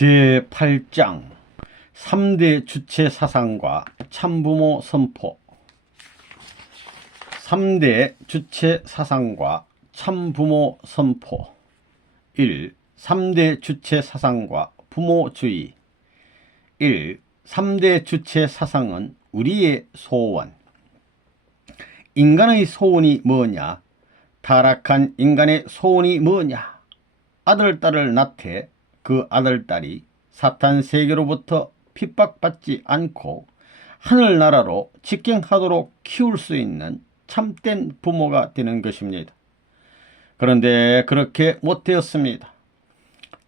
제8장 3대 주체 사상과 참부모 선포. 3대 주체 사상과 참부모 선포. 1. 3대 주체 사상과 부모주의. 1. 3대 주체 사상은 우리의 소원. 인간의 소원이 뭐냐? 타락한 인간의 소원이 뭐냐? 아들, 딸을 낳되 그 아들, 딸이 사탄 세계로부터 핍박받지 않고 하늘나라로 직행하도록 키울 수 있는 참된 부모가 되는 것입니다. 그런데 그렇게 못되었습니다.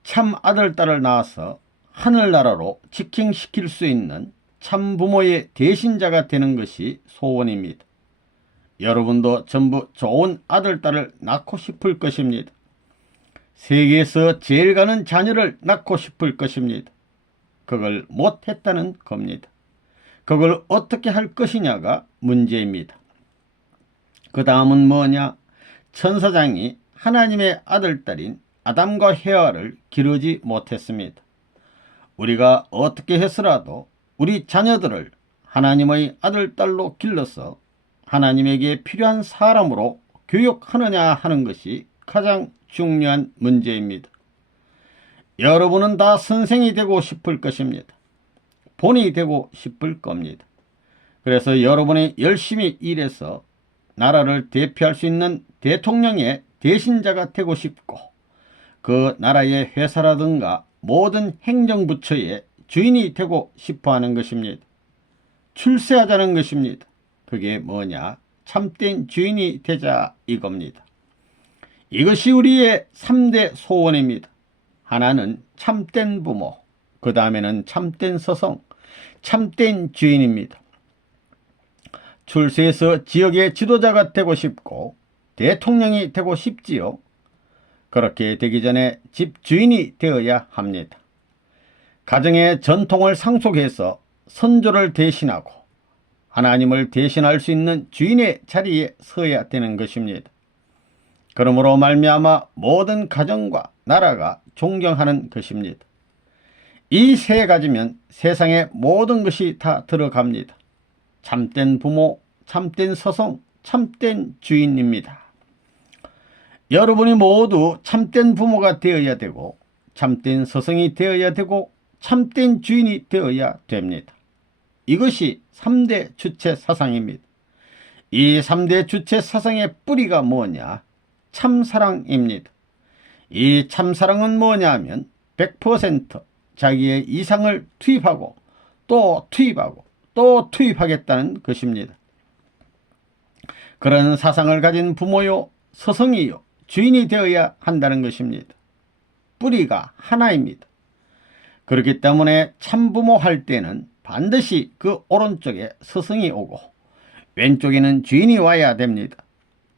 참 아들, 딸을 낳아서 하늘나라로 직행시킬 수 있는 참 부모의 대신자가 되는 것이 소원입니다. 여러분도 전부 좋은 아들, 딸을 낳고 싶을 것입니다. 세계에서 제일 가는 자녀를 낳고 싶을 것입니다. 그걸 못했다는 겁니다. 그걸 어떻게 할 것이냐가 문제입니다. 그 다음은 뭐냐? 천사장이 하나님의 아들, 딸인 아담과 헤아를 기르지 못했습니다. 우리가 어떻게 해서라도 우리 자녀들을 하나님의 아들, 딸로 길러서 하나님에게 필요한 사람으로 교육하느냐 하는 것이 가장 중요한 문제입니다. 여러분은 다 선생이 되고 싶을 것입니다. 본이 되고 싶을 겁니다. 그래서 여러분이 열심히 일해서 나라를 대표할 수 있는 대통령의 대신자가 되고 싶고 그 나라의 회사라든가 모든 행정부처의 주인이 되고 싶어하는 것입니다. 출세하자는 것입니다. 그게 뭐냐? 참된 주인이 되자 이겁니다. 이것이 우리의 3대 소원입니다. 하나는 참된 부모, 그 다음에는 참된 서성, 참된 주인입니다. 출세해서 지역의 지도자가 되고 싶고 대통령이 되고 싶지요. 그렇게 되기 전에 집 주인이 되어야 합니다. 가정의 전통을 상속해서 선조를 대신하고 하나님을 대신할 수 있는 주인의 자리에 서야 되는 것입니다. 그러므로 말미암아 모든 가정과 나라가 존경하는 것입니다. 이 세 가지면 세상의 모든 것이 다 들어갑니다. 참된 부모, 참된 서성, 참된 주인입니다. 여러분이 모두 참된 부모가 되어야 되고 참된 서성이 되어야 되고 참된 주인이 되어야 됩니다. 이것이 3대 주체 사상입니다. 이 3대 주체 사상의 뿌리가 뭐냐? 참사랑입니다. 이 참사랑은 뭐냐 하면 100% 자기의 이상을 투입하고 또 투입하고 또 투입하겠다는 것입니다. 그런 사상을 가진 부모요, 서성이요, 주인이 되어야 한다는 것입니다. 뿌리가 하나입니다. 그렇기 때문에 참부모 할 때는 반드시 그 오른쪽에 서성이 오고 왼쪽에는 주인이 와야 됩니다.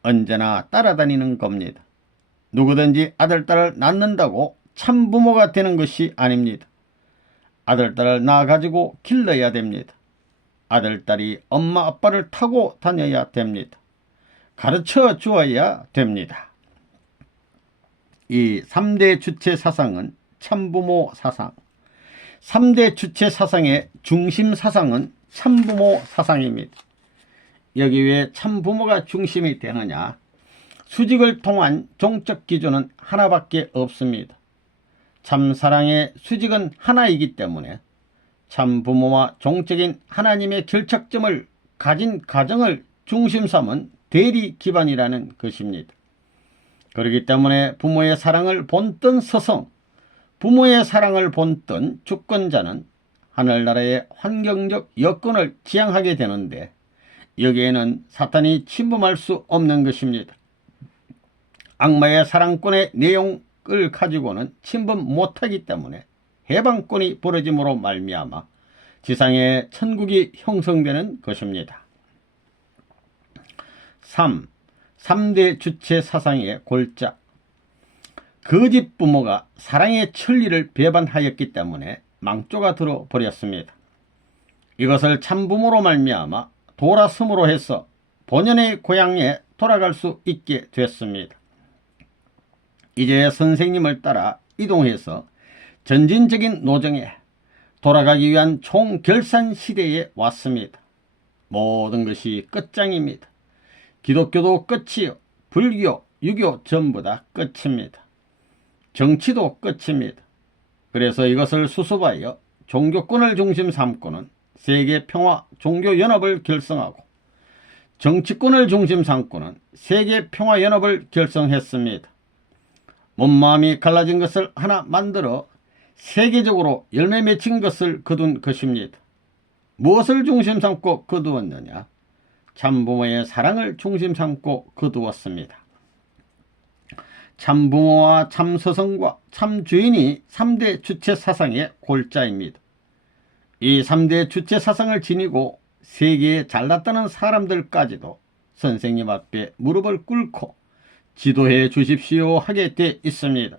언제나 따라다니는 겁니다. 누구든지 아들, 딸을 낳는다고 참부모가 되는 것이 아닙니다. 아들, 딸을 낳아가지고 길러야 됩니다. 아들, 딸이 엄마, 아빠를 타고 다녀야 됩니다. 가르쳐 주어야 됩니다. 이 3대 주체 사상은 참부모 사상. 3대 주체 사상의 중심 사상은 참부모 사상입니다. 여기 왜 참부모가 중심이 되느냐? 수직을 통한 종적 기준은 하나밖에 없습니다. 참사랑의 수직은 하나이기 때문에 참부모와 종적인 하나님의 결착점을 가진 가정을 중심 삼은 대리 기반이라는 것입니다. 그렇기 때문에 부모의 사랑을 본뜬 서성, 부모의 사랑을 본뜬 주권자는 하늘나라의 환경적 여건을 지향하게 되는데 여기에는 사탄이 침범할 수 없는 것입니다. 악마의 사랑권의 내용을 가지고는 침범 못하기 때문에 해방권이 벌어짐으로 말미암아 지상의 천국이 형성되는 것입니다. 3. 3대 주체 사상의 골자. 거짓 부모가 사랑의 천리를 배반하였기 때문에 망조가 들어버렸습니다. 이것을 참부모로 말미암아 돌아섬으로 해서 본연의 고향에 돌아갈 수 있게 됐습니다. 이제 선생님을 따라 이동해서 전진적인 노정에 돌아가기 위한 총결산 시대에 왔습니다. 모든 것이 끝장입니다. 기독교도 끝이요, 불교, 유교 전부 다 끝입니다. 정치도 끝입니다. 그래서 이것을 수습하여 종교권을 중심 삼고는 세계평화종교연합을 결성하고 정치권을 중심 삼고는 세계평화연합을 결성했습니다. 몸마음이 갈라진 것을 하나 만들어 세계적으로 열매 맺힌 것을 거둔 것입니다. 무엇을 중심 삼고 거두었느냐? 참부모의 사랑을 중심 삼고 거두었습니다. 참부모와 참서성과 참주인이 3대 주체사상의 골자입니다. 이 3대 주체사상을 지니고 세계에 잘났다는 사람들까지도 선생님 앞에 무릎을 꿇고 지도해 주십시오 하게 돼 있습니다.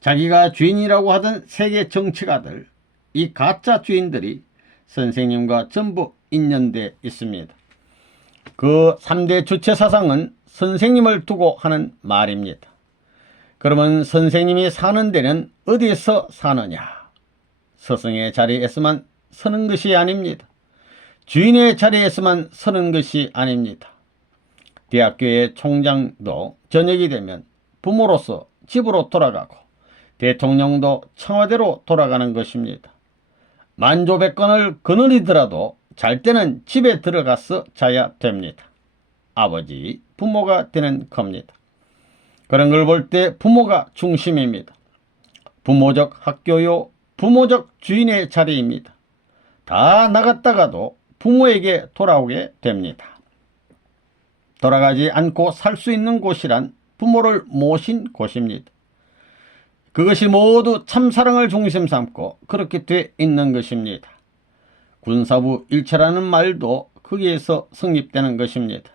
자기가 주인이라고 하던 세계 정치가들, 이 가짜 주인들이 선생님과 전부 인연돼 있습니다. 그 3대 주체사상은 선생님을 두고 하는 말입니다. 그러면 선생님이 사는 데는 어디에서 사느냐? 스승의 자리에서만 서는 것이 아닙니다. 주인의 자리에서만 서는 것이 아닙니다. 대학교의 총장도 저녁이 되면 부모로서 집으로 돌아가고 대통령도 청와대로 돌아가는 것입니다. 만조백관을 거느리더라도 잘 때는 집에 들어가서 자야 됩니다. 아버지, 부모가 되는 겁니다. 그런 걸 볼 때 부모가 중심입니다. 부모적 학교요, 부모적 주인의 자리입니다. 다 나갔다가도 부모에게 돌아오게 됩니다. 돌아가지 않고 살 수 있는 곳이란 부모를 모신 곳입니다. 그것이 모두 참사랑을 중심 삼고 그렇게 돼 있는 것입니다. 군사부 일체라는 말도 거기에서 성립되는 것입니다.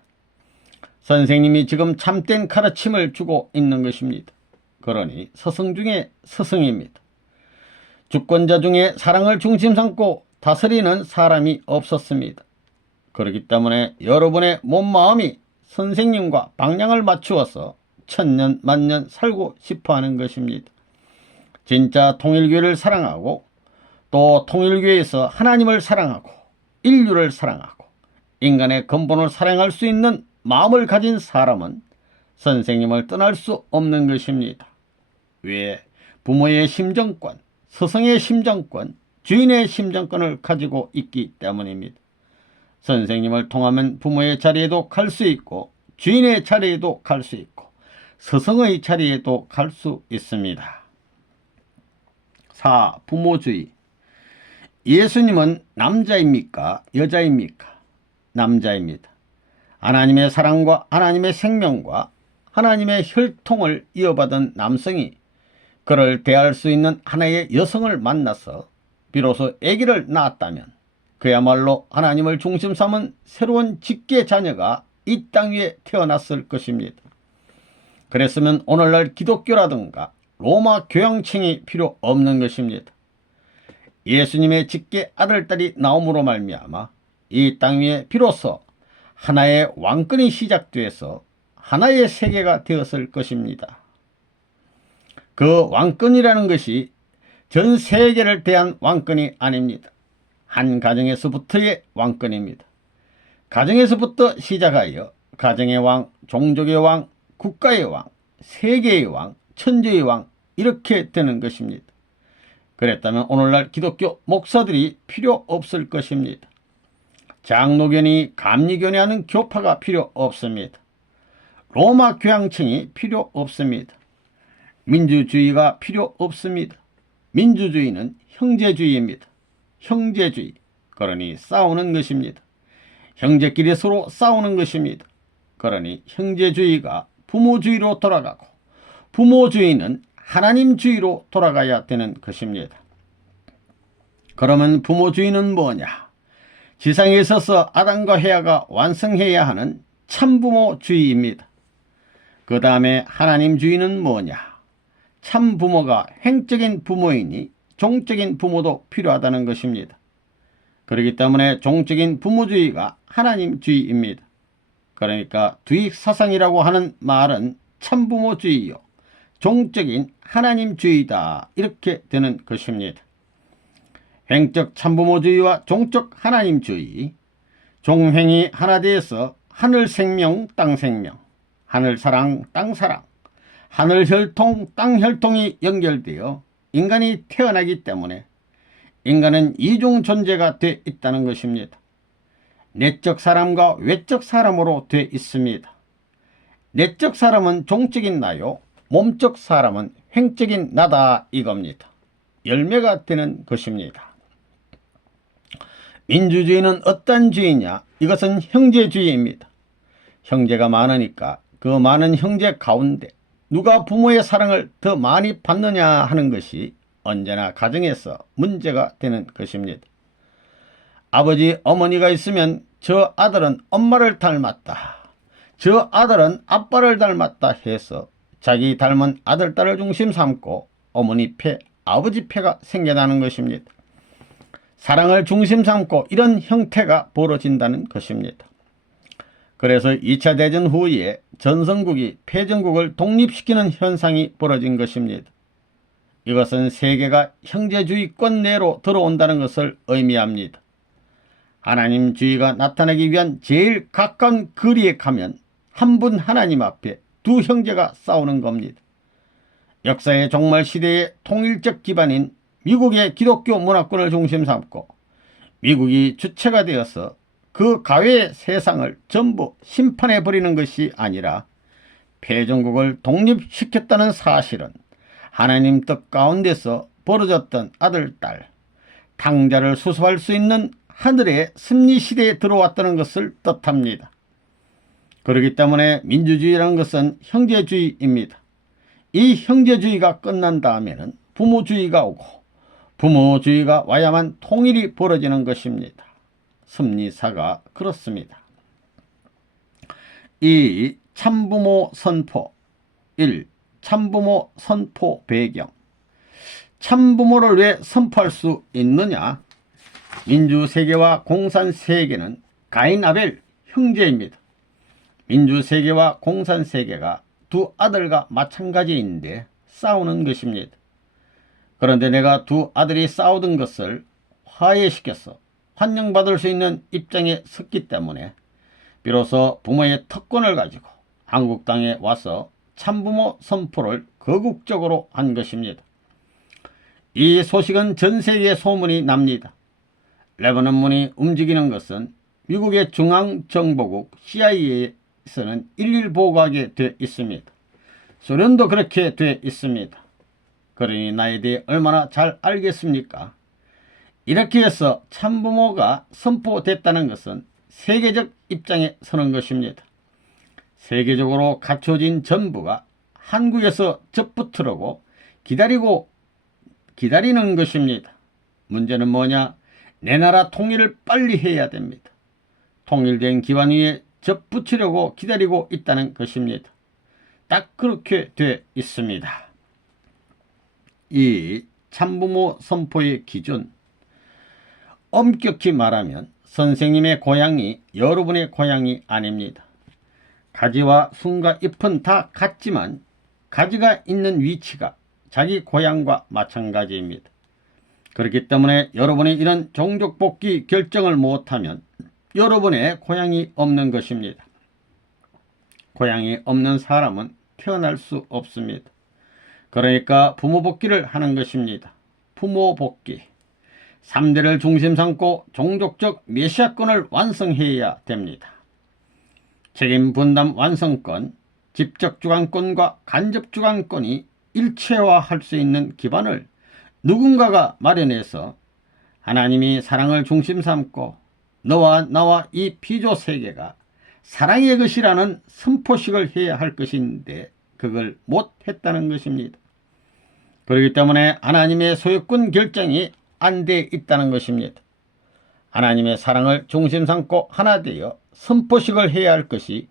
선생님이 지금 참된 가르침을 주고 있는 것입니다. 그러니 스승 중에 스승입니다. 주권자 중에 사랑을 중심 삼고 다스리는 사람이 없었습니다. 그렇기 때문에 여러분의 몸마음이 선생님과 방향을 맞추어서 천년 만년 살고 싶어하는 것입니다. 진짜 통일교회를 사랑하고 또 통일교회에서 하나님을 사랑하고 인류를 사랑하고 인간의 근본을 사랑할 수 있는 마음을 가진 사람은 선생님을 떠날 수 없는 것입니다. 왜? 부모의 심정권, 스승의 심정권, 주인의 심정권을 가지고 있기 때문입니다. 선생님을 통하면 부모의 자리에도 갈 수 있고 주인의 자리에도 갈 수 있고 스승의 자리에도 갈 수 있습니다. 4. 부모주의. 예수님은 남자입니까? 여자입니까? 남자입니다. 하나님의 사랑과 하나님의 생명과 하나님의 혈통을 이어받은 남성이 그를 대할 수 있는 하나의 여성을 만나서 비로소 아기를 낳았다면 그야말로 하나님을 중심 삼은 새로운 직계 자녀가 이 땅 위에 태어났을 것입니다. 그랬으면 오늘날 기독교라든가 로마 교양청이 필요 없는 것입니다. 예수님의 직계 아들딸이 나옴으로 말미암아 이 땅 위에 비로소 하나의 왕권이 시작돼서 하나의 세계가 되었을 것입니다. 그 왕권이라는 것이 전 세계를 대한 왕권이 아닙니다. 한 가정에서부터의 왕권입니다. 가정에서부터 시작하여 가정의 왕, 종족의 왕, 국가의 왕, 세계의 왕, 천주의 왕 이렇게 되는 것입니다. 그랬다면 오늘날 기독교 목사들이 필요 없을 것입니다. 장로교니 감리교니 하는 교파가 필요 없습니다. 로마 교양청이 필요 없습니다. 민주주의가 필요 없습니다. 민주주의는 형제주의입니다. 형제주의. 그러니 싸우는 것입니다. 형제끼리 서로 싸우는 것입니다. 그러니 형제주의가 부모주의로 돌아가고 부모주의는 하나님주의로 돌아가야 되는 것입니다. 그러면 부모주의는 뭐냐? 지상에 있어서 아담과 헤아가 완성해야 하는 참부모주의입니다. 그 다음에 하나님주의는 뭐냐? 참부모가 횡적인 부모이니 종적인 부모도 필요하다는 것입니다. 그렇기 때문에 종적인 부모주의가 하나님주의입니다. 그러니까 두익사상이라고 하는 말은 참부모주의요, 종적인 하나님주의다. 이렇게 되는 것입니다. 횡적 참부모주의와 종적 하나님주의, 종횡이 하나 되어서 하늘생명 땅생명, 하늘사랑 땅사랑, 하늘혈통 땅혈통이 연결되어 인간이 태어나기 때문에 인간은 이중 존재가 돼 있다는 것입니다. 내적 사람과 외적 사람으로 돼 있습니다. 내적 사람은 종적인 나요, 몸적 사람은 횡적인 나다 이겁니다. 열매가 되는 것입니다. 민주주의는 어떤 주의냐? 이것은 형제주의입니다. 형제가 많으니까 그 많은 형제 가운데 누가 부모의 사랑을 더 많이 받느냐 하는 것이 언제나 가정에서 문제가 되는 것입니다. 아버지 어머니가 있으면 저 아들은 엄마를 닮았다, 저 아들은 아빠를 닮았다 해서 자기 닮은 아들 딸을 중심 삼고 어머니 패 아버지 패가 생겨나는 것입니다. 사랑을 중심 삼고 이런 형태가 벌어진다는 것입니다. 그래서 2차 대전 후에 전성국이 패전국을 독립시키는 현상이 벌어진 것입니다. 이것은 세계가 형제주의권 내로 들어온다는 것을 의미합니다. 하나님주의가 나타나기 위한 제일 가까운 거리에 가면 한 분 하나님 앞에 두 형제가 싸우는 겁니다. 역사의 종말 시대의 통일적 기반인 미국의 기독교 문화권을 중심 삼고 미국이 주체가 되어서 그 가외의 세상을 전부 심판해버리는 것이 아니라 패전국을 독립시켰다는 사실은 하나님 뜻 가운데서 벌어졌던 아들, 딸, 탕자를 수습할 수 있는 하늘의 승리시대에 들어왔다는 것을 뜻합니다. 그렇기 때문에 민주주의라는 것은 형제주의입니다. 이 형제주의가 끝난 다음에는 부모주의가 오고 부모주의가 와야만 통일이 벌어지는 것입니다. 섭리사가 그렇습니다. 이 참부모 선포 1. 참부모 선포 배경. 참부모를 왜 선포할 수 있느냐? 민주세계와 공산세계는 가인 아벨 형제입니다. 민주세계와 공산세계가 두 아들과 마찬가지인데 싸우는 것입니다. 그런데 내가 두 아들이 싸우던 것을 화해시켜서 환영받을 수 있는 입장에 섰기 때문에 비로소 부모의 특권을 가지고 한국 땅에 와서 참부모 선포를 거국적으로 한 것입니다. 이 소식은 전 세계에 소문이 납니다. 레바논문이 움직이는 것은 미국의 중앙정보국 CIA에서는 일일 보고하게 돼 있습니다. 소련도 그렇게 돼 있습니다. 그러니 나에 대해 얼마나 잘 알겠습니까? 이렇게 해서 참부모가 선포됐다는 것은 세계적 입장에 서는 것입니다. 세계적으로 갖춰진 전부가 한국에서 접붙으려고 기다리는 것입니다. 문제는 뭐냐? 내 나라 통일을 빨리 해야 됩니다. 통일된 기반 위에 접붙이려고 기다리고 있다는 것입니다. 딱 그렇게 돼 있습니다. 이 참부모 선포의 기준, 엄격히 말하면 선생님의 고향이 여러분의 고향이 아닙니다. 가지와 순과 잎은 다 같지만 가지가 있는 위치가 자기 고향과 마찬가지입니다. 그렇기 때문에 여러분이 이런 종족복귀 결정을 못하면 여러분의 고향이 없는 것입니다. 고향이 없는 사람은 태어날 수 없습니다. 그러니까 부모복귀를 하는 것입니다. 부모복귀. 3대를 중심 삼고 종족적 메시아권을 완성해야 됩니다. 책임 분담 완성권, 직접 주관권과 간접 주관권이 일체화할 수 있는 기반을 누군가가 마련해서 하나님이 사랑을 중심 삼고 너와 나와 이 피조 세계가 사랑의 것이라는 선포식을 해야 할 것인데 그걸 못했다는 것입니다. 그렇기 때문에 하나님의 소유권 결정이 안 돼 있다는 것입니다. 하나님의 사랑을 중심 삼고 하나 되어 선포식을 해야 할 것이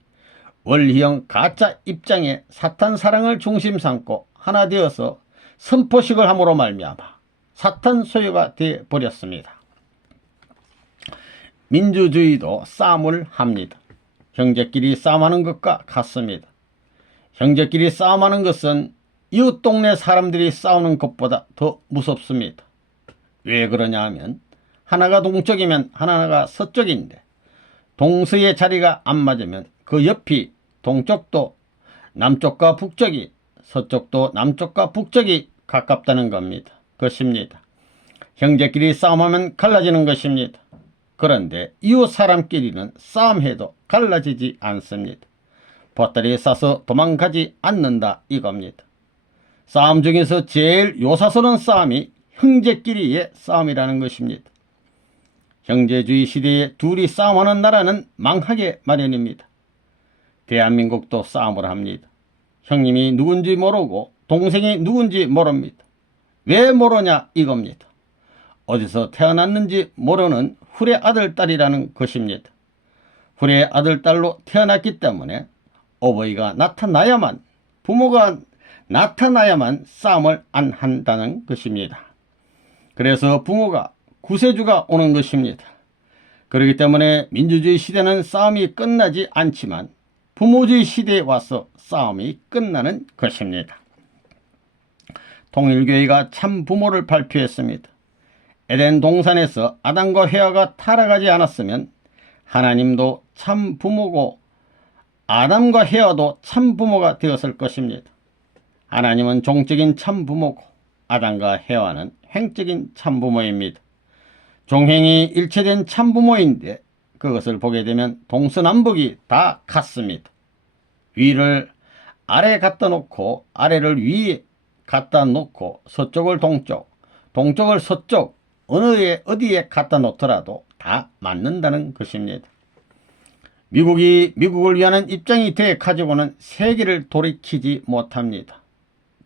원리형 가짜 입장에 사탄 사랑을 중심 삼고 하나 되어서 선포식을 함으로 말미암아 사탄 소유가 되어 버렸습니다. 민주주의도 싸움을 합니다. 형제끼리 싸움하는 것과 같습니다. 형제끼리 싸움하는 것은 이웃 동네 사람들이 싸우는 것보다 더 무섭습니다. 왜 그러냐 하면 하나가 동쪽이면 하나가 서쪽인데 동서의 자리가 안 맞으면 그 옆이 동쪽도 남쪽과 북쪽이 서쪽도 남쪽과 북쪽이 가깝다는 겁니다. 것입니다. 형제끼리 싸움하면 갈라지는 것입니다. 그런데 이웃 사람끼리는 싸움해도 갈라지지 않습니다. 보따리에 싸서 도망가지 않는다 이겁니다. 싸움 중에서 제일 요사스러운 싸움이 형제끼리의 싸움이라는 것입니다. 형제주의 시대에 둘이 싸움하는 나라는 망하게 마련입니다. 대한민국도 싸움을 합니다. 형님이 누군지 모르고 동생이 누군지 모릅니다. 왜 모르냐 이겁니다. 어디서 태어났는지 모르는 후레 아들딸이라는 것입니다. 후레 아들딸로 태어났기 때문에 어버이가 나타나야만, 부모가 나타나야만 싸움을 안 한다는 것입니다. 그래서 부모가 구세주가 오는 것입니다. 그렇기 때문에 민주주의 시대는 싸움이 끝나지 않지만 부모주의 시대에 와서 싸움이 끝나는 것입니다. 통일교회가 참 부모를 발표했습니다. 에덴 동산에서 아담과 헤아가 타락하지 않았으면 하나님도 참 부모고 아담과 헤아도 참 부모가 되었을 것입니다. 하나님은 종적인 참 부모고 아담과 헤아는 횡적인 참 부모입니다. 종행이 일체된 참 부모인데 그것을 보게 되면 동서남북이 다 같습니다. 위를 아래 갖다 놓고 아래를 위에 갖다 놓고 서쪽을 동쪽, 동쪽을 서쪽 어디에 갖다 놓더라도 다 맞는다는 것입니다. 미국이 미국을 위하는 입장이 돼 가지고는 세계를 돌이키지 못합니다.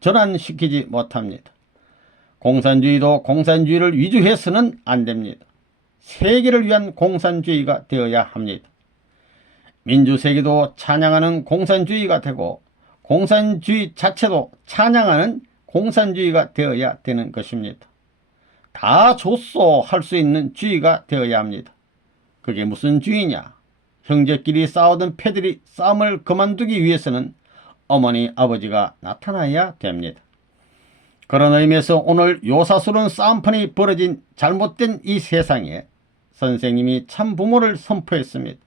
전환시키지 못합니다. 공산주의도 공산주의를 위주해서는 안 됩니다. 세계를 위한 공산주의가 되어야 합니다. 민주세계도 찬양하는 공산주의가 되고 공산주의 자체도 찬양하는 공산주의가 되어야 되는 것입니다. 다 줬소 할 수 있는 주의가 되어야 합니다. 그게 무슨 주의냐? 형제끼리 싸우던 패들이 싸움을 그만두기 위해서는 어머니 아버지가 나타나야 됩니다. 그런 의미에서 오늘 요사스러운 싸움판이 벌어진 잘못된 이 세상에 선생님이 참부모를 선포했습니다.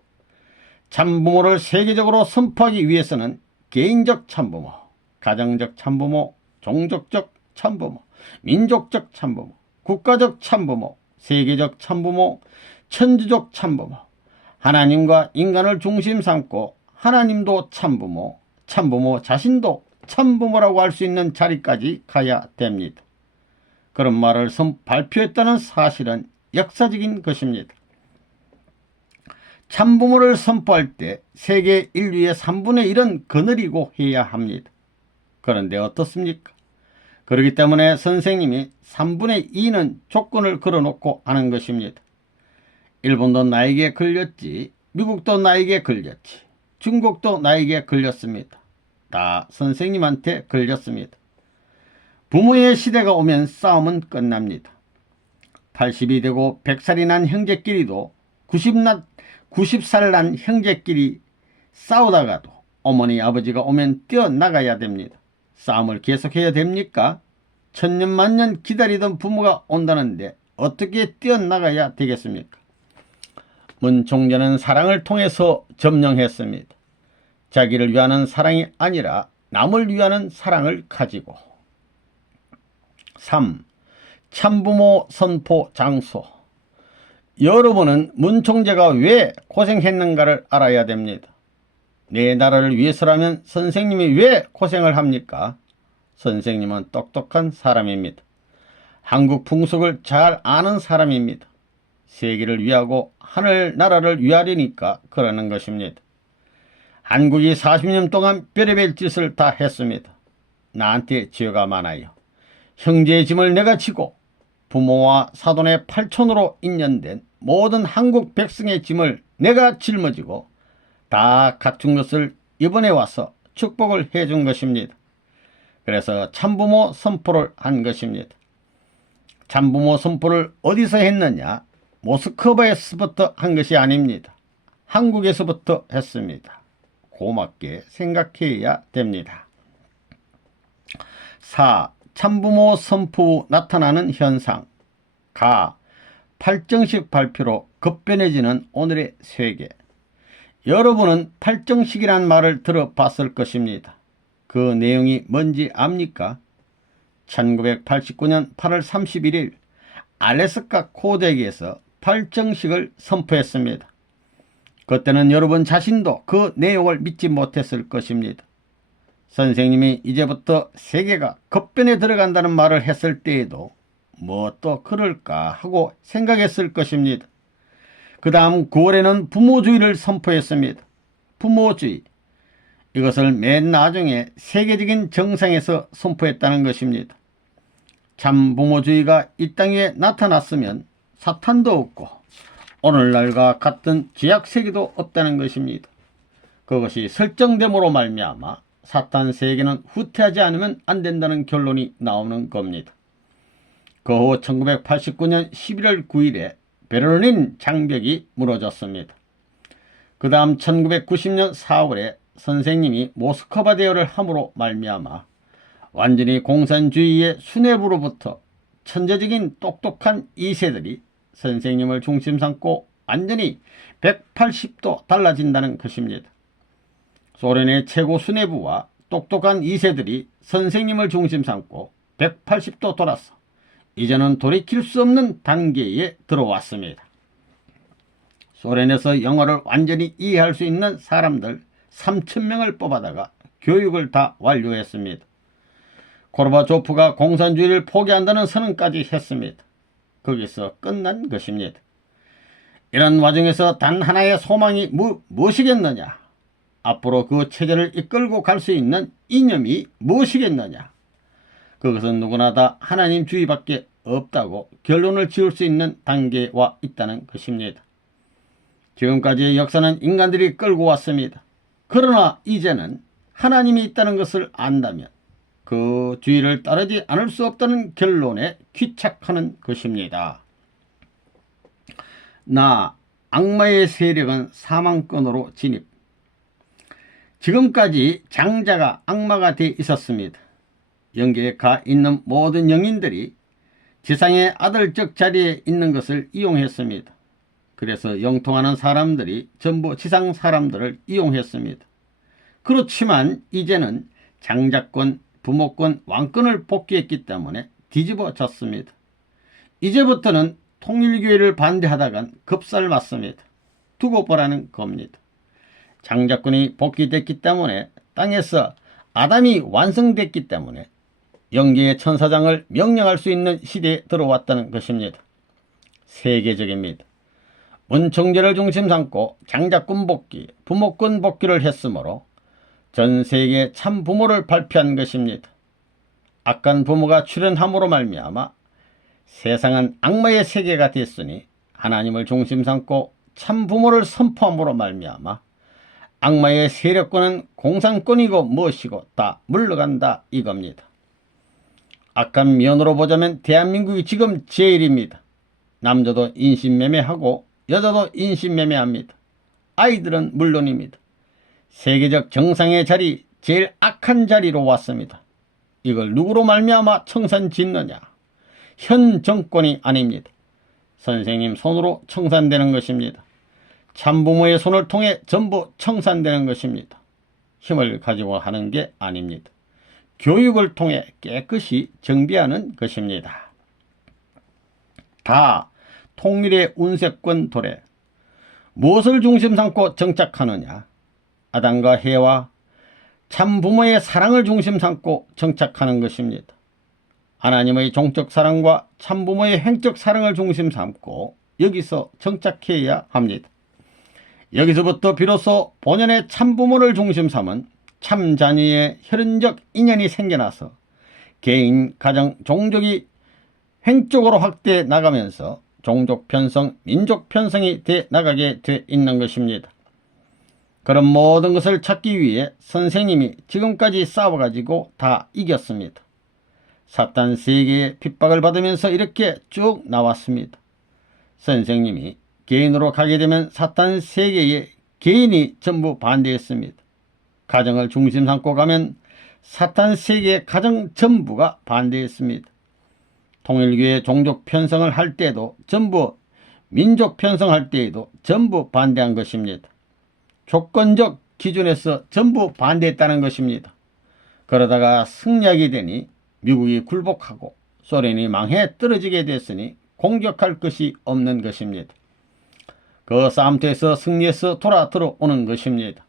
참부모를 세계적으로 선포하기 위해서는 개인적 참부모, 가정적 참부모, 종족적 참부모, 민족적 참부모, 국가적 참부모, 세계적 참부모, 천주적 참부모, 하나님과 인간을 중심 삼고 하나님도 참부모, 참부모 자신도 참부모라고 할 수 있는 자리까지 가야 됩니다. 그런 말을 발표했다는 사실은 역사적인 것입니다. 참부모를 선포할 때 세계 인류의 3분의 1은 거느리고 해야 합니다. 그런데 어떻습니까? 그렇기 때문에 선생님이 3분의 2는 조건을 걸어놓고 하는 것입니다. 일본도 나에게 걸렸지, 미국도 나에게 걸렸지, 중국도 나에게 걸렸습니다. 다 선생님한테 걸렸습니다. 부모의 시대가 오면 싸움은 끝납니다. 80이 되고 100살이 난 형제끼리도 90살 난 형제끼리 싸우다가도 어머니 아버지가 오면 뛰어나가야 됩니다. 싸움을 계속해야 됩니까? 천년만년 기다리던 부모가 온다는데 어떻게 뛰어나가야 되겠습니까? 문 총재는 사랑을 통해서 점령했습니다. 자기를 위하는 사랑이 아니라 남을 위하는 사랑을 가지고. 3. 참부모 선포 장소. 여러분은 문 총재가 왜 고생했는가를 알아야 됩니다. 내 나라를 위해서라면 선생님이 왜 고생을 합니까? 선생님은 똑똑한 사람입니다. 한국 풍속을 잘 아는 사람입니다. 세계를 위하고 하늘나라를 위하려니까 그러는 것입니다. 한국이 40년 동안 별의별 짓을 다 했습니다. 나한테 죄가 많아요. 형제의 짐을 내가 지고 부모와 사돈의 8촌으로 인연된 모든 한국 백성의 짐을 내가 짊어지고 다 갖춘 것을 이번에 와서 축복을 해준 것입니다. 그래서 참부모 선포를 한 것입니다. 참부모 선포를 어디서 했느냐? 모스크바에서부터 한 것이 아닙니다. 한국에서부터 했습니다. 고맙게 생각해야 됩니다. 4. 참부모 선포 후 나타나는 현상. 가. 팔정식 발표로 급변해지는 오늘의 세계. 여러분은 팔정식이란 말을 들어봤을 것입니다. 그 내용이 뭔지 압니까? 1989년 8월 31일 알래스카 코덱에서 팔정식을 선포했습니다. 그때는 여러분 자신도 그 내용을 믿지 못했을 것입니다. 선생님이 이제부터 세계가 급변에 들어간다는 말을 했을 때에도 뭐 또 그럴까 하고 생각했을 것입니다. 그 다음 9월에는 부모주의를 선포했습니다. 부모주의. 이것을 맨 나중에 세계적인 정상에서 선포했다는 것입니다. 참 부모주의가 이 땅에 나타났으면 사탄도 없고 오늘날과 같은 죄악세계도 없다는 것입니다. 그것이 설정됨으로 말미암아 사탄 세계는 후퇴하지 않으면 안 된다는 결론이 나오는 겁니다. 그 후 1989년 11월 9일에 베를린 장벽이 무너졌습니다. 그 다음 1990년 4월에 선생님이 모스크바 대회를 함으로 말미암아 완전히 공산주의의 수뇌부로부터 천재적인 똑똑한 2세들이 선생님을 중심 삼고 완전히 180도 달라진다는 것입니다. 소련의 최고 수뇌부와 똑똑한 2세들이 선생님을 중심 삼고 180도 돌아서 이제는 돌이킬 수 없는 단계에 들어왔습니다. 소련에서 영어를 완전히 이해할 수 있는 사람들 3,000명을 뽑아다가 교육을 다 완료했습니다. 고르바초프가 공산주의를 포기한다는 선언까지 했습니다. 거기서 끝난 것입니다. 이런 와중에서 단 하나의 소망이 무엇이겠느냐? 앞으로 그 체제를 이끌고 갈 수 있는 이념이 무엇이겠느냐? 그것은 누구나 다 하나님 주의밖에 없다고 결론을 지을 수 있는 단계에 와 있다는 것입니다. 지금까지의 역사는 인간들이 끌고 왔습니다. 그러나 이제는 하나님이 있다는 것을 안다면 그 주의를 따르지 않을 수 없다는 결론에 귀착하는 것입니다. 나 악마의 세력은 사망권으로 진입. 지금까지 장자가 악마가 되어 있었습니다. 영계에 가 있는 모든 영인들이 지상의 아들적 자리에 있는 것을 이용했습니다. 그래서 영통하는 사람들이 전부 지상 사람들을 이용했습니다. 그렇지만 이제는 장자권, 부모권, 왕권을 복귀했기 때문에 뒤집어졌습니다. 이제부터는 통일교회를 반대하다간 급살맞습니다. 두고 보라는 겁니다. 장자권이 복귀됐기 때문에 땅에서 아담이 완성됐기 때문에 영계의 천사장을 명령할 수 있는 시대에 들어왔다는 것입니다. 세계적입니다. 문청제를 중심 삼고 장자권 복귀, 부모권 복귀를 했으므로 전 세계에 참 부모를 발표한 것입니다. 악한 부모가 출현함으로 말미암아 세상은 악마의 세계가 됐으니 하나님을 중심 삼고 참 부모를 선포함으로 말미암아 악마의 세력권은 공산권이고 무엇이고 다 물러간다 이겁니다. 악한 면으로 보자면 대한민국이 지금 제일입니다. 남자도 인신매매하고 여자도 인신매매합니다. 아이들은 물론입니다. 세계적 정상의 자리, 제일 악한 자리로 왔습니다. 이걸 누구로 말미암아 청산짓느냐? 현 정권이 아닙니다. 선생님 손으로 청산되는 것입니다. 참부모의 손을 통해 전부 청산되는 것입니다. 힘을 가지고 하는 게 아닙니다. 교육을 통해 깨끗이 정비하는 것입니다. 다 통일의 운세권 도래. 무엇을 중심 삼고 정착하느냐? 아담과 해와 참부모의 사랑을 중심 삼고 정착하는 것입니다. 하나님의 종적 사랑과 참부모의 행적 사랑을 중심 삼고 여기서 정착해야 합니다. 여기서부터 비로소 본연의 참부모를 중심 삼은 참자녀의 혈연적 인연이 생겨나서 개인, 가정, 종족이 횡적으로 확대해 나가면서 종족 편성, 민족 편성이 돼 나가게 돼 있는 것입니다. 그런 모든 것을 찾기 위해 선생님이 지금까지 싸워가지고 다 이겼습니다. 사탄 세계의 핍박을 받으면서 이렇게 쭉 나왔습니다. 선생님이 개인으로 가게 되면 사탄 세계의 개인이 전부 반대했습니다. 가정을 중심 삼고 가면 사탄 세계의 가정 전부가 반대했습니다. 통일교회 종족 편성을 할 때도 전부, 민족 편성할 때에도 전부 반대한 것입니다. 조건적 기준에서 전부 반대했다는 것입니다. 그러다가 승리하게 되니 미국이 굴복하고 소련이 망해 떨어지게 됐으니 공격할 것이 없는 것입니다. 그 싸움터에서 승리해서 돌아 들어오는 것입니다.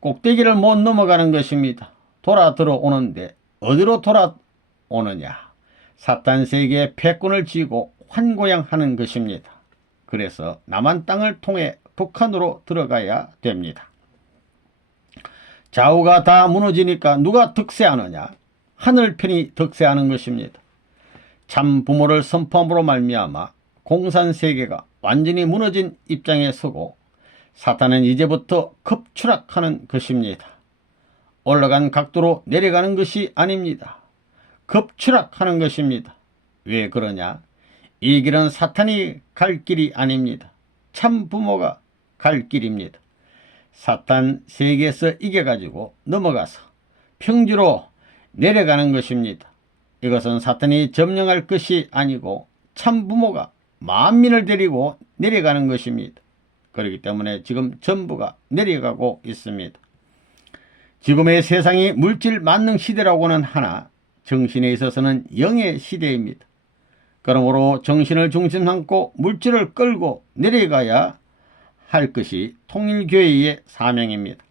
꼭대기를 못 넘어가는 것입니다. 돌아 들어오는데 어디로 돌아오느냐? 사탄 세계의 패권을 쥐고 환고양하는 것입니다. 그래서 남한 땅을 통해 북한으로 들어가야 됩니다. 좌우가 다 무너지니까 누가 득세하느냐? 하늘편이 득세하는 것입니다. 참 부모를 선포함으로 말미암아 공산세계가 완전히 무너진 입장에 서고 사탄은 이제부터 급추락하는 것입니다. 올라간 각도로 내려가는 것이 아닙니다. 급추락하는 것입니다. 왜 그러냐? 이 길은 사탄이 갈 길이 아닙니다. 참 부모가 갈 길입니다. 사탄 세계에서 이겨가지고 넘어가서 평지로 내려가는 것입니다. 이것은 사탄이 점령할 것이 아니고 참 부모가 만민을 데리고 내려가는 것입니다. 그렇기 때문에 지금 전부가 내려가고 있습니다. 지금의 세상이 물질 만능 시대라고는 하나 정신에 있어서는 영의 시대입니다. 그러므로 정신을 중심 삼고 물질을 끌고 내려가야 할 것이 통일교회의 사명입니다.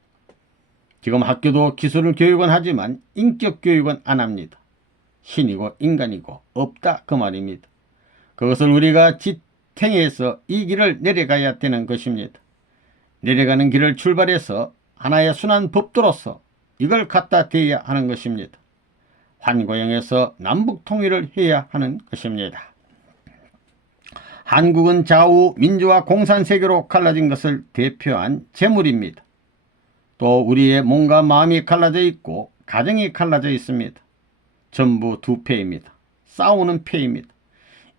지금 학교도 기술 교육은 하지만 인격 교육은 안 합니다. 신이고 인간이고 없다 그 말입니다. 그것을 우리가 지탱해서 이 길을 내려가야 되는 것입니다. 내려가는 길을 출발해서 하나의 순환 법도로서 이걸 갖다 대야 하는 것입니다. 환고형에서 남북 통일을 해야 하는 것입니다. 한국은 좌우 민주화 공산세계로 갈라진 것을 대표한 재물입니다. 또 우리의 몸과 마음이 갈라져 있고 가정이 갈라져 있습니다. 전부 두 패입니다. 싸우는 패입니다.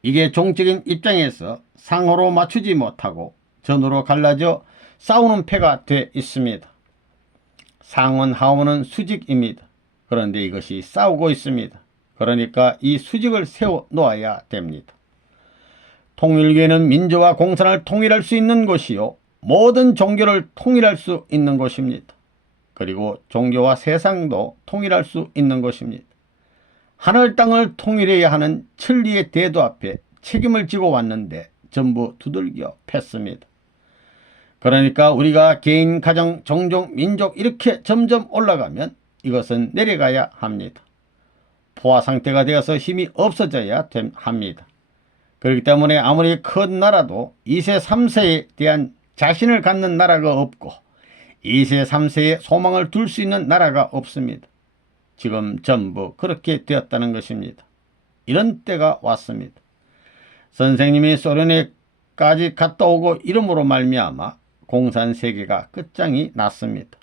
이게 종적인 입장에서 상호로 맞추지 못하고 전으로 갈라져 싸우는 패가 돼 있습니다. 상원 하원은 수직입니다. 그런데 이것이 싸우고 있습니다. 그러니까 이 수직을 세워 놓아야 됩니다. 통일교회는 민주와 공산을 통일할 수 있는 곳이요 모든 종교를 통일할 수 있는 곳입니다. 그리고 종교와 세상도 통일할 수 있는 곳입니다. 하늘 땅을 통일해야 하는 천리의 대도 앞에 책임을 지고 왔는데 전부 두들겨 팼습니다. 그러니까 우리가 개인, 가정, 종족, 민족 이렇게 점점 올라가면 이것은 내려가야 합니다. 포화 상태가 되어서 힘이 없어져야 합니다. 그렇기 때문에 아무리 큰 나라도 2세, 3세에 대한 자신을 갖는 나라가 없고 2세, 3세에 소망을 둘 수 있는 나라가 없습니다. 지금 전부 그렇게 되었다는 것입니다. 이런 때가 왔습니다. 선생님이 소련에까지 갔다 오고 이름으로 말미암아 공산세계가 끝장이 났습니다.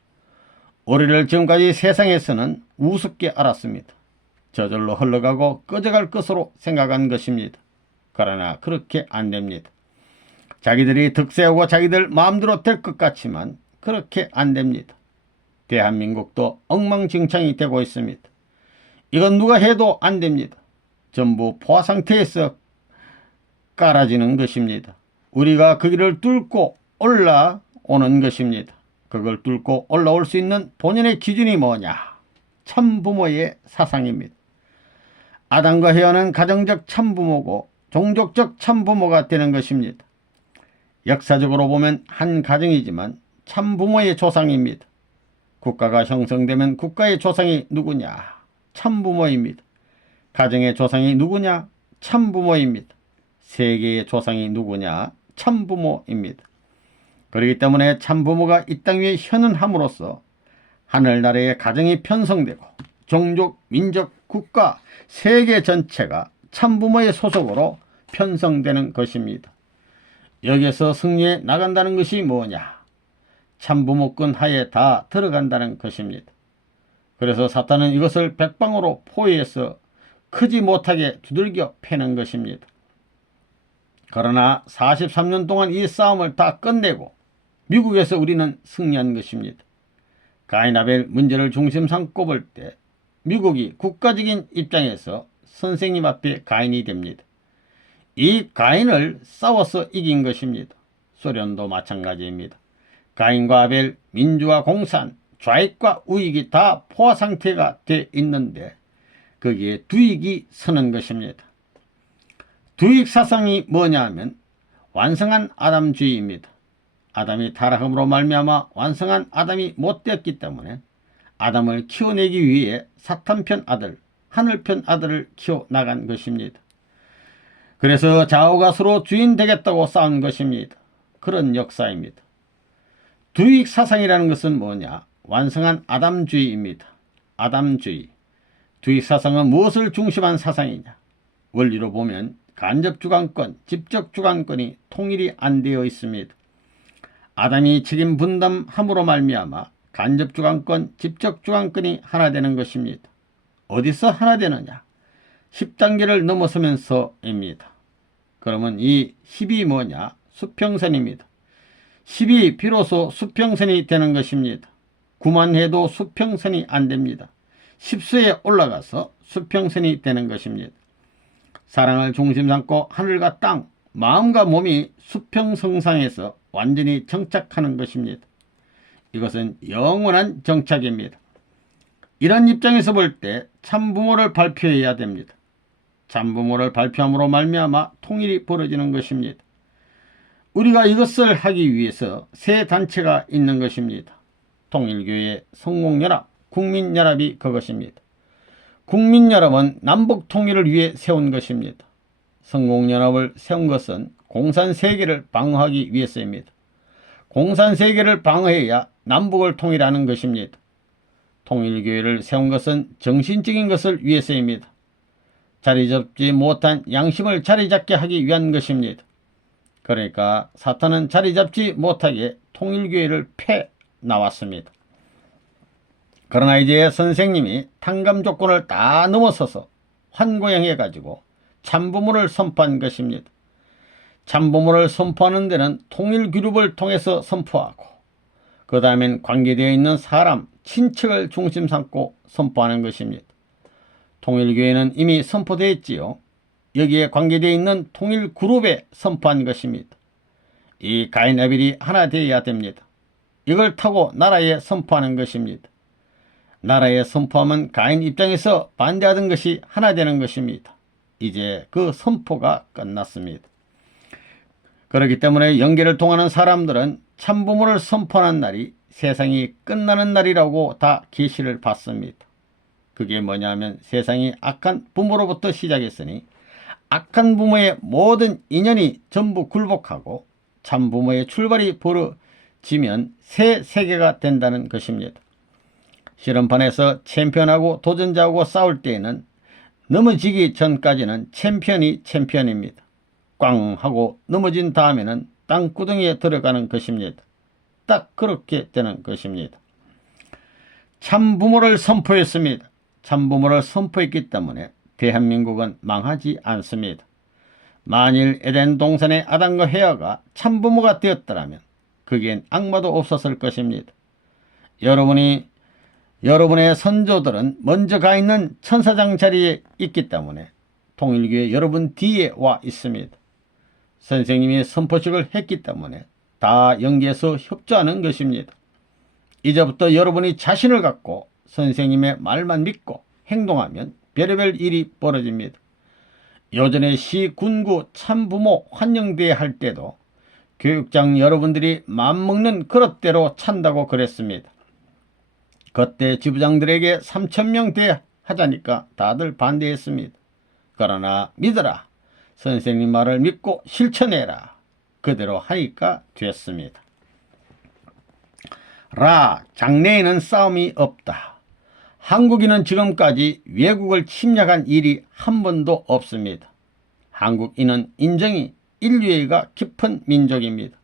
우리를 지금까지 세상에서는 우습게 알았습니다. 저절로 흘러가고 꺼져갈 것으로 생각한 것입니다. 그러나 그렇게 안 됩니다. 자기들이 득세하고 자기들 마음대로 될 것 같지만 그렇게 안 됩니다. 대한민국도 엉망진창이 되고 있습니다. 이건 누가 해도 안 됩니다. 전부 포화 상태에서 깔아지는 것입니다. 우리가 그 길을 뚫고 올라오는 것입니다. 그걸 뚫고 올라올 수 있는 본연의 기준이 뭐냐? 참부모의 사상입니다. 아담과 헤어는 가정적 참부모고 종족적 참부모가 되는 것입니다. 역사적으로 보면 한 가정이지만 참부모의 조상입니다. 국가가 형성되면 국가의 조상이 누구냐? 참부모입니다. 가정의 조상이 누구냐? 참부모입니다. 세계의 조상이 누구냐? 참부모입니다. 그렇기 때문에 참부모가 이 땅 위에 현현함으로써 하늘나라의 가정이 편성되고 종족, 민족, 국가, 세계 전체가 참부모의 소속으로 편성되는 것입니다. 여기에서 승리해 나간다는 것이 뭐냐? 참부모권 하에 다 들어간다는 것입니다. 그래서 사탄은 이것을 백방으로 포위해서 크지 못하게 두들겨 패는 것입니다. 그러나 43년 동안 이 싸움을 다 끝내고 미국에서 우리는 승리한 것입니다. 가인 아벨 문제를 중심 삼고 볼 때 미국이 국가적인 입장에서 선생님 앞에 가인이 됩니다. 이 가인을 싸워서 이긴 것입니다. 소련도 마찬가지입니다. 가인과 아벨, 민주와 공산, 좌익과 우익이 다 포화 상태가 돼 있는데 거기에 두익이 서는 것입니다. 두익 사상이 뭐냐 하면 완성한 아담주의입니다. 아담이 타락함으로 말미암아 완성한 아담이 못되었기 때문에 아담을 키워내기 위해 사탄편 아들, 하늘편 아들을 키워나간 것입니다. 그래서 좌우가 서로 주인 되겠다고 싸운 것입니다. 그런 역사입니다. 두익 사상이라는 것은 뭐냐? 완성한 아담주의입니다. 아담주의. 두익 사상은 무엇을 중심한 사상이냐? 원리로 보면 간접주관권, 직접주관권이 통일이 안 되어 있습니다. 아담이 책임 분담함으로 말미암아 간접주관권, 직접주관권이 하나 되는 것입니다. 어디서 하나 되느냐? 10단계를 넘어서면서입니다. 그러면 이 10이 뭐냐? 수평선입니다. 10이 비로소 수평선이 되는 것입니다. 9만 해도 수평선이 안 됩니다. 10수에 올라가서 수평선이 되는 것입니다. 사랑을 중심 삼고 하늘과 땅, 마음과 몸이 수평성상에서 완전히 정착하는 것입니다. 이것은 영원한 정착입니다. 이런 입장에서 볼 때 참부모를 발표해야 됩니다. 참부모를 발표함으로 말미암아 통일이 벌어지는 것입니다. 우리가 이것을 하기 위해서 세 단체가 있는 것입니다. 통일교회, 성공연합, 국민연합이 그것입니다. 국민연합은 남북통일을 위해 세운 것입니다. 성공연합을 세운 것은 공산세계를 방어하기 위해서입니다. 공산세계를 방어해야 남북을 통일하는 것입니다. 통일교회를 세운 것은 정신적인 것을 위해서입니다. 자리 잡지 못한 양심을 자리 잡게 하기 위한 것입니다. 그러니까 사탄은 자리 잡지 못하게 통일교회를 패 나왔습니다. 그러나 이제 선생님이 탕감 조건을 다 넘어서서 환고양해 가지고 참부모를 선포한 것입니다. 참부모를 선포하는 데는 통일그룹을 통해서 선포하고 그 다음엔 관계되어 있는 사람, 친척을 중심 삼고 선포하는 것입니다. 통일교회는 이미 선포되어 있지요. 여기에 관계되어 있는 통일그룹에 선포한 것입니다. 이 가인 아벨이 하나 되어야 됩니다. 이걸 타고 나라에 선포하는 것입니다. 나라에 선포하면 가인 입장에서 반대하던 것이 하나 되는 것입니다. 이제 그 선포가 끝났습니다. 그렇기 때문에 연계를 통하는 사람들은 참부모를 선포하는 날이 세상이 끝나는 날이라고 다 계시를 받습니다. 그게 뭐냐면 세상이 악한 부모로부터 시작했으니 악한 부모의 모든 인연이 전부 굴복하고 참부모의 출발이 벌어지면 새 세계가 된다는 것입니다. 실험판에서 챔피언하고 도전자하고 싸울 때에는 넘어지기 전까지는 챔피언이 챔피언입니다. 꽝 하고 넘어진 다음에는 땅구덩이에 들어가는 것입니다. 딱 그렇게 되는 것입니다. 참부모를 선포했습니다. 참부모를 선포했기 때문에 대한민국은 망하지 않습니다. 만일 에덴 동산의 아담과 헤아가 참부모가 되었더라면 거기엔 악마도 없었을 것입니다. 여러분의 선조들은 먼저 가 있는 천사장 자리에 있기 때문에 통일교회 여러분 뒤에 와 있습니다. 선생님이 선포식을 했기 때문에 다 연계해서 협조하는 것입니다. 이제부터 여러분이 자신을 갖고 선생님의 말만 믿고 행동하면 별의별 일이 벌어집니다. 요전에 시, 군구, 참부모 환영대회 할 때도 교육장 여러분들이 맘먹는 그릇대로 찬다고 그랬습니다. 그때 지부장들에게 3,000명 대회 하자니까 다들 반대했습니다. 그러나 믿어라. 선생님 말을 믿고 실천해라. 그대로 하니까 됐습니다. 장래에는 싸움이 없다. 한국인은 지금까지 외국을 침략한 일이 한 번도 없습니다. 한국인은 인정이 인류애가 깊은 민족입니다.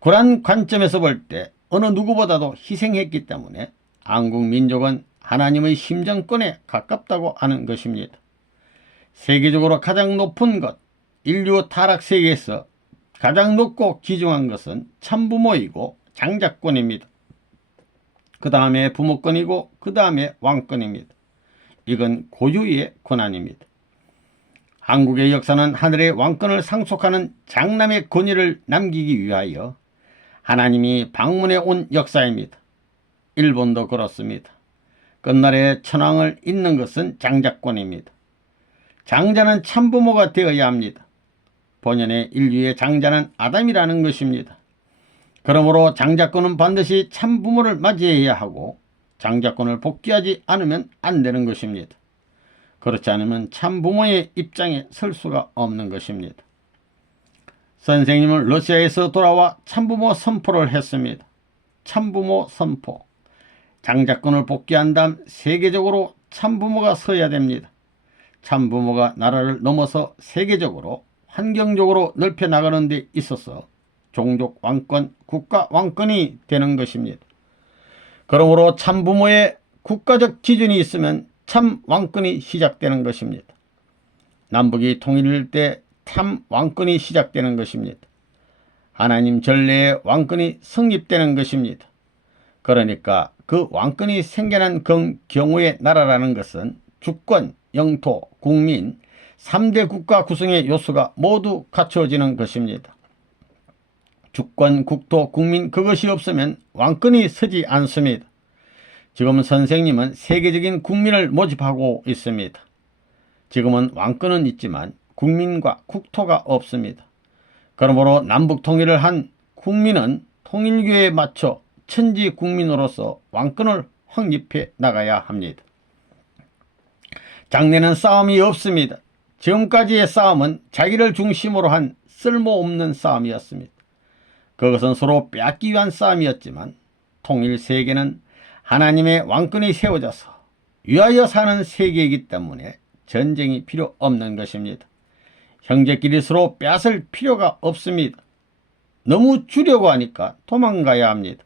그런 관점에서 볼 때 어느 누구보다도 희생했기 때문에 한국 민족은 하나님의 심정권에 가깝다고 하는 것입니다. 세계적으로 가장 높은 것, 인류 타락 세계에서 가장 높고 귀중한 것은 참부모이고 장자권입니다. 그 다음에 부모권이고 그 다음에 왕권입니다. 이건 고유의 권한입니다. 한국의 역사는 하늘의 왕권을 상속하는 장남의 권위를 남기기 위하여 하나님이 방문해 온 역사입니다. 일본도 그렇습니다. 끝날에 천황을 잇는 것은 장자권입니다. 장자는 참부모가 되어야 합니다. 본연의 인류의 장자는 아담이라는 것입니다. 그러므로 장자권은 반드시 참부모를 맞이해야 하고 장자권을 복귀하지 않으면 안 되는 것입니다. 그렇지 않으면 참부모의 입장에 설 수가 없는 것입니다. 선생님은 러시아에서 돌아와 참부모 선포를 했습니다. 참부모 선포. 장자권을 복귀한 다음 세계적으로 참부모가 서야 됩니다. 참부모가 나라를 넘어서 세계적으로 환경적으로 넓혀 나가는 데 있어서 종족 왕권, 국가 왕권이 되는 것입니다. 그러므로 참부모의 국가적 기준이 있으면 참 왕권이 시작되는 것입니다. 남북이 통일될 때 참 왕권이 시작되는 것입니다. 하나님 전례의 왕권이 성립되는 것입니다. 그러니까 그 왕권이 생겨난 경우의 나라라는 것은 주권, 영토, 국민, 3대 국가 구성의 요소가 모두 갖춰지는 것입니다. 주권, 국토, 국민 그것이 없으면 왕권이 서지 않습니다. 지금 선생님은 세계적인 국민을 모집하고 있습니다. 지금은 왕권은 있지만 국민과 국토가 없습니다. 그러므로 남북 통일을 한 국민은 통일교에 맞춰 천지 국민으로서 왕권을 확립해 나가야 합니다. 장래는 싸움이 없습니다. 지금까지의 싸움은 자기를 중심으로 한 쓸모없는 싸움이었습니다. 그것은 서로 빼앗기 위한 싸움이었지만 통일 세계는 하나님의 왕권이 세워져서 위하여 사는 세계이기 때문에 전쟁이 필요 없는 것입니다. 형제끼리 서로 빼앗을 필요가 없습니다. 너무 주려고 하니까 도망가야 합니다.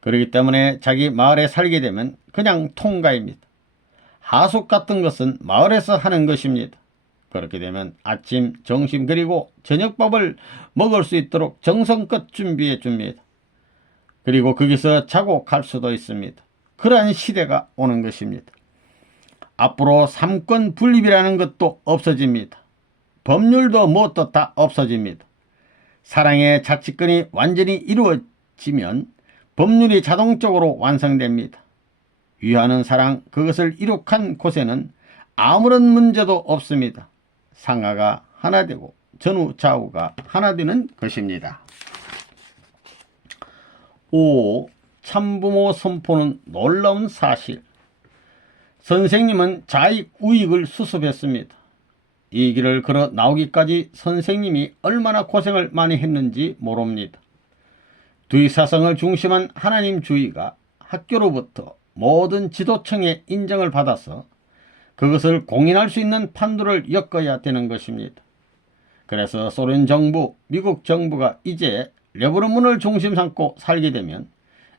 그렇기 때문에 자기 마을에 살게 되면 그냥 통가입니다. 하숙 같은 것은 마을에서 하는 것입니다. 그렇게 되면 아침, 점심 그리고 저녁밥을 먹을 수 있도록 정성껏 준비해 줍니다. 그리고 거기서 자고 갈 수도 있습니다. 그러한 시대가 오는 것입니다. 앞으로 삼권 분립이라는 것도 없어집니다. 법률도 무엇도 다 없어집니다. 사랑의 자치권이 완전히 이루어지면 법률이 자동적으로 완성됩니다. 위하는 사랑, 그것을 이룩한 곳에는 아무런 문제도 없습니다. 상하가 하나 되고 전후 좌우가 하나 되는 것입니다. 5. 참부모 선포는 놀라운 사실. 선생님은 자익 우익을 수습했습니다. 이 길을 걸어 나오기까지 선생님이 얼마나 고생을 많이 했는지 모릅니다. 두의사성을 중심한 하나님 주의가 학교로부터 모든 지도청의 인정을 받아서 그것을 공인할 수 있는 판도를 엮어야 되는 것입니다. 그래서 소련 정부, 미국 정부가 이제 르브론문을 중심 삼고 살게 되면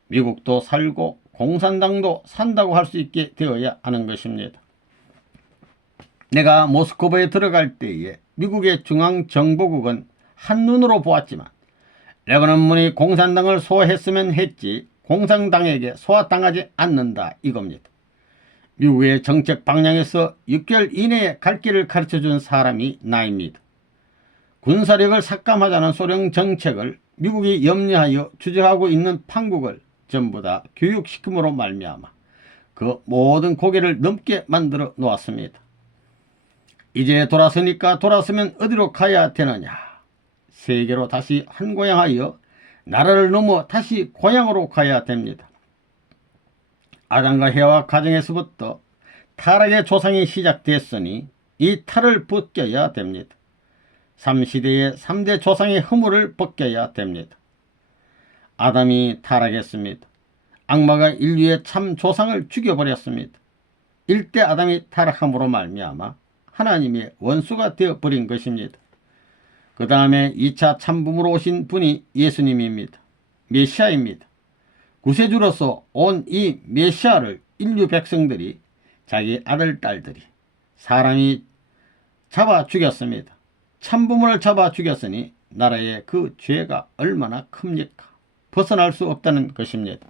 미국도 살고 공산당도 산다고 할 수 있게 되어야 하는 것입니다. 내가 모스크바에 들어갈 때에 미국의 중앙정보국은 한눈으로 보았지만 르브론문이 공산당을 소화했으면 했지 공산당에게 소화당하지 않는다 이겁니다. 미국의 정책 방향에서 6개월 이내에 갈 길을 가르쳐준 사람이 나입니다. 군사력을 삭감하자는 소련 정책을 미국이 염려하여 주저하고 있는 판국을 전부 다 교육시킴으로 말미암아 그 모든 고개를 넘게 만들어 놓았습니다. 이제 돌아서니까 돌아서면 어디로 가야 되느냐. 세계로 다시 한 고향하여 나라를 넘어 다시 고향으로 가야 됩니다. 아담과 해와 가정에서부터 타락의 조상이 시작됐으니 이 탈을 벗겨야 됩니다. 3시대의 3대 조상의 허물을 벗겨야 됩니다. 아담이 타락했습니다. 악마가 인류의 참 조상을 죽여버렸습니다. 일대 아담이 타락함으로 말미암아 하나님의 원수가 되어버린 것입니다. 그 다음에 2차 참부모로 오신 분이 예수님입니다. 메시아입니다. 구세주로서 온 이 메시아를 인류 백성들이 자기 아들, 딸들이 사람이 잡아 죽였습니다. 참부모를 잡아 죽였으니 나라의 그 죄가 얼마나 큽니까? 벗어날 수 없다는 것입니다.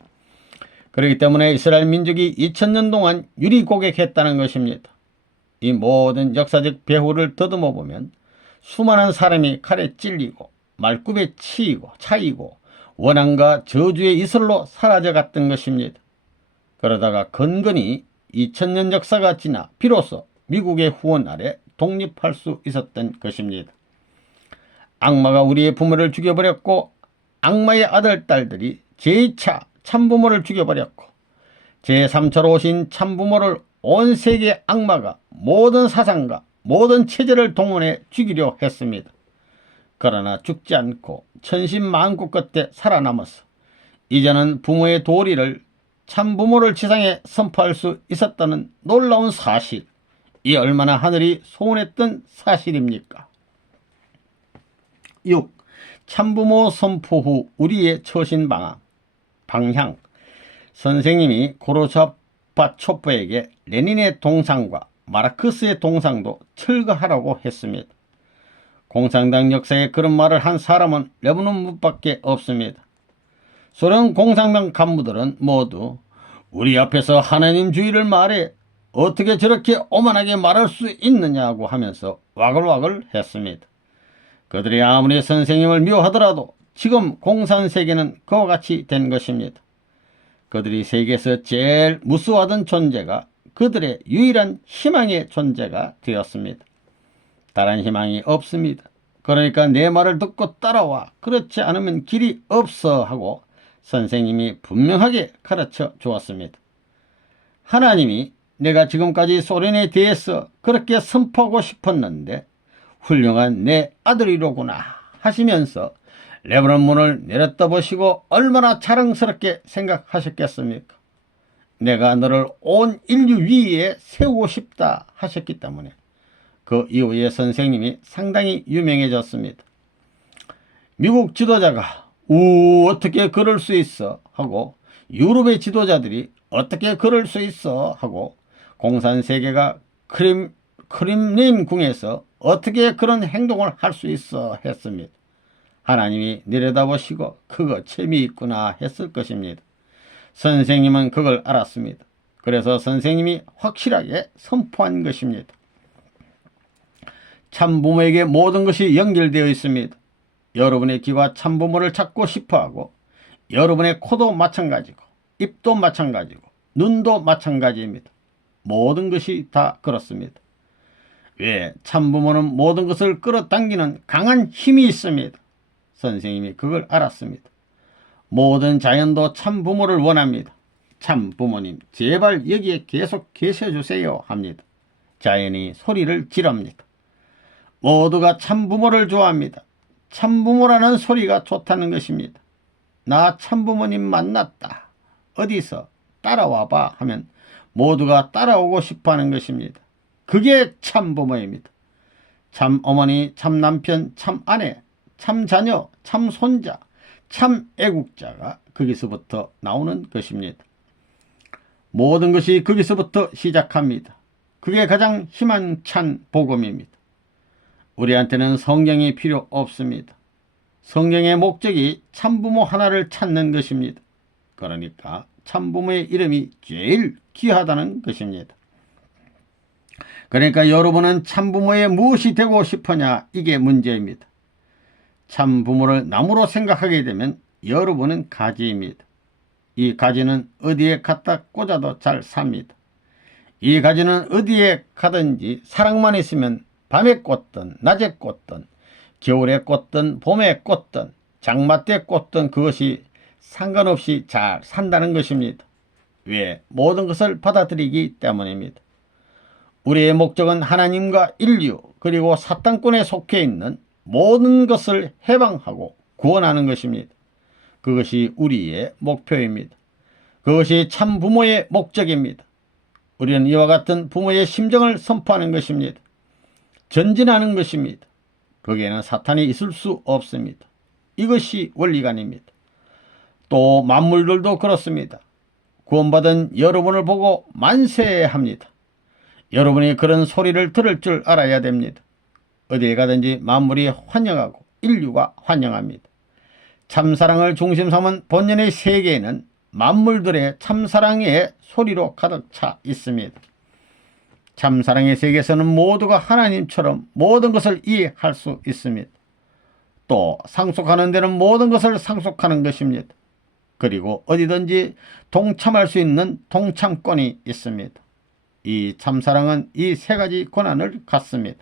그렇기 때문에 이스라엘 민족이 2000년 동안 유리고객했다는 것입니다. 이 모든 역사적 배후를 더듬어 보면 수많은 사람이 칼에 찔리고 말굽에 차이고 원한과 저주의 이슬로 사라져갔던 것입니다. 그러다가 근근히 2000년 역사가 지나 비로소 미국의 후원 아래 독립할 수 있었던 것입니다. 악마가 우리의 부모를 죽여버렸고 악마의 아들, 딸들이 제2차 참부모를 죽여버렸고 제3차로 오신 참부모를 온 세계 악마가 모든 사상과 모든 체제를 동원해 죽이려 했습니다. 그러나 죽지 않고 천신만고 끝에 살아남아서 이제는 부모의 도리를 참부모를 지상에 선포할 수 있었다는 놀라운 사실, 이 얼마나 하늘이 소원했던 사실입니까? 6. 참부모 선포 후 우리의 처신 방향. 선생님이 고르바초프에게 레닌의 동상과 마르크스의 동상도 철거하라고 했습니다. 공산당 역사에 그런 말을 한 사람은 레브논밖에 없습니다. 소련 공산당 간부들은 모두 우리 앞에서 하나님주의를 말해 어떻게 저렇게 오만하게 말할 수 있느냐고 하면서 와글와글 했습니다. 그들이 아무리 선생님을 미워하더라도 지금 공산세계는 그와 같이 된 것입니다. 그들이 세계에서 제일 무수하던 존재가 그들의 유일한 희망의 존재가 되었습니다. 다른 희망이 없습니다. 그러니까 내 말을 듣고 따라와. 그렇지 않으면 길이 없어 하고 선생님이 분명하게 가르쳐 주었습니다. 하나님이 내가 지금까지 소련에 대해서 그렇게 선포하고 싶었는데 훌륭한 내 아들이로구나 하시면서 레브논 문을 내렸다 보시고 얼마나 자랑스럽게 생각하셨겠습니까? 내가 너를 온 인류 위에 세우고 싶다 하셨기 때문에 그 이후에 선생님이 상당히 유명해졌습니다. 미국 지도자가 어떻게 그럴 수 있어 하고 유럽의 지도자들이 어떻게 그럴 수 있어 하고 공산세계가 크렘린 궁에서 어떻게 그런 행동을 할 수 있어 했습니다. 하나님이 내려다보시고 그거 재미있구나 했을 것입니다. 선생님은 그걸 알았습니다. 그래서 선생님이 확실하게 선포한 것입니다. 참부모에게 모든 것이 연결되어 있습니다. 여러분의 귀가 참부모를 찾고 싶어하고 여러분의 코도 마찬가지고 입도 마찬가지고 눈도 마찬가지입니다. 모든 것이 다 그렇습니다. 왜? 참부모는 모든 것을 끌어당기는 강한 힘이 있습니다. 선생님이 그걸 알았습니다. 모든 자연도 참부모를 원합니다. 참부모님 제발 여기에 계속 계셔주세요 합니다. 자연이 소리를 지릅니다. 모두가 참부모를 좋아합니다. 참부모라는 소리가 좋다는 것입니다. 나 참부모님 만났다. 어디서 따라와봐 하면 모두가 따라오고 싶어하는 것입니다. 그게 참부모입니다. 참어머니, 참남편, 참아내, 참자녀, 참손자, 참애국자가 거기서부터 나오는 것입니다. 모든 것이 거기서부터 시작합니다. 그게 가장 희망찬 복음입니다. 우리한테는 성경이 필요 없습니다. 성경의 목적이 참부모 하나를 찾는 것입니다. 그러니까 참부모의 이름이 제일 귀하다는 것입니다. 그러니까 여러분은 참부모의 무엇이 되고 싶으냐, 이게 문제입니다. 참부모를 나무로 생각하게 되면 여러분은 가지입니다. 이 가지는 어디에 갖다 꽂아도 잘 삽니다. 이 가지는 어디에 가든지 사랑만 있으면 밤에 꽂든 낮에 꽂든 겨울에 꽂든 봄에 꽂든 장마 때 꽂든 그것이 상관없이 잘 산다는 것입니다. 왜? 모든 것을 받아들이기 때문입니다. 우리의 목적은 하나님과 인류 그리고 사탄권에 속해 있는 모든 것을 해방하고 구원하는 것입니다. 그것이 우리의 목표입니다. 그것이 참 부모의 목적입니다. 우리는 이와 같은 부모의 심정을 선포하는 것입니다. 전진하는 것입니다. 거기에는 사탄이 있을 수 없습니다. 이것이 원리관입니다. 또 만물들도 그렇습니다. 구원받은 여러분을 보고 만세합니다. 여러분이 그런 소리를 들을 줄 알아야 됩니다. 어디에 가든지 만물이 환영하고 인류가 환영합니다. 참사랑을 중심 삼은 본연의 세계에는 만물들의 참사랑의 소리로 가득 차 있습니다. 참사랑의 세계에서는 모두가 하나님처럼 모든 것을 이해할 수 있습니다. 또 상속하는 데는 모든 것을 상속하는 것입니다. 그리고 어디든지 동참할 수 있는 동참권이 있습니다. 이 참사랑은 이 세 가지 권한을 갖습니다.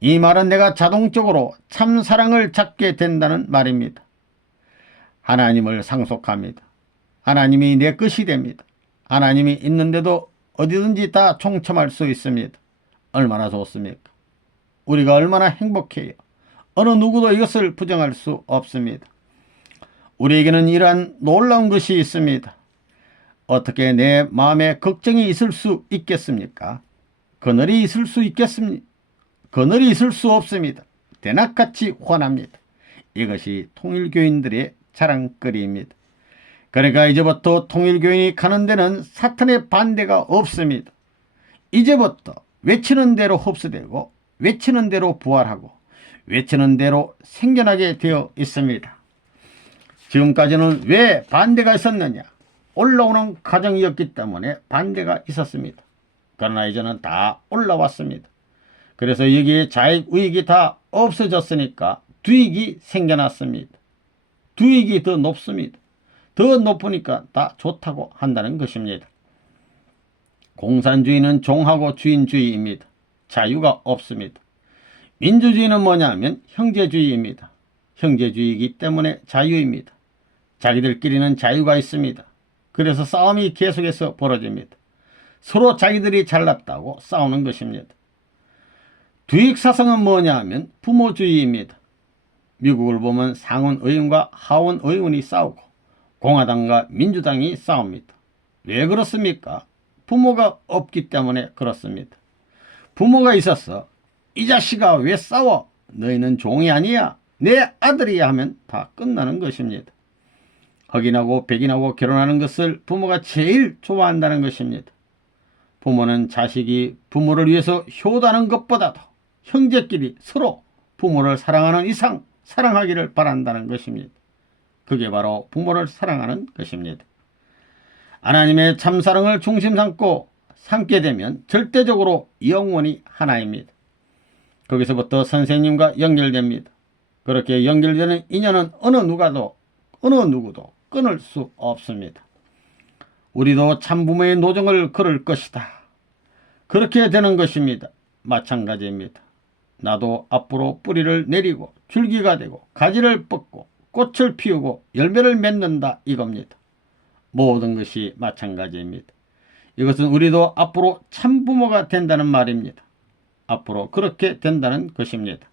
이 말은 내가 자동적으로 참사랑을 잡게 된다는 말입니다. 하나님을 상속합니다. 하나님이 내 것이 됩니다. 하나님이 있는데도 어디든지 다 동참할 수 있습니다. 얼마나 좋습니까? 우리가 얼마나 행복해요. 어느 누구도 이것을 부정할 수 없습니다. 우리에게는 이러한 놀라운 것이 있습니다. 어떻게 내 마음에 걱정이 있을 수 있겠습니까? 그늘이 있을 수 있겠습니까? 그늘이 있을 수 없습니다. 대낮같이 환합니다. 이것이 통일교인들의 자랑거리입니다. 그러니까 이제부터 통일교인이 가는 데는 사탄의 반대가 없습니다. 이제부터 외치는 대로 흡수되고 외치는 대로 부활하고 외치는 대로 생겨나게 되어 있습니다. 지금까지는 왜 반대가 있었느냐? 올라오는 과정이었기 때문에 반대가 있었습니다. 그러나 이제는 다 올라왔습니다. 그래서 여기에 자익, 우익이 다 없어졌으니까 두익이 생겨났습니다. 두익이 더 높습니다. 더 높으니까 다 좋다고 한다는 것입니다. 공산주의는 종하고 주인주의입니다. 자유가 없습니다. 민주주의는 뭐냐면 형제주의입니다. 형제주의이기 때문에 자유입니다. 자기들끼리는 자유가 있습니다. 그래서 싸움이 계속해서 벌어집니다. 서로 자기들이 잘났다고 싸우는 것입니다. 두익사상은 뭐냐 하면 부모주의입니다. 미국을 보면 상원 의원과 하원 의원이 싸우고 공화당과 민주당이 싸웁니다. 왜 그렇습니까? 부모가 없기 때문에 그렇습니다. 부모가 있어서 이 자식아 왜 싸워? 너희는 종이 아니야. 내 아들이야 하면 다 끝나는 것입니다. 흑인하고 백인하고 결혼하는 것을 부모가 제일 좋아한다는 것입니다. 부모는 자식이 부모를 위해서 효도하는 것보다도 형제끼리 서로 부모를 사랑하는 이상 사랑하기를 바란다는 것입니다. 그게 바로 부모를 사랑하는 것입니다. 하나님의 참사랑을 중심 삼고 삼게 되면 절대적으로 영원히 하나입니다. 거기서부터 선생님과 연결됩니다. 그렇게 연결되는 인연은 어느 누구도 끊을 수 없습니다. 우리도 참부모의 노정을 걸을 것이다. 그렇게 되는 것입니다. 마찬가지입니다. 나도 앞으로 뿌리를 내리고 줄기가 되고 가지를 뻗고 꽃을 피우고 열매를 맺는다 이겁니다. 모든 것이 마찬가지입니다. 이것은 우리도 앞으로 참부모가 된다는 말입니다. 앞으로 그렇게 된다는 것입니다.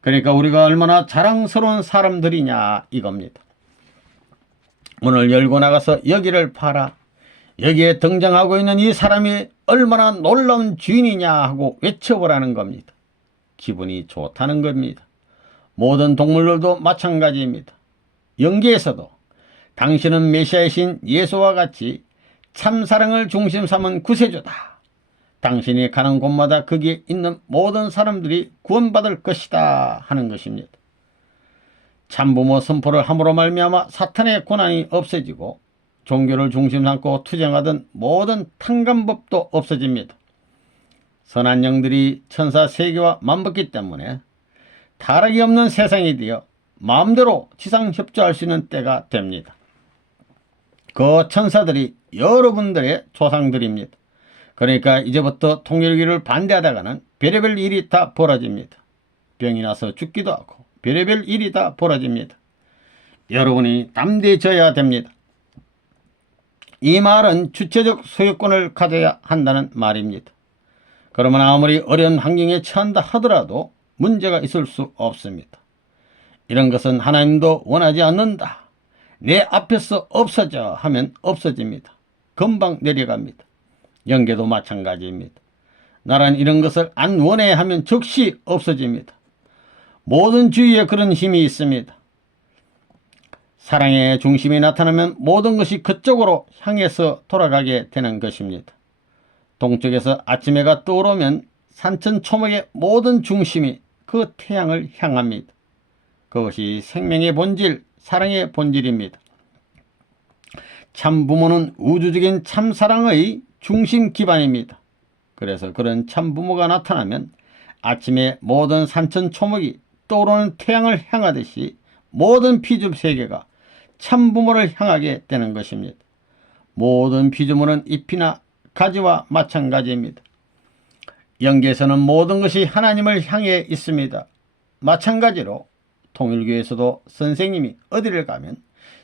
그러니까 우리가 얼마나 자랑스러운 사람들이냐 이겁니다. 문을 열고 나가서 여기를 봐라. 여기에 등장하고 있는 이 사람이 얼마나 놀라운 주인이냐 하고 외쳐보라는 겁니다. 기분이 좋다는 겁니다. 모든 동물들도 마찬가지입니다. 영계에서도 당신은 메시아이신 예수와 같이 참사랑을 중심 삼은 구세주다. 당신이 가는 곳마다 거기에 있는 모든 사람들이 구원받을 것이다 하는 것입니다. 참부모 선포를 함으로 말미암아 사탄의 권한이 없어지고 종교를 중심 삼고 투쟁하던 모든 탕감법도 없어집니다. 선한 영들이 천사 세계와 맞붙기 때문에 타락이 없는 세상이 되어 마음대로 지상 협조할 수 있는 때가 됩니다. 그 천사들이 여러분들의 조상들입니다. 그러니까 이제부터 통일교를 반대하다가는 별의별 일이 다 벌어집니다. 병이 나서 죽기도 하고 별의별 일이 다 벌어집니다. 여러분이 담대해져야 됩니다. 이 말은 주체적 소유권을 가져야 한다는 말입니다. 그러면 아무리 어려운 환경에 처한다 하더라도 문제가 있을 수 없습니다. 이런 것은 하나님도 원하지 않는다. 내 앞에서 없어져 하면 없어집니다. 금방 내려갑니다. 영계도 마찬가지입니다. 나란 이런 것을 안 원해 하면 즉시 없어집니다. 모든 주위에 그런 힘이 있습니다. 사랑의 중심이 나타나면 모든 것이 그쪽으로 향해서 돌아가게 되는 것입니다. 동쪽에서 아침 해가 떠오르면 산천초목의 모든 중심이 그 태양을 향합니다. 그것이 생명의 본질, 사랑의 본질입니다. 참부모는 우주적인 참사랑의 중심 기반입니다. 그래서 그런 참부모가 나타나면 아침에 모든 산천 초목이 떠오르는 태양을 향하듯이 모든 피조물 세계가 참부모를 향하게 되는 것입니다. 모든 피조물은 잎이나 가지와 마찬가지입니다. 영계에서는 모든 것이 하나님을 향해 있습니다. 마찬가지로 통일교에서도 선생님이 어디를 가면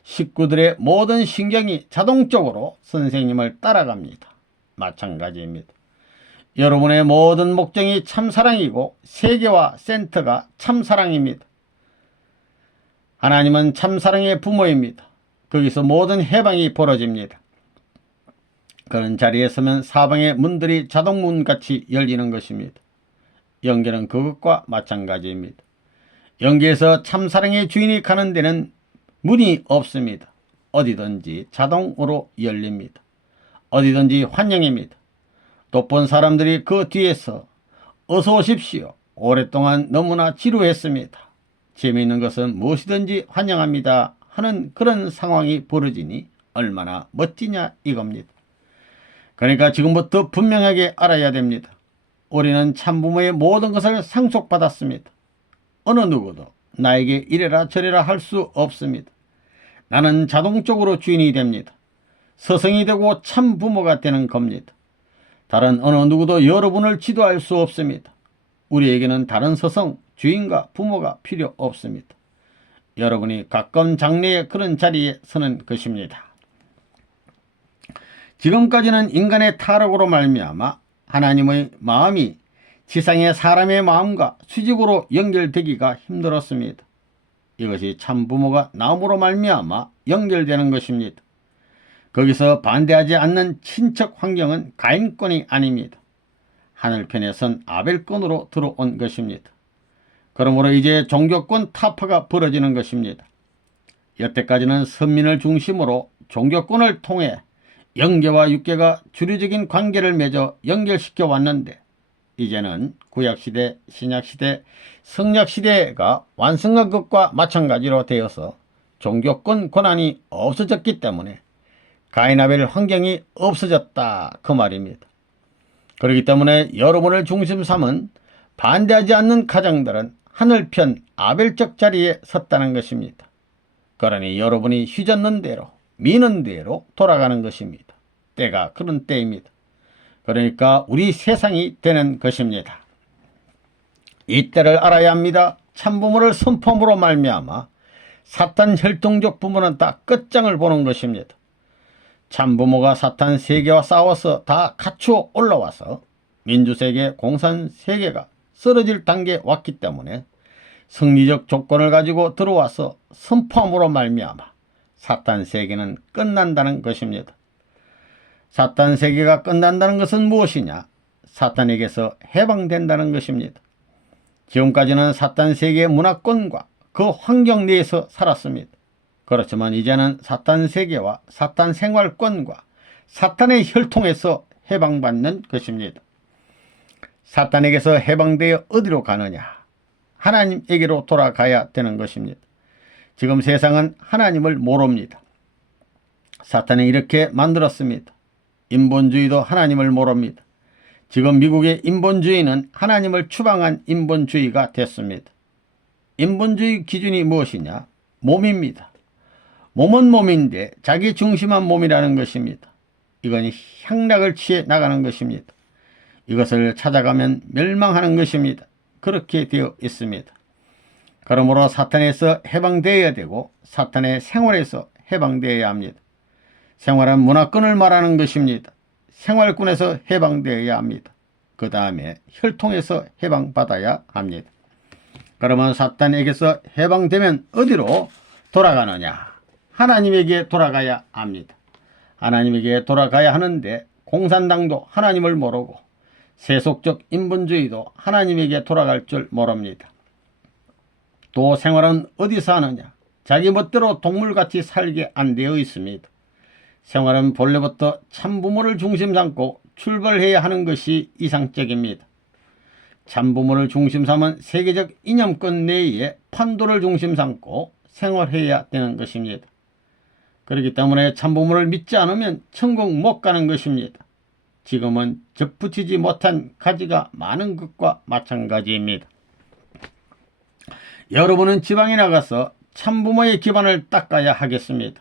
식구들의 모든 신경이 자동적으로 선생님을 따라갑니다. 마찬가지입니다. 여러분의 모든 목적이 참사랑이고 세계와 센터가 참사랑입니다. 하나님은 참사랑의 부모입니다. 거기서 모든 해방이 벌어집니다. 그런 자리에 서면 사방의 문들이 자동문같이 열리는 것입니다. 영계는 그것과 마찬가지입니다. 영계에서 참사랑의 주인이 가는 데는 문이 없습니다. 어디든지 자동으로 열립니다. 어디든지 환영입니다. 돋본 사람들이 그 뒤에서 어서 오십시오. 오랫동안 너무나 지루했습니다. 재미있는 것은 무엇이든지 환영합니다. 하는 그런 상황이 벌어지니 얼마나 멋지냐 이겁니다. 그러니까 지금부터 분명하게 알아야 됩니다. 우리는 참부모의 모든 것을 상속받았습니다. 어느 누구도 나에게 이래라 저래라 할 수 없습니다. 나는 자동적으로 주인이 됩니다. 서성이 되고 참부모가 되는 겁니다. 다른 어느 누구도 여러분을 지도할 수 없습니다. 우리에게는 다른 서성, 주인과 부모가 필요 없습니다. 여러분이 가까운 장래의 그런 자리에 서는 것입니다. 지금까지는 인간의 타락으로 말미암아 하나님의 마음이 지상의 사람의 마음과 수직으로 연결되기가 힘들었습니다. 이것이 참부모가 나옴으로 말미암아 연결되는 것입니다. 거기서 반대하지 않는 친척 환경은 가인권이 아닙니다. 하늘편에 선 아벨권으로 들어온 것입니다. 그러므로 이제 종교권 타파가 벌어지는 것입니다. 여태까지는 선민을 중심으로 종교권을 통해 영계와 육계가 주류적인 관계를 맺어 연결시켜 왔는데 이제는 구약시대, 신약시대, 성약시대가 완성한 것과 마찬가지로 되어서 종교권 권한이 없어졌기 때문에 가인아벨 환경이 없어졌다 그 말입니다. 그렇기 때문에 여러분을 중심 삼은 반대하지 않는 가정들은 하늘편 아벨적 자리에 섰다는 것입니다. 그러니 여러분이 휘젓는 대로 미는 대로 돌아가는 것입니다. 때가 그런 때입니다. 그러니까 우리 세상이 되는 것입니다. 이 때를 알아야 합니다. 참부모를 선포함으로 말미암아 사탄 혈통적 부모는 다 끝장을 보는 것입니다. 참부모가 사탄 세계와 싸워서 다 갖추어 올라와서 민주세계, 공산세계가 쓰러질 단계에 왔기 때문에 승리적 조건을 가지고 들어와서 선포함으로 말미암아 사탄 세계는 끝난다는 것입니다. 사탄 세계가 끝난다는 것은 무엇이냐? 사탄에게서 해방된다는 것입니다. 지금까지는 사탄 세계의 문화권과 그 환경 내에서 살았습니다. 그렇지만 이제는 사탄 세계와 사탄 생활권과 사탄의 혈통에서 해방받는 것입니다. 사탄에게서 해방되어 어디로 가느냐? 하나님에게로 돌아가야 되는 것입니다. 지금 세상은 하나님을 모릅니다. 사탄이 이렇게 만들었습니다. 인본주의도 하나님을 모릅니다. 지금 미국의 인본주의는 하나님을 추방한 인본주의가 됐습니다. 인본주의 기준이 무엇이냐? 몸입니다. 몸은 몸인데 자기 중심한 몸이라는 것입니다. 이건 향락을 취해 나가는 것입니다. 이것을 찾아가면 멸망하는 것입니다. 그렇게 되어 있습니다. 그러므로 사탄에서 해방되어야 되고 사탄의 생활에서 해방되어야 합니다. 생활은 문화권을 말하는 것입니다. 생활권에서 해방되어야 합니다. 그 다음에 혈통에서 해방받아야 합니다. 그러면 사탄에게서 해방되면 어디로 돌아가느냐? 하나님에게 돌아가야 합니다. 하나님에게 돌아가야 하는데 공산당도 하나님을 모르고 세속적 인본주의도 하나님에게 돌아갈 줄 모릅니다. 또 생활은 어디서 하느냐? 자기 멋대로 동물같이 살게 안 되어 있습니다. 생활은 본래부터 참부모를 중심 삼고 출발해야 하는 것이 이상적입니다. 참부모를 중심 삼은 세계적 이념권 내에 판도를 중심 삼고 생활해야 되는 것입니다. 그렇기 때문에 참부모를 믿지 않으면 천국 못 가는 것입니다. 지금은 접붙이지 못한 가지가 많은 것과 마찬가지입니다. 여러분은 지방에 나가서 참부모의 기반을 닦아야 하겠습니다.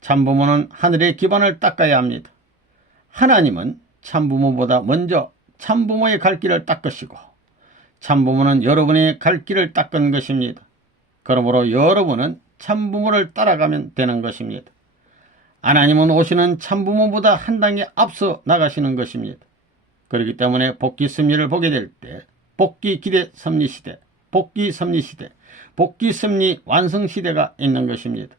참부모는 하늘의 기반을 닦아야 합니다. 하나님은 참부모보다 먼저 참부모의 갈 길을 닦으시고 참부모는 여러분의 갈 길을 닦은 것입니다. 그러므로 여러분은 참부모를 따라가면 되는 것입니다. 하나님은 오시는 참부모보다 한 단계 앞서 나가시는 것입니다. 그렇기 때문에 복귀 섭리를 보게 될 때 복귀 기대 섭리 시대, 복귀 섭리 시대, 복귀 섭리 완성 시대가 있는 것입니다.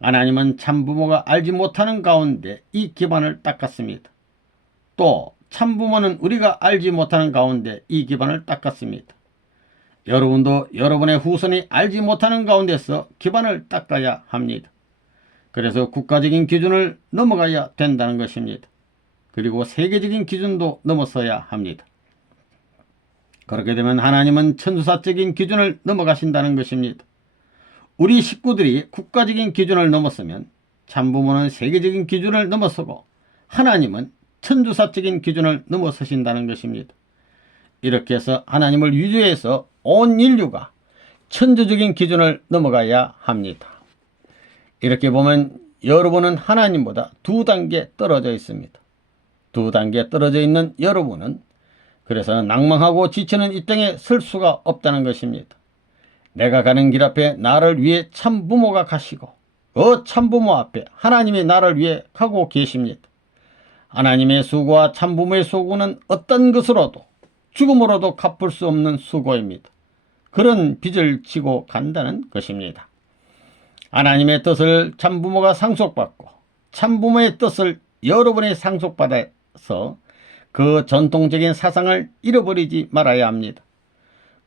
하나님은 참부모가 알지 못하는 가운데 이 기반을 닦았습니다. 또 참부모는 우리가 알지 못하는 가운데 이 기반을 닦았습니다. 여러분도 여러분의 후손이 알지 못하는 가운데서 기반을 닦아야 합니다. 그래서 국가적인 기준을 넘어가야 된다는 것입니다. 그리고 세계적인 기준도 넘어서야 합니다. 그렇게 되면 하나님은 천주사적인 기준을 넘어가신다는 것입니다. 우리 식구들이 국가적인 기준을 넘었으면 참부모는 세계적인 기준을 넘어서고 하나님은 천주사적인 기준을 넘어서신다는 것입니다. 이렇게 해서 하나님을 위조해서 온 인류가 천주적인 기준을 넘어가야 합니다. 이렇게 보면 여러분은 하나님보다 2단계 떨어져 있습니다. 2단계 떨어져 있는 여러분은 그래서 낭망하고 지치는 이 땅에 설 수가 없다는 것입니다. 내가 가는 길 앞에 나를 위해 참부모가 가시고 그 참부모 앞에 하나님이 나를 위해 가고 계십니다. 하나님의 수고와 참부모의 수고는 어떤 것으로도 죽음으로도 갚을 수 없는 수고입니다. 그런 빚을 지고 간다는 것입니다. 하나님의 뜻을 참부모가 상속받고 참부모의 뜻을 여러분이 상속받아서 그 전통적인 사상을 잃어버리지 말아야 합니다.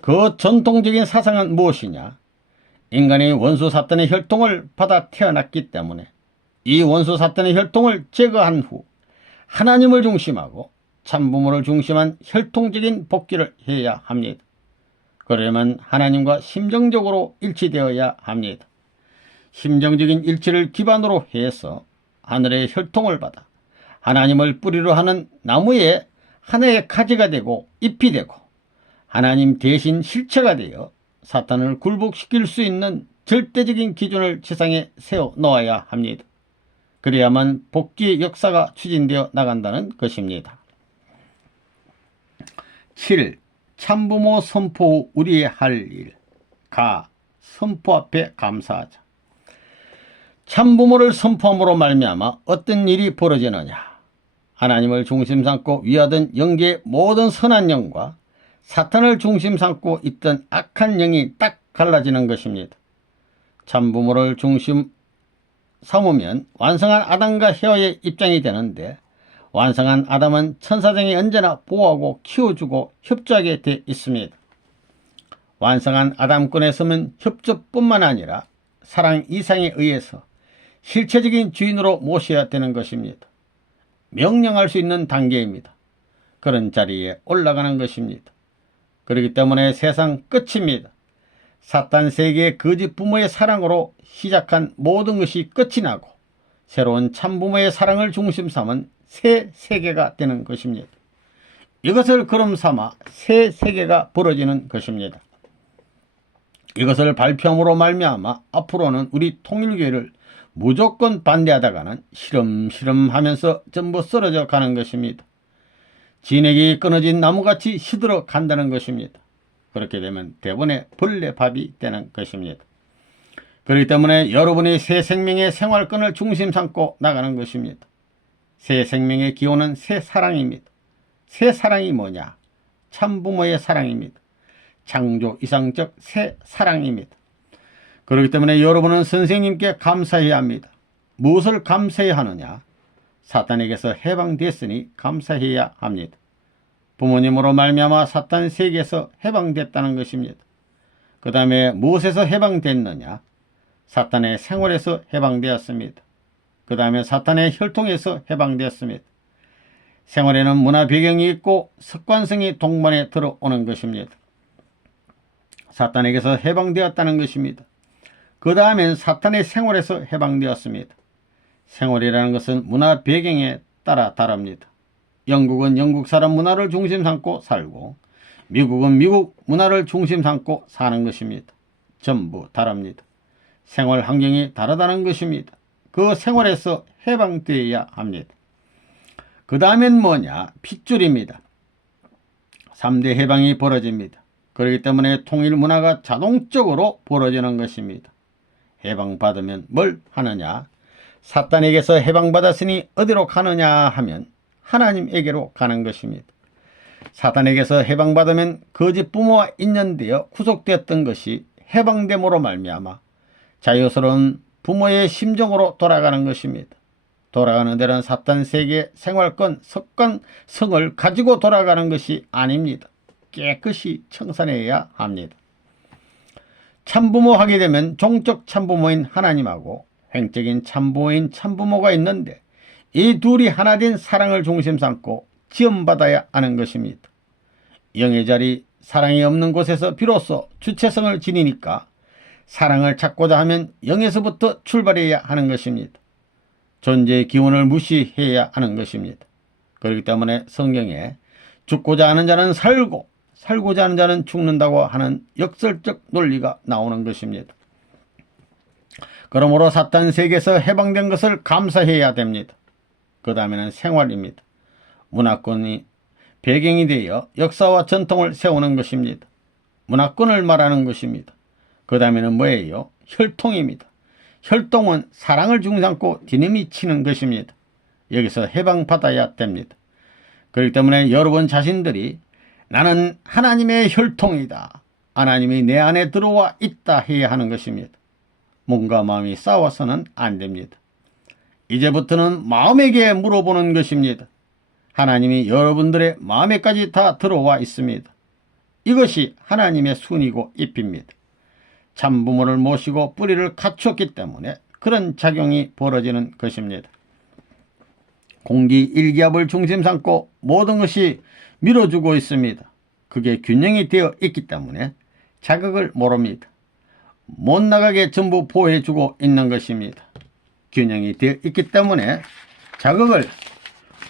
그 전통적인 사상은 무엇이냐? 인간이 원수 사탄의 혈통을 받아 태어났기 때문에 이 원수 사탄의 혈통을 제거한 후 하나님을 중심하고 참부모를 중심한 혈통적인 복귀를 해야 합니다. 그러려면 하나님과 심정적으로 일치되어야 합니다. 심정적인 일치를 기반으로 해서 하늘의 혈통을 받아 하나님을 뿌리로 하는 나무에 하나의 가지가 되고 잎이 되고 하나님 대신 실체가 되어 사탄을 굴복시킬 수 있는 절대적인 기준을 지상에 세워 놓아야 합니다. 그래야만 복귀의 역사가 추진되어 나간다는 것입니다. 7. 참부모 선포 후 우리의 할 일. 선포 앞에 감사하자. 참부모를 선포함으로 말미암아 어떤 일이 벌어지느냐. 하나님을 중심 삼고 위하던 영계의 모든 선한 영과 사탄을 중심 삼고 있던 악한 영이 딱 갈라지는 것입니다. 참부모를 중심 삼으면 완성한 아담과 헤어의 입장이 되는데 완성한 아담은 천사장이 언제나 보호하고 키워주고 협조하게 돼 있습니다. 완성한 아담권에 서면 협조뿐만 아니라 사랑 이상에 의해서 실체적인 주인으로 모셔야 되는 것입니다. 명령할 수 있는 단계입니다. 그런 자리에 올라가는 것입니다. 그렇기 때문에 세상 끝입니다. 사탄 세계의 거짓 부모의 사랑으로 시작한 모든 것이 끝이 나고 새로운 참부모의 사랑을 중심 삼은 새 세계가 되는 것입니다. 이것을 그럼 삼아 새 세계가 벌어지는 것입니다. 이것을 발표함으로 말미암아 앞으로는 우리 통일교회를 무조건 반대하다가는 시름시름 하면서 전부 쓰러져 가는 것입니다. 진액이 끊어진 나무같이 시들어 간다는 것입니다. 그렇게 되면 대번에 벌레밥이 되는 것입니다. 그렇기 때문에 여러분이 새 생명의 생활권을 중심 삼고 나가는 것입니다. 새 생명의 기호는 새 사랑입니다. 새 사랑이 뭐냐? 참부모의 사랑입니다. 창조 이상적 새 사랑입니다. 그렇기 때문에 여러분은 선생님께 감사해야 합니다. 무엇을 감사해야 하느냐? 사탄에게서 해방됐으니 감사해야 합니다. 부모님으로 말미암아 사탄 세계에서 해방됐다는 것입니다. 그 다음에 무엇에서 해방됐느냐? 사탄의 생활에서 해방되었습니다. 그 다음에 사탄의 혈통에서 해방되었습니다. 생활에는 문화 배경이 있고 습관성이 동반에 들어오는 것입니다. 사탄에게서 해방되었다는 것입니다. 그 다음엔 사탄의 생활에서 해방되었습니다. 생활이라는 것은 문화 배경에 따라 다릅니다. 영국은 영국 사람 문화를 중심 삼고 살고 미국은 미국 문화를 중심 삼고 사는 것입니다. 전부 다릅니다. 생활 환경이 다르다는 것입니다. 그 생활에서 해방되어야 합니다. 그 다음엔 뭐냐? 핏줄입니다. 3대 해방이 벌어집니다. 그렇기 때문에 통일 문화가 자동적으로 벌어지는 것입니다. 해방받으면 뭘 하느냐? 사탄에게서 해방받았으니 어디로 가느냐 하면 하나님에게로 가는 것입니다. 사탄에게서 해방받으면 거짓 부모와 인연되어 구속되었던 것이 해방됨으로 말미암아 자유스러운 부모의 심정으로 돌아가는 것입니다. 돌아가는 데는 사탄 세계 생활권, 습관, 성을 가지고 돌아가는 것이 아닙니다. 깨끗이 청산해야 합니다. 참부모 하게 되면 종적 참부모인 하나님하고 횡적인 참부모인 참부모가 있는데 이 둘이 하나 된 사랑을 중심 삼고 지원받아야 하는 것입니다. 영의 자리, 사랑이 없는 곳에서 비로소 주체성을 지니니까 사랑을 찾고자 하면 영에서부터 출발해야 하는 것입니다. 존재의 기원을 무시해야 하는 것입니다. 그렇기 때문에 성경에 죽고자 하는 자는 살고 살고자 하는 자는 죽는다고 하는 역설적 논리가 나오는 것입니다. 그러므로 사탄 세계에서 해방된 것을 감사해야 됩니다. 그 다음에는 생활입니다. 문화권이 배경이 되어 역사와 전통을 세우는 것입니다. 문화권을 말하는 것입니다. 그 다음에는 뭐예요? 혈통입니다. 혈통은 사랑을 중심삼고 디너미치는 것입니다. 여기서 해방받아야 됩니다. 그렇기 때문에 여러분 자신들이 나는 하나님의 혈통이다. 하나님이 내 안에 들어와 있다 해야 하는 것입니다. 몸과 마음이 싸워서는 안 됩니다. 이제부터는 마음에게 물어보는 것입니다. 하나님이 여러분들의 마음에까지 다 들어와 있습니다. 이것이 하나님의 순이고 잎입니다. 참부모를 모시고 뿌리를 갖췄기 때문에 그런 작용이 벌어지는 것입니다. 공기 일기압을 중심 삼고 모든 것이 밀어주고 있습니다. 그게 균형이 되어 있기 때문에 자극을 모릅니다. 못 나가게 전부 보호해주고 있는 것입니다. 균형이 되어 있기 때문에 자극을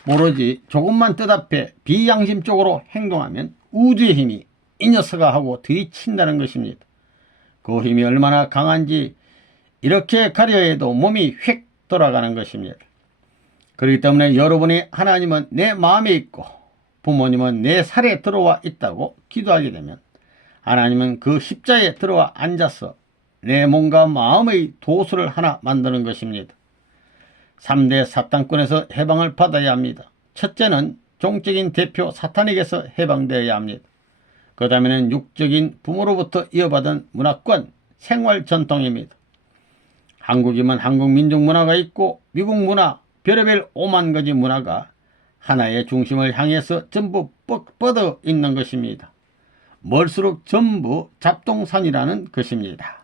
모르지 조금만 뜻앞에 비양심적으로 행동하면 우주의 힘이 이 녀석아 하고 들이친다는 것입니다. 그 힘이 얼마나 강한지 이렇게 가려 해도 몸이 휙 돌아가는 것입니다. 그렇기 때문에 여러분이 하나님은 내 마음에 있고 부모님은 내 살에 들어와 있다고 기도하게 되면 하나님은 그 십자에 들어와 앉아서 내 몸과 마음의 도수를 하나 만드는 것입니다. 3대 사탄권에서 해방을 받아야 합니다. 첫째는 종적인 대표 사탄에게서 해방되어야 합니다. 그 다음에는 육적인 부모로부터 이어받은 문화권, 생활 전통입니다. 한국이면 한국 민족 문화가 있고 미국 문화, 별의별 5만 가지 문화가 하나의 중심을 향해서 전부 뻗어 있는 것입니다. 멀수록 전부 잡동산이라는 것입니다.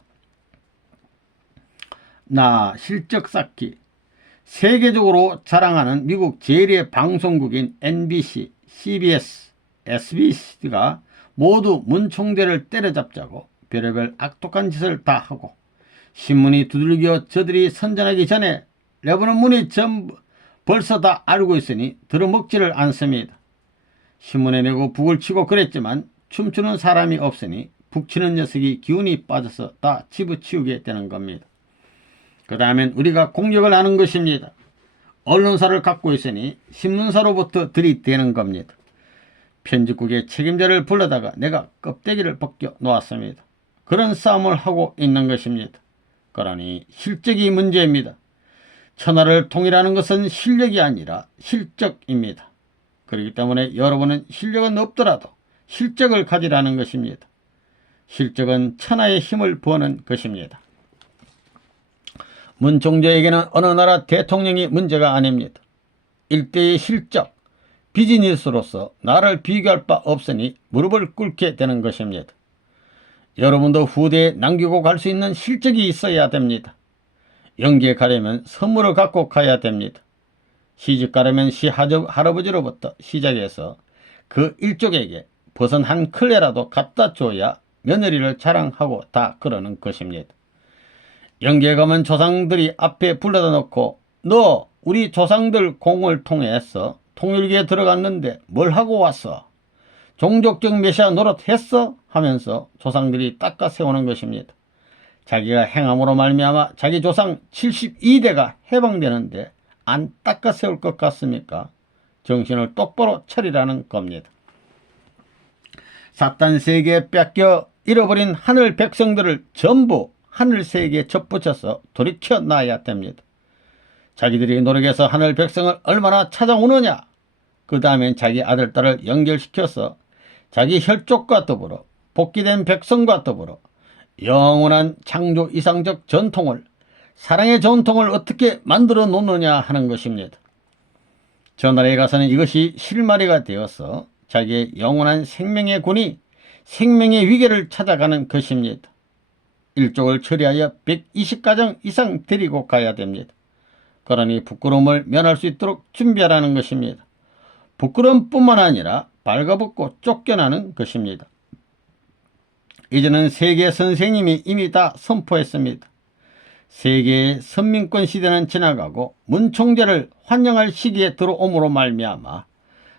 실적 쌓기. 세계적으로 자랑하는 미국 제1의 방송국인 NBC, CBS, SBC가 모두 문총대를 때려잡자고 별의별 악독한 짓을 다 하고 신문이 두들겨 저들이 선전하기 전에 내보는 문이 전부 벌써 다 알고 있으니 들어먹지를 않습니다. 신문에 내고 북을 치고 그랬지만 춤추는 사람이 없으니 북치는 녀석이 기운이 빠져서 다 집어치우게 되는 겁니다. 그 다음엔 우리가 공격을 하는 것입니다. 언론사를 갖고 있으니 신문사로부터 들이대는 겁니다. 편집국의 책임자를 불러다가 내가 껍데기를 벗겨 놓았습니다. 그런 싸움을 하고 있는 것입니다. 그러니 실적이 문제입니다. 천하를 통일하는 것은 실력이 아니라 실적입니다. 그렇기 때문에 여러분은 실력은 없더라도 실적을 가지라는 것입니다. 실적은 천하의 힘을 부어는 것입니다. 문총재에게는 어느 나라 대통령이 문제가 아닙니다. 일대의 실적, 비즈니스로서 나를 비교할 바 없으니 무릎을 꿇게 되는 것입니다. 여러분도 후대에 남기고 갈 수 있는 실적이 있어야 됩니다. 연기에 가려면 선물을 갖고 가야 됩니다. 시집 가려면 시할아버지로부터 시작해서 그 일족에게 버선 한 클레라도 갖다 줘야 며느리를 자랑하고 다 그러는 것입니다. 영계에 가면 조상들이 앞에 불러다 놓고 너 우리 조상들 공을 통해서 통일기에 들어갔는데 뭘 하고 왔어? 종족적 메시아 노릇 했어? 하면서 조상들이 닦아 세우는 것입니다. 자기가 행함으로 말미암아 자기 조상 72대가 해방되는데 안 닦아 세울 것 같습니까? 정신을 똑바로 차리라는 겁니다. 사탄 세계에 뺏겨 잃어버린 하늘 백성들을 전부 하늘 세계에 접붙여서 돌이켜 놔야 됩니다. 자기들이 노력해서 하늘 백성을 얼마나 찾아오느냐, 그 다음엔 자기 아들, 딸을 연결시켜서 자기 혈족과 더불어 복귀된 백성과 더불어 영원한 창조 이상적 전통을, 사랑의 전통을 어떻게 만들어 놓느냐 하는 것입니다. 저 나라에 가서는 이것이 실마리가 되어서 자기의 영원한 생명의 군이 생명의 위계를 찾아가는 것입니다. 일족을 처리하여 120가정 이상 데리고 가야 됩니다. 그러니 부끄러움을 면할 수 있도록 준비하라는 것입니다. 부끄러움뿐만 아니라 발가벗고 쫓겨나는 것입니다. 이제는 세계 선생님이 이미 다 선포했습니다. 세계의 선민권 시대는 지나가고 문총제를 환영할 시기에 들어옴으로 말미암아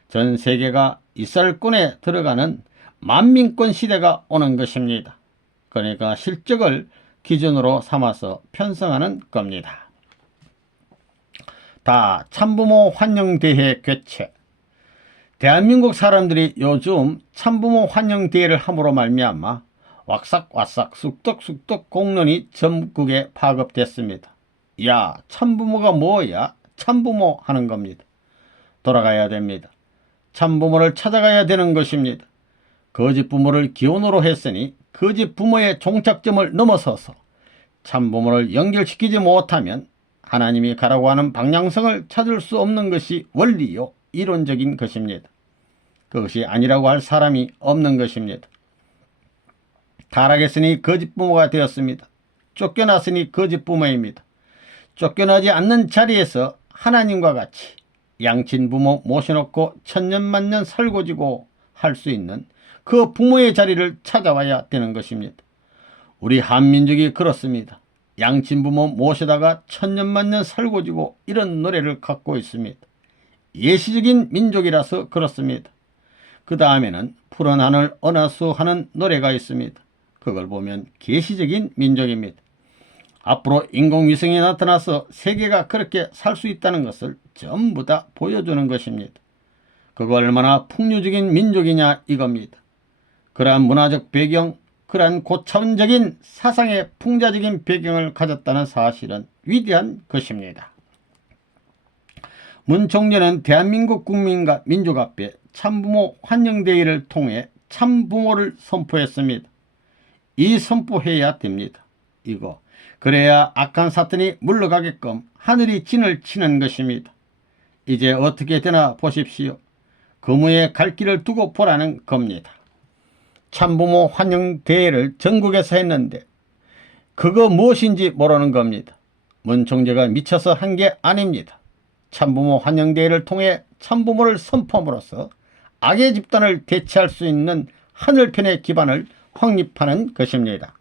전 세계가 이스라엘권에 들어가는 만민권 시대가 오는 것입니다. 그러니까 실적을 기준으로 삼아서 편성하는 겁니다. 다 참부모 환영대회 개최. 대한민국 사람들이 요즘 참부모 환영대회를 함으로 말미암아 왁삭왁삭 쑥떡쑥떡 공론이 전국에 파급됐습니다. 야, 참부모가 뭐야? 참부모 하는 겁니다. 돌아가야 됩니다. 참부모를 찾아가야 되는 것입니다. 거짓 부모를 기원으로 했으니 거짓 부모의 종착점을 넘어서서 참부모를 연결시키지 못하면 하나님이 가라고 하는 방향성을 찾을 수 없는 것이 원리요 이론적인 것입니다. 그것이 아니라고 할 사람이 없는 것입니다. 타락했으니 거짓 부모가 되었습니다. 쫓겨났으니 거짓 부모입니다. 쫓겨나지 않는 자리에서 하나님과 같이 양친 부모 모셔놓고 천년만년 살고지고 할 수 있는 그 부모의 자리를 찾아와야 되는 것입니다. 우리 한민족이 그렇습니다. 양친 부모 모시다가 천년만년 살고지고 이런 노래를 갖고 있습니다. 예시적인 민족이라서 그렇습니다. 그 다음에는 푸른 하늘 은하수 하는 노래가 있습니다. 그걸 보면 계시적인 민족입니다. 앞으로 인공위성이 나타나서 세계가 그렇게 살 수 있다는 것을 전부 다 보여주는 것입니다. 그거 얼마나 풍요적인 민족이냐 이겁니다. 그러한 문화적 배경, 그러한 고차원적인 사상의 풍자적인 배경을 가졌다는 사실은 위대한 것입니다. 문 총리는 대한민국 국민과 민족 앞에 참부모 환영대회를 통해 참부모를 선포했습니다. 이 선포해야 됩니다. 이거 그래야 악한 사탄이 물러가게끔 하늘이 진을 치는 것입니다. 이제 어떻게 되나 보십시오. 거무에 갈 길을 두고 보라는 겁니다. 참부모 환영대회를 전국에서 했는데 그거 무엇인지 모르는 겁니다. 문 총재가 미쳐서 한 게 아닙니다. 참부모 환영대회를 통해 참부모를 선포함으로써 악의 집단을 대체할 수 있는 하늘편의 기반을 확립하는 것입니다.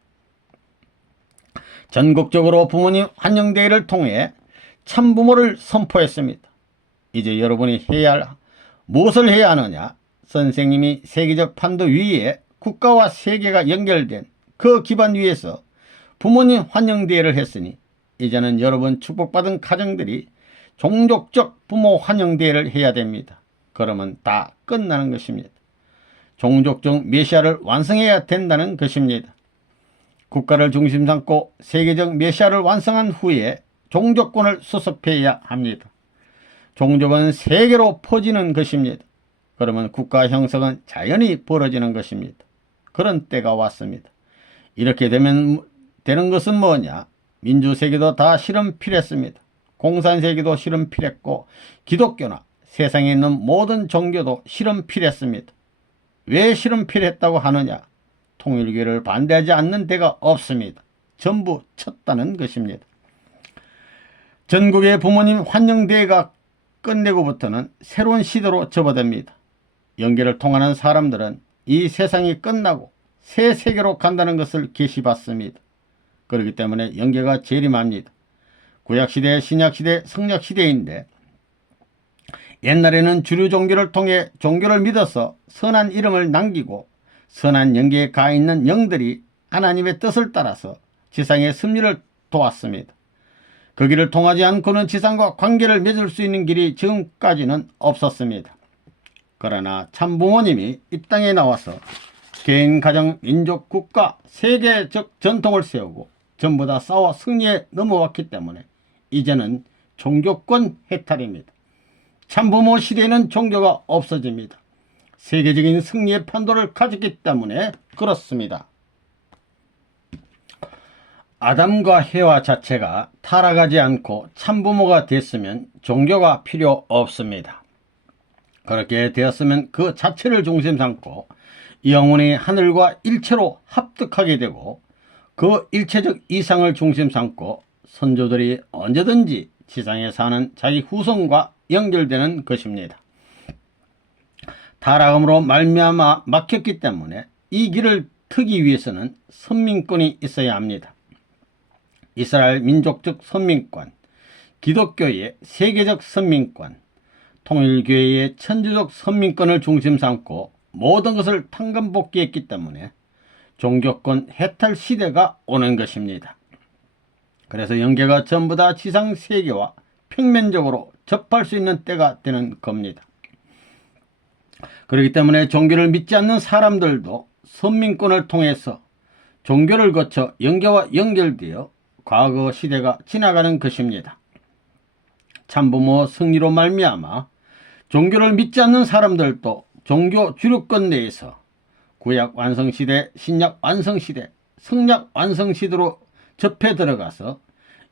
전국적으로 부모님 환영대회를 통해 참부모를 선포했습니다. 이제 여러분이 무엇을 해야 하느냐? 선생님이 세계적 판도 위에 국가와 세계가 연결된 그 기반 위에서 부모님 환영대회를 했으니 이제는 여러분 축복받은 가정들이 종족적 부모 환영대회를 해야 됩니다. 그러면 다 끝나는 것입니다. 종족적 메시아를 완성해야 된다는 것입니다. 국가를 중심 삼고 세계적 메시아를 완성한 후에 종족권을 수습해야 합니다. 종족은 세계로 퍼지는 것입니다. 그러면 국가 형성은 자연히 벌어지는 것입니다. 그런 때가 왔습니다. 이렇게 되는 것은 뭐냐? 민주세계도 다 실험 필했습니다. 공산세계도 실험 필했고 기독교나 세상에 있는 모든 종교도 실험 필했습니다. 왜 실험 필했다고 하느냐? 통일교를 반대하지 않는 데가 없습니다. 전부 쳤다는 것입니다. 전국의 부모님 환영대회가 끝내고부터는 새로운 시대로 접어듭니다. 연계를 통하는 사람들은 이 세상이 끝나고 새 세계로 간다는 것을 계시받습니다. 그렇기 때문에 영계가 재림합니다. 구약시대, 신약시대, 성약시대인데 옛날에는 주류 종교를 통해 종교를 믿어서 선한 이름을 남기고 선한 영계에 가 있는 영들이 하나님의 뜻을 따라서 지상의 섭리를 도왔습니다. 그 길을 통하지 않고는 지상과 관계를 맺을 수 있는 길이 지금까지는 없었습니다. 그러나 참부모님이 이 땅에 나와서 개인, 가정, 민족, 국가, 세계적 전통을 세우고 전부 다 싸워 승리에 넘어왔기 때문에 이제는 종교권 해탈입니다. 참부모 시대에는 종교가 없어집니다. 세계적인 승리의 판도를 가졌기 때문에 그렇습니다. 아담과 해와 자체가 타락하지 않고 참부모가 됐으면 종교가 필요 없습니다. 그렇게 되었으면 그 자체를 중심 삼고 영혼이 하늘과 일체로 합득하게 되고 그 일체적 이상을 중심 삼고 선조들이 언제든지 지상에 사는 자기 후손과 연결되는 것입니다. 타락함으로 말미암아 막혔기 때문에 이 길을 트기 위해서는 선민권이 있어야 합니다. 이스라엘 민족적 선민권, 기독교의 세계적 선민권, 통일교회의 천주적 선민권을 중심 삼고 모든 것을 탕감복귀했기 때문에 종교권 해탈 시대가 오는 것입니다. 그래서 영계가 전부 다 지상 세계와 평면적으로 접할 수 있는 때가 되는 겁니다. 그렇기 때문에 종교를 믿지 않는 사람들도 선민권을 통해서 종교를 거쳐 영계와 연결되어 과거 시대가 지나가는 것입니다. 참부모 승리로 말미암아 종교를 믿지 않는 사람들도 종교 주류권 내에서 구약 완성시대, 신약 완성시대, 성약 완성시대로 접해 들어가서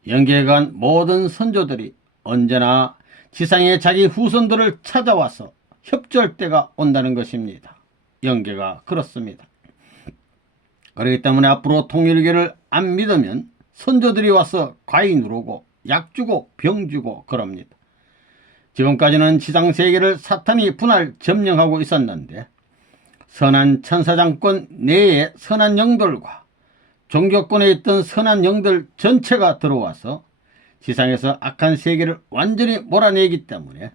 영계에 간 모든 선조들이 언제나 지상에 자기 후손들을 찾아와서 협조할 때가 온다는 것입니다. 영계가 그렇습니다. 그렇기 때문에 앞으로 통일교를 안 믿으면 선조들이 와서 과이 누르고 약 주고 병 주고 그럽니다. 지금까지는 지상세계를 사탄이 분할 점령하고 있었는데 선한 천사장권 내에 선한 영들과 종교권에 있던 선한 영들 전체가 들어와서 지상에서 악한 세계를 완전히 몰아내기 때문에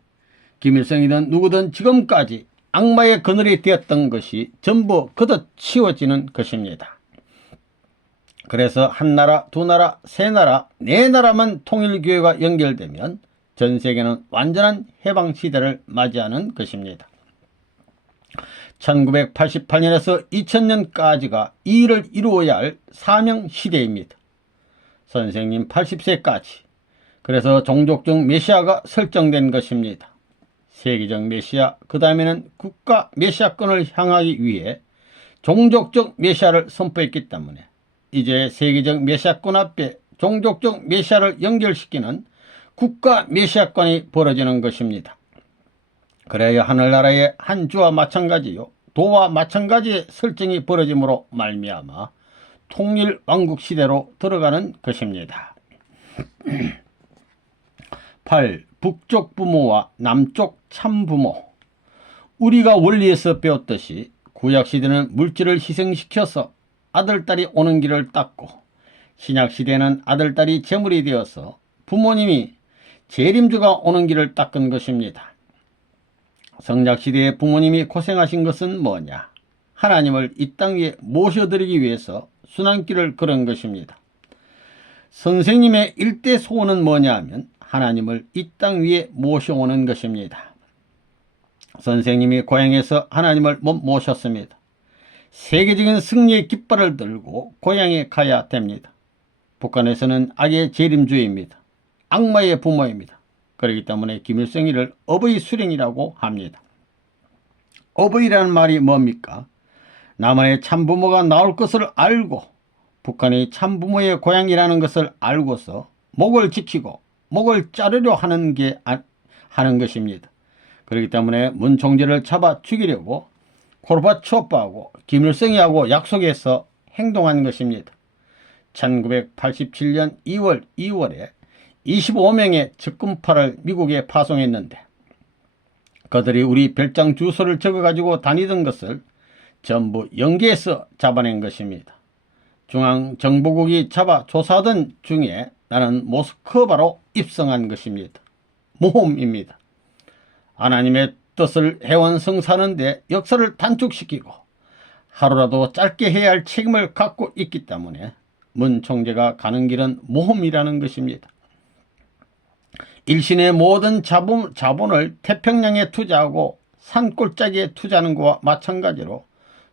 김일성이든 누구든 지금까지 악마의 그늘이 되었던 것이 전부 걷어치워지는 것입니다. 그래서 한 나라, 두 나라, 세 나라, 네 나라만 통일교회가 연결되면 전 세계는 완전한 해방시대를 맞이하는 것입니다. 1988년에서 2000년까지가 이 일을 이루어야 할 사명시대입니다. 선생님 80세까지. 그래서 종족적 메시아가 설정된 것입니다. 세계적 메시아, 그 다음에는 국가 메시아권을 향하기 위해 종족적 메시아를 선포했기 때문에 이제 세계적 메시아권 앞에 종족적 메시아를 연결시키는 국가 메시아권이 벌어지는 것입니다. 그래야 하늘나라의 한 주와 마찬가지요, 도와 마찬가지의 설정이 벌어짐으로 말미암아 통일 왕국 시대로 들어가는 것입니다. 8. 북쪽 부모와 남쪽 참부모. 우리가 원리에서 배웠듯이 구약시대는 물질을 희생시켜서 아들딸이 오는 길을 닦고 신약시대는 아들딸이 제물이 되어서 부모님이 재림주가 오는 길을 닦은 것입니다. 성약시대의 부모님이 고생하신 것은 뭐냐? 하나님을 이 땅 위에 모셔드리기 위해서 순환길을 걸은 것입니다. 선생님의 일대 소원은 뭐냐 하면 하나님을 이 땅 위에 모셔오는 것입니다. 선생님이 고향에서 하나님을 못 모셨습니다. 세계적인 승리의 깃발을 들고 고향에 가야 됩니다. 북한에서는 악의 재림주의입니다. 악마의 부모입니다. 그렇기 때문에 김일성이를 어버이 수령이라고 합니다. 어버이라는 말이 뭡니까? 남한의 참부모가 나올 것을 알고 북한이 참부모의 고향이라는 것을 알고서 목을 지키고 목을 자르려 하는 것입니다. 그렇기 때문에 문총재를 잡아 죽이려고 고르바초프하고 김일성이하고 약속해서 행동한 것입니다. 1987년 2월에 25명의 적군파를 미국에 파송했는데 그들이 우리 별장 주소를 적어가지고 다니던 것을 전부 영계에서 잡아낸 것입니다. 중앙정보국이 잡아 조사하던 중에 나는 모스크바로 입성한 것입니다. 모험입니다. 하나님의 뜻을 해원성사하는데 역사를 단축시키고 하루라도 짧게 해야 할 책임을 갖고 있기 때문에 문 총재가 가는 길은 모험이라는 것입니다. 일신의 모든 자본을 태평양에 투자하고 산골짜기에 투자하는 것과 마찬가지로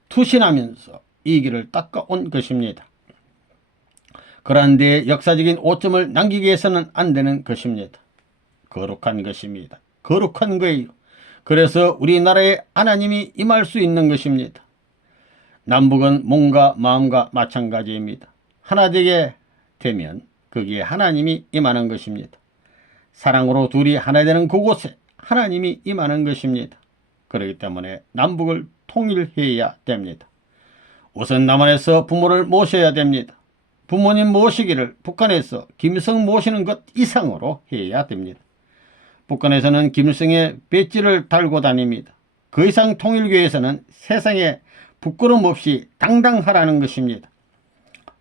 투신하면서 이 길을 닦아온 것입니다. 그런데 역사적인 오점을 남기기 위해서는 안 되는 것입니다. 거룩한 것입니다. 거룩한 거예요. 그래서 우리나라에 하나님이 임할 수 있는 것입니다. 남북은 몸과 마음과 마찬가지입니다. 하나 되게 되면 거기에 하나님이 임하는 것입니다. 사랑으로 둘이 하나 되는 그곳에 하나님이 임하는 것입니다. 그렇기 때문에 남북을 통일해야 됩니다. 우선 남한에서 부모를 모셔야 됩니다. 부모님 모시기를 북한에서 김일성 모시는 것 이상으로 해야 됩니다. 북한에서는 김일성의 배지를 달고 다닙니다. 그 이상 통일교에서는 세상에 부끄럼 없이 당당하라는 것입니다.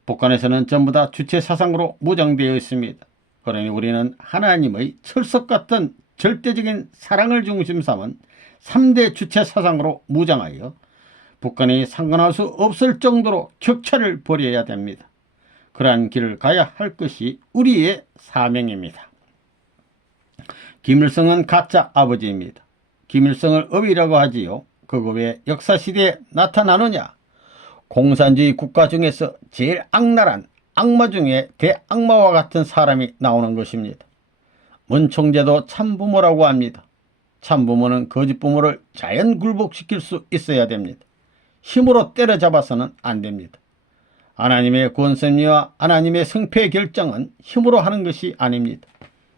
북한에서는 전부 다 주체사상으로 무장되어 있습니다. 그러니 우리는 하나님의 철석 같은 절대적인 사랑을 중심 삼은 3대 주체사상으로 무장하여 북한이 상관할 수 없을 정도로 격차를 벌여야 됩니다. 그러한 길을 가야 할 것이 우리의 사명입니다. 김일성은 가짜 아버지입니다. 김일성을 업이라고 하지요. 그거 왜 역사시대에 나타나느냐? 공산주의 국가 중에서 제일 악랄한 악마 중에 대악마와 같은 사람이 나오는 것입니다. 문 총재도 참부모라고 합니다. 참부모는 거짓부모를 자연 굴복시킬 수 있어야 됩니다. 힘으로 때려잡아서는 안 됩니다. 하나님의 권선리와 하나님의 성패 결정은 힘으로 하는 것이 아닙니다.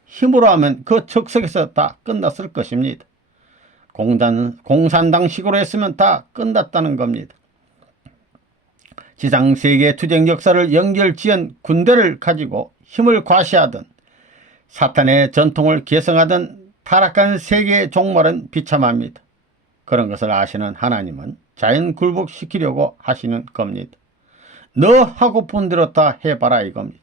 힘으로 하면 그 적석에서 다 끝났을 것입니다. 공산당식으로 했으면 다 끝났다는 겁니다. 지상세계 투쟁 역사를 연결지은 군대를 가지고 힘을 과시하던 사탄의 전통을 계승하던 타락한 세계의 종말은 비참합니다. 그런 것을 아시는 하나님은 자연 굴복시키려고 하시는 겁니다. 너 하고픈 대로 다 해봐라 이겁니다.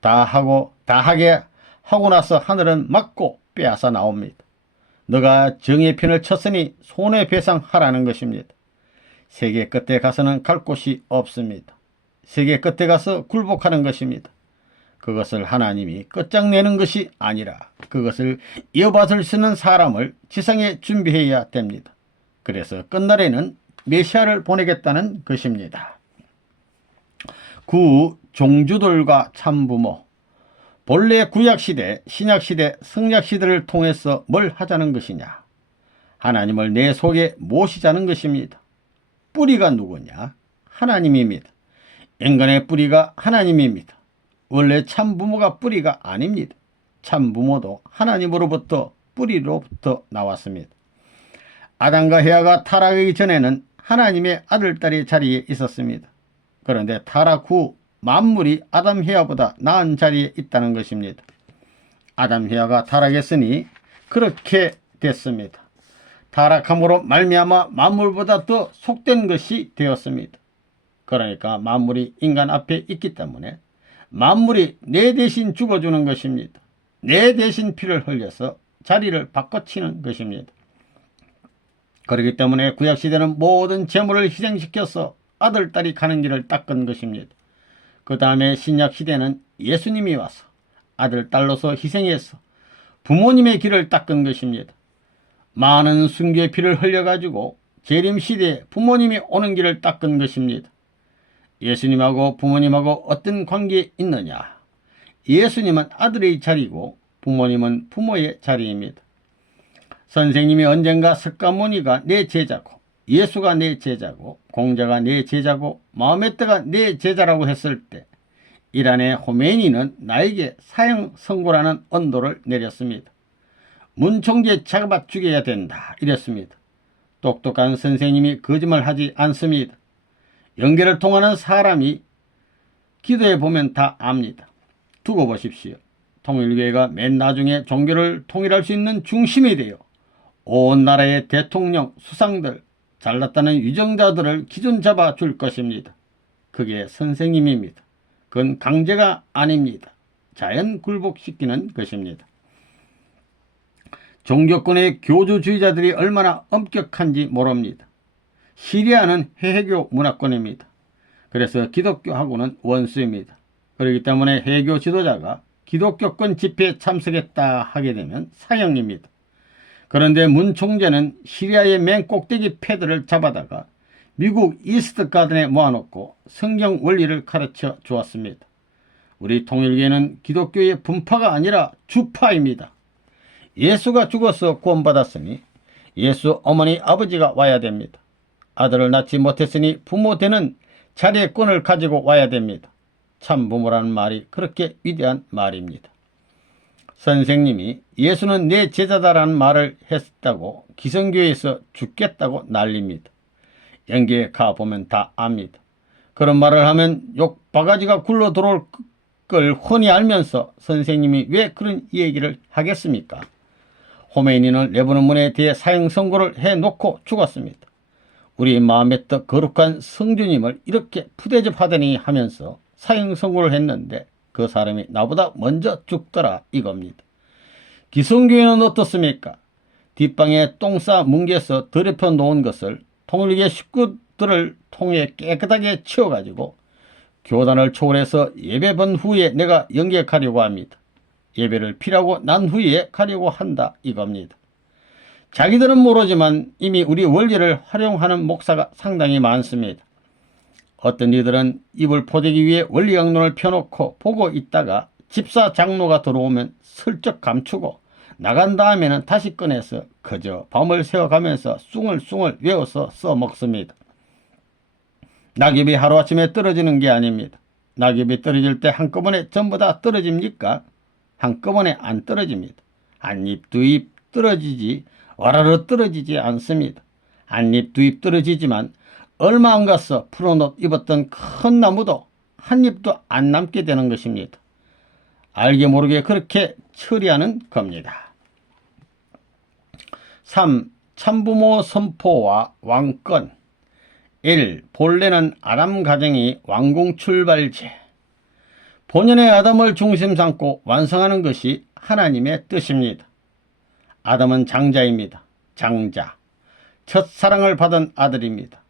다 하게 하고 나서 하늘은 맞고 빼앗아 나옵니다. 너가 정의 편을 쳤으니 손해배상하라는 것입니다. 세계 끝에 가서는 갈 곳이 없습니다. 세계 끝에 가서 굴복하는 것입니다. 그것을 하나님이 끝장내는 것이 아니라 그것을 이어받을 수 있는 사람을 지상에 준비해야 됩니다. 그래서 끝날에는 메시아를 보내겠다는 것입니다. 종주들과 참부모. 본래 구약시대, 신약시대, 성약시대를 통해서 뭘 하자는 것이냐? 하나님을 내 속에 모시자는 것입니다. 뿌리가 누구냐? 하나님입니다. 인간의 뿌리가 하나님입니다. 원래 참부모가 뿌리가 아닙니다. 참부모도 하나님으로부터 뿌리로부터 나왔습니다. 아담과 헤아가 타락하기 전에는 하나님의 아들딸의 자리에 있었습니다. 그런데 타락 후 만물이 아담 헤아보다 나은 자리에 있다는 것입니다. 아담 헤아가 타락했으니 그렇게 됐습니다. 타락함으로 말미암아 만물보다 더 속된 것이 되었습니다. 그러니까 만물이 인간 앞에 있기 때문에 만물이 내 대신 죽어주는 것입니다. 내 대신 피를 흘려서 자리를 바꿔치는 것입니다. 그렇기 때문에 구약시대는 모든 재물을 희생시켜서 아들, 딸이 가는 길을 닦은 것입니다. 그 다음에 신약시대는 예수님이 와서 아들, 딸로서 희생해서 부모님의 길을 닦은 것입니다. 많은 순교의 피를 흘려가지고 재림시대에 부모님이 오는 길을 닦은 것입니다. 예수님하고 부모님하고 어떤 관계에 있느냐? 예수님은 아들의 자리고 부모님은 부모의 자리입니다. 선생님이 언젠가 석가모니가 내 제자고 예수가 내 제자고 공자가 내 제자고 마호메트가 내 제자라고 했을 때 이란의 호메니는 나에게 사형 선고라는 언도를 내렸습니다. 문총재 잡아 죽여야 된다 이랬습니다. 똑똑한 선생님이 거짓말하지 않습니다. 연계를 통하는 사람이 기도해 보면 다 압니다. 두고 보십시오. 통일교회가 맨 나중에 종교를 통일할 수 있는 중심이 되어 온 나라의 대통령, 수상들, 잘났다는 유정자들을 기준 잡아 줄 것입니다. 그게 선생님입니다. 그건 강제가 아닙니다. 자연 굴복시키는 것입니다. 종교권의 교주주의자들이 얼마나 엄격한지 모릅니다. 시리아는 해외교 문화권입니다. 그래서 기독교하고는 원수입니다. 그렇기 때문에 해외교 지도자가 기독교권 집회에 참석했다 하게 되면 사형입니다. 그런데 문 총재는 시리아의 맨 꼭대기 패드를 잡아다가 미국 이스트 가든에 모아놓고 성경 원리를 가르쳐 주었습니다. 우리 통일교회는 기독교의 분파가 아니라 주파입니다. 예수가 죽어서 구원받았으니 예수 어머니 아버지가 와야 됩니다. 아들을 낳지 못했으니 부모 되는 자리권을 가지고 와야 됩니다. 참부모라는 말이 그렇게 위대한 말입니다. 선생님이 예수는 내 제자다라는 말을 했다고 기성교회에서 죽겠다고 난립니다. 연계에 가보면 다 압니다. 그런 말을 하면 욕 바가지가 굴러 들어올 걸 훤히 알면서 선생님이 왜 그런 얘기를 하겠습니까? 호메인이는 레바논 문에 대해 사형 선고를 해놓고 죽었습니다. 우리 마음에 떡 거룩한 성주님을 이렇게 푸대접하더니 하면서 사형 선고를 했는데 그 사람이 나보다 먼저 죽더라 이겁니다. 기성교회는 어떻습니까? 뒷방에 똥 싸 뭉개서 더럽혀 놓은 것을 통일교 식구들을 통해 깨끗하게 치워가지고 교단을 초월해서 예배 본 후에 내가 영접하려고 합니다. 예배를 피라고 난 후에 가려고 한다 이겁니다. 자기들은 모르지만 이미 우리 원리를 활용하는 목사가 상당히 많습니다. 어떤 이들은 입을 포대기 위해 원리 강론을 펴놓고 보고 있다가 집사 장로가 들어오면 슬쩍 감추고 나간 다음에는 다시 꺼내서 그저 밤을 새워가면서 숭얼숭얼 외워서 써먹습니다. 낙엽이 하루아침에 떨어지는 게 아닙니다. 낙엽이 떨어질 때 한꺼번에 전부 다 떨어집니까? 한꺼번에 안 떨어집니다. 한 잎 두 잎 떨어지지 와라로 떨어지지 않습니다. 한 잎 두 잎 떨어지지만 얼마 안 가서 푸른 옷 입었던 큰 나무도 한 잎도 안 남게 되는 것입니다. 알게 모르게 그렇게 처리하는 겁니다. 3. 참부모 선포와 왕권. 1. 본래는 아담 가정이 왕궁 출발제. 본연의 아담을 중심 삼고 완성하는 것이 하나님의 뜻입니다. 아담은 장자입니다. 장자. 첫사랑을 받은 아들입니다.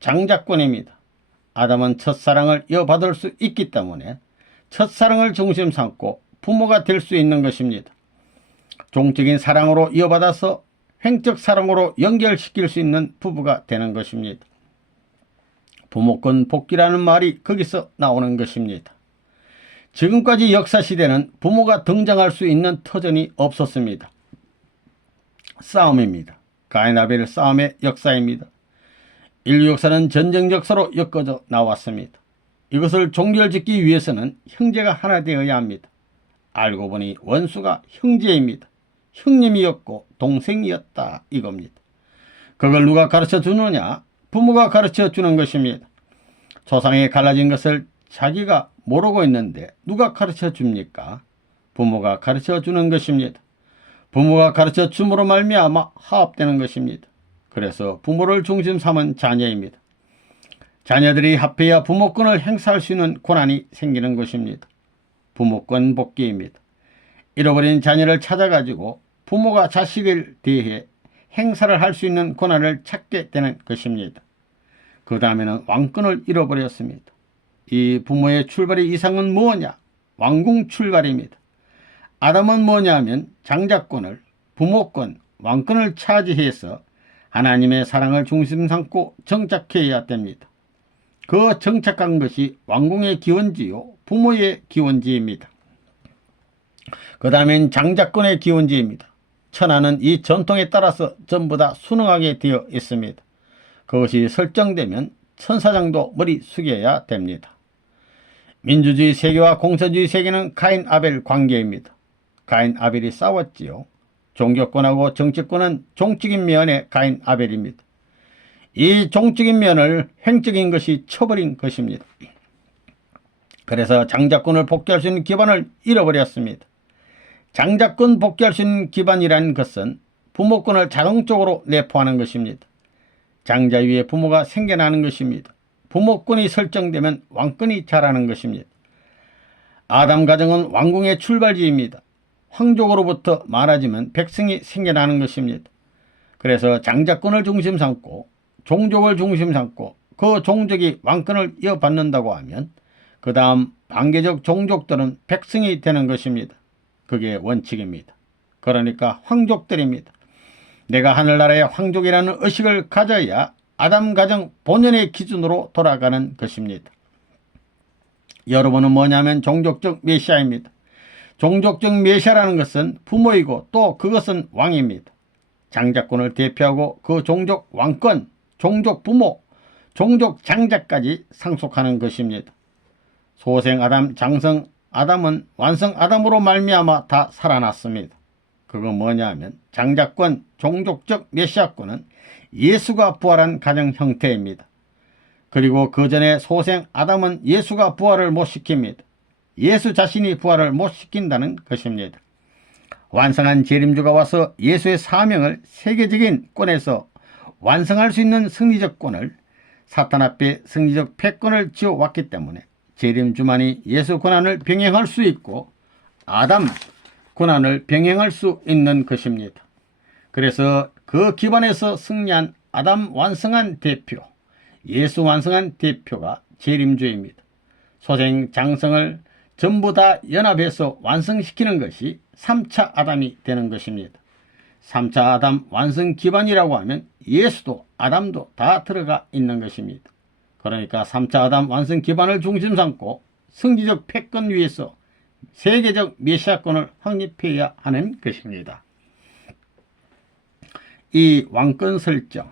장자권입니다. 아담은 첫사랑을 이어받을 수 있기 때문에 첫사랑을 중심 삼고 부모가 될 수 있는 것입니다. 종적인 사랑으로 이어받아서 횡적 사랑으로 연결시킬 수 있는 부부가 되는 것입니다. 부모권 복귀라는 말이 거기서 나오는 것입니다. 지금까지 역사시대는 부모가 등장할 수 있는 터전이 없었습니다. 싸움입니다. 가인 아벨 싸움의 역사입니다. 인류 역사는 전쟁 역사로 엮어져 나왔습니다. 이것을 종결짓기 위해서는 형제가 하나 되어야 합니다. 알고 보니 원수가 형제입니다. 형님이었고 동생이었다 이겁니다. 그걸 누가 가르쳐 주느냐? 부모가 가르쳐 주는 것입니다. 조상이 갈라진 것을 자기가 모르고 있는데 누가 가르쳐 줍니까? 부모가 가르쳐 주는 것입니다. 부모가 가르쳐 줌으로 말미암아 화합되는 것입니다. 그래서 부모를 중심 삼은 자녀입니다. 자녀들이 합해야 부모권을 행사할 수 있는 권한이 생기는 것입니다. 부모권 복귀입니다. 잃어버린 자녀를 찾아가지고 부모가 자식을 대해 행사를 할 수 있는 권한을 찾게 되는 것입니다. 그 다음에는 왕권을 잃어버렸습니다. 이 부모의 출발의 이상은 뭐냐? 왕궁 출발입니다. 아담은 뭐냐 하면 장자권을, 부모권, 왕권을 차지해서 하나님의 사랑을 중심 삼고 정착해야 됩니다. 그 정착한 것이 왕궁의 기원지요, 부모의 기원지입니다. 그 다음엔 장자권의 기원지입니다. 천하는 이 전통에 따라서 전부 다 순응하게 되어 있습니다. 그것이 설정되면 천사장도 머리 숙여야 됩니다. 민주주의 세계와 공산주의 세계는 가인 아벨 관계입니다. 가인 아벨이 싸웠지요. 종교권하고 정치권은 종적인 면의 가인 아벨입니다. 이 종적인 면을 횡적인 것이 쳐버린 것입니다. 그래서 장자권을 복귀할 수 있는 기반을 잃어버렸습니다. 장자권 복귀할 수 있는 기반이라는 것은 부모권을 자동적으로 내포하는 것입니다. 장자 위에 부모가 생겨나는 것입니다. 부모권이 설정되면 왕권이 자라는 것입니다. 아담 가정은 왕궁의 출발지입니다. 황족으로부터 많아지면 백성이 생겨나는 것입니다. 그래서 장자권을 중심 삼고 종족을 중심 삼고 그 종족이 왕권을 이어받는다고 하면 그 다음 반계적 종족들은 백성이 되는 것입니다. 그게 원칙입니다. 그러니까 황족들입니다. 내가 하늘나라의 황족이라는 의식을 가져야 아담 가정 본연의 기준으로 돌아가는 것입니다. 여러분은 뭐냐면 종족적 메시아입니다. 종족적 메시아라는 것은 부모이고 또 그것은 왕입니다. 장자권을 대표하고 그 종족 왕권, 종족 부모, 종족 장자까지 상속하는 것입니다. 소생 아담, 장성 아담은 완성 아담으로 말미암아 다 살아났습니다. 그건 뭐냐 하면 장자권, 종족적 메시아권은 예수가 부활한 가정 형태입니다. 그리고 그 전에 소생 아담은 예수가 부활을 못 시킵니다. 예수 자신이 부활을 못 시킨다는 것입니다. 완성한 재림주가 와서 예수의 사명을 세계적인 권에서 완성할 수 있는 승리적 권을 사탄 앞에 승리적 패권을 지어왔기 때문에 재림주만이 예수 권한을 병행할 수 있고 아담 권한을 병행할 수 있는 것입니다. 그래서 그 기반에서 승리한 아담 완성한 대표, 예수 완성한 대표가 재림주입니다. 소생 장성을 전부 다 연합해서 완성시키는 것이 3차 아담이 되는 것입니다. 3차 아담 완성 기반이라고 하면 예수도 아담도 다 들어가 있는 것입니다. 그러니까 3차 아담 완성 기반을 중심 삼고 성지적 패권 위에서 세계적 메시아권을 확립해야 하는 것입니다. 이 왕권 설정,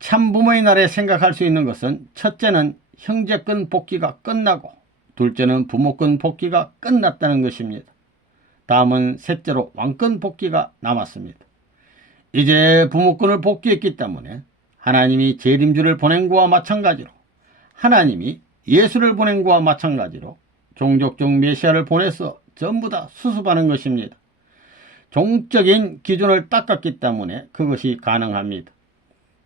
참부모의 날에 생각할 수 있는 것은 첫째는 형제권 복귀가 끝나고 둘째는 부모권 복귀가 끝났다는 것입니다. 다음은 셋째로 왕권 복귀가 남았습니다. 이제 부모권을 복귀했기 때문에 하나님이 재림주를 보낸 것과 마찬가지로 하나님이 예수를 보낸 것과 마찬가지로 종족적 메시아를 보내서 전부 다 수습하는 것입니다. 종적인 기준을 닦았기 때문에 그것이 가능합니다.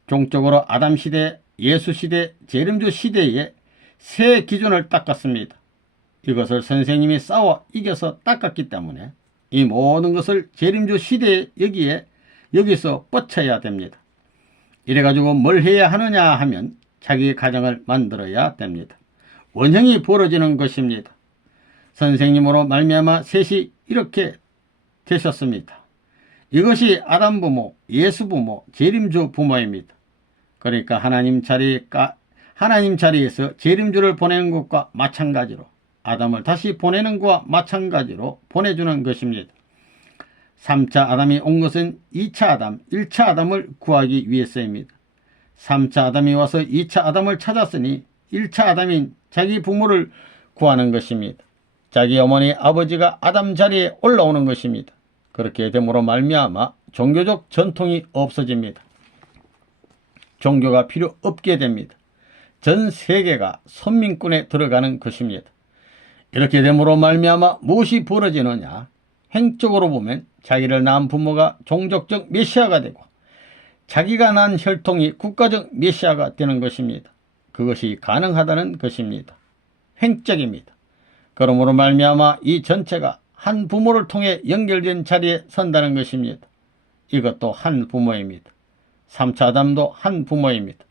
종적으로 아담 시대, 예수 시대, 재림주 시대에 새 기준을 닦았습니다. 이것을 선생님이 싸워 이겨서 닦았기 때문에 이 모든 것을 재림주 시대에 여기서 뻗쳐야 됩니다. 이래가지고 뭘 해야 하느냐 하면 자기 가정을 만들어야 됩니다. 원형이 벌어지는 것입니다. 선생님으로 말미암아 셋이 이렇게 되셨습니다. 이것이 아담 부모, 예수 부모, 재림주 부모입니다. 그러니까 하나님 자리에서 재림주를 보내는 것과 마찬가지로 아담을 다시 보내는 것과 마찬가지로 보내주는 것입니다. 3차 아담이 온 것은 2차 아담, 1차 아담을 구하기 위해서입니다. 3차 아담이 와서 2차 아담을 찾았으니 1차 아담인 자기 부모를 구하는 것입니다. 자기 어머니 아버지가 아담 자리에 올라오는 것입니다. 그렇게 됨으로 말미암아 종교적 전통이 없어집니다. 종교가 필요 없게 됩니다. 전 세계가 선민권에 들어가는 것입니다. 이렇게 됨으로 말미암아 무엇이 벌어지느냐? 행적으로 보면 자기를 낳은 부모가 종족적 메시아가 되고 자기가 낳은 혈통이 국가적 메시아가 되는 것입니다. 그것이 가능하다는 것입니다. 행적입니다. 그러므로 말미암아 이 전체가 한 부모를 통해 연결된 자리에 선다는 것입니다. 이것도 한 부모입니다. 3차 아담도 한 부모입니다.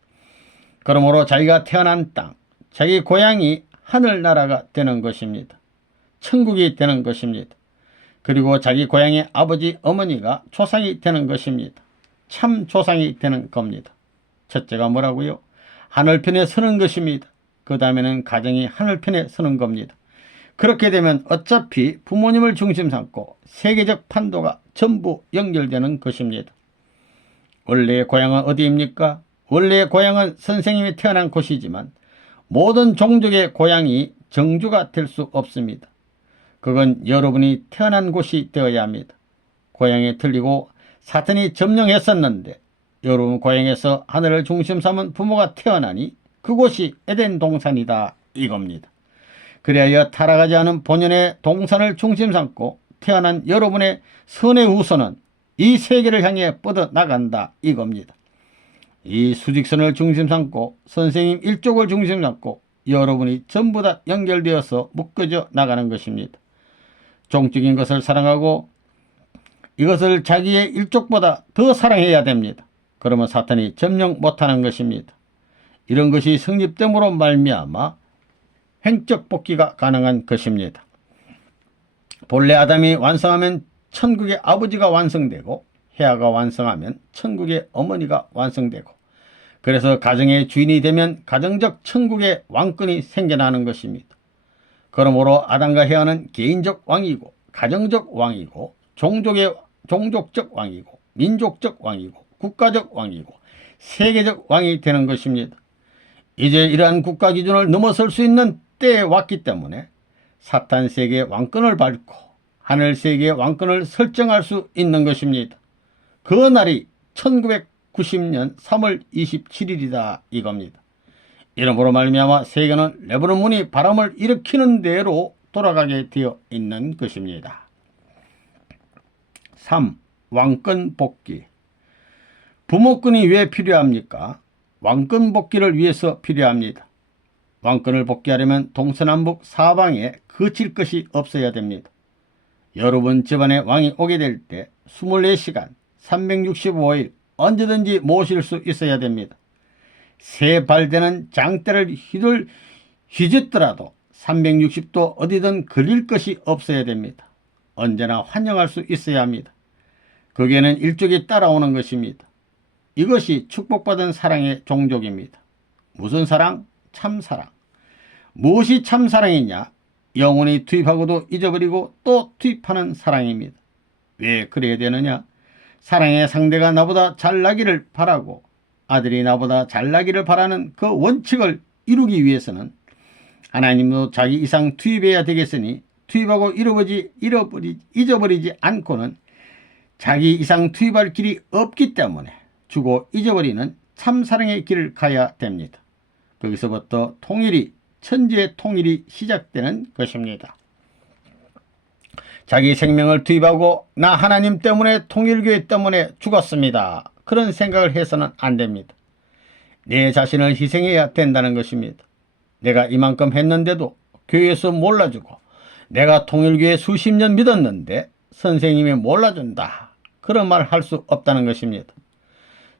그러므로 자기가 태어난 땅, 자기 고향이 하늘나라가 되는 것입니다. 천국이 되는 것입니다. 그리고 자기 고향의 아버지, 어머니가 조상이 되는 것입니다. 참 조상이 되는 겁니다. 첫째가 뭐라고요? 하늘편에 서는 것입니다. 그 다음에는 가정이 하늘편에 서는 겁니다. 그렇게 되면 어차피 부모님을 중심 삼고 세계적 판도가 전부 연결되는 것입니다. 원래의 고향은 어디입니까? 원래의 고향은 선생님이 태어난 곳이지만 모든 종족의 고향이 정주가 될 수 없습니다. 그건 여러분이 태어난 곳이 되어야 합니다. 고향이 틀리고 사탄이 점령했었는데 여러분 고향에서 하늘을 중심 삼은 부모가 태어나니 그곳이 에덴 동산이다 이겁니다. 그리하여 타락하지 않은 본연의 동산을 중심 삼고 태어난 여러분의 선의 후손은 이 세계를 향해 뻗어나간다 이겁니다. 이 수직선을 중심 삼고 선생님 일족을 중심 삼고 여러분이 전부 다 연결되어서 묶어져 나가는 것입니다. 종적인 것을 사랑하고 이것을 자기의 일족보다 더 사랑해야 됩니다. 그러면 사탄이 점령 못하는 것입니다. 이런 것이 성립됨으로 말미암아 횡적 복귀가 가능한 것입니다. 본래 아담이 완성하면 천국의 아버지가 완성되고 헤아가 완성하면 천국의 어머니가 완성되고 그래서 가정의 주인이 되면 가정적 천국의 왕권이 생겨나는 것입니다. 그러므로 아담과 헤아는 개인적 왕이고 가정적 왕이고 종족적 왕이고 민족적 왕이고 국가적 왕이고 세계적 왕이 되는 것입니다. 이제 이러한 국가 기준을 넘어설 수 있는 때에 왔기 때문에 사탄 세계의 왕권을 밟고 하늘 세계의 왕권을 설정할 수 있는 것입니다. 그 날이 1990년 3월 27일이다 이겁니다. 이러므로 말미암아 세계는 레브론 문이 바람을 일으키는 대로 돌아가게 되어 있는 것입니다. 3. 왕권 복귀. 부모권이 왜 필요합니까? 왕권 복귀를 위해서 필요합니다. 왕권을 복귀하려면 동서남북 사방에 거칠 것이 없어야 됩니다. 여러분 집안에 왕이 오게 될 때 24시간 365일 언제든지 모실 수 있어야 됩니다. 새 발되는 장대를 휘젓더라도 360도 어디든 걸릴 것이 없어야 됩니다. 언제나 환영할 수 있어야 합니다. 거기에는 일족이 따라오는 것입니다. 이것이 축복받은 사랑의 종족입니다. 무슨 사랑? 참사랑. 무엇이 참사랑이냐? 영원히 투입하고도 잊어버리고 또 투입하는 사랑입니다. 왜 그래야 되느냐? 사랑의 상대가 나보다 잘나기를 바라고 아들이 나보다 잘나기를 바라는 그 원칙을 이루기 위해서는 하나님도 자기 이상 투입해야 되겠으니 투입하고 잊어버리지 않고는 자기 이상 투입할 길이 없기 때문에 주고 잊어버리는 참사랑의 길을 가야 됩니다. 거기서부터 통일이 천지의 통일이 시작되는 것입니다. 자기 생명을 투입하고 나 하나님 때문에 통일교회 때문에 죽었습니다. 그런 생각을 해서는 안 됩니다. 내 자신을 희생해야 된다는 것입니다. 내가 이만큼 했는데도 교회에서 몰라주고 내가 통일교회 수십 년 믿었는데 선생님이 몰라준다. 그런 말 할 수 없다는 것입니다.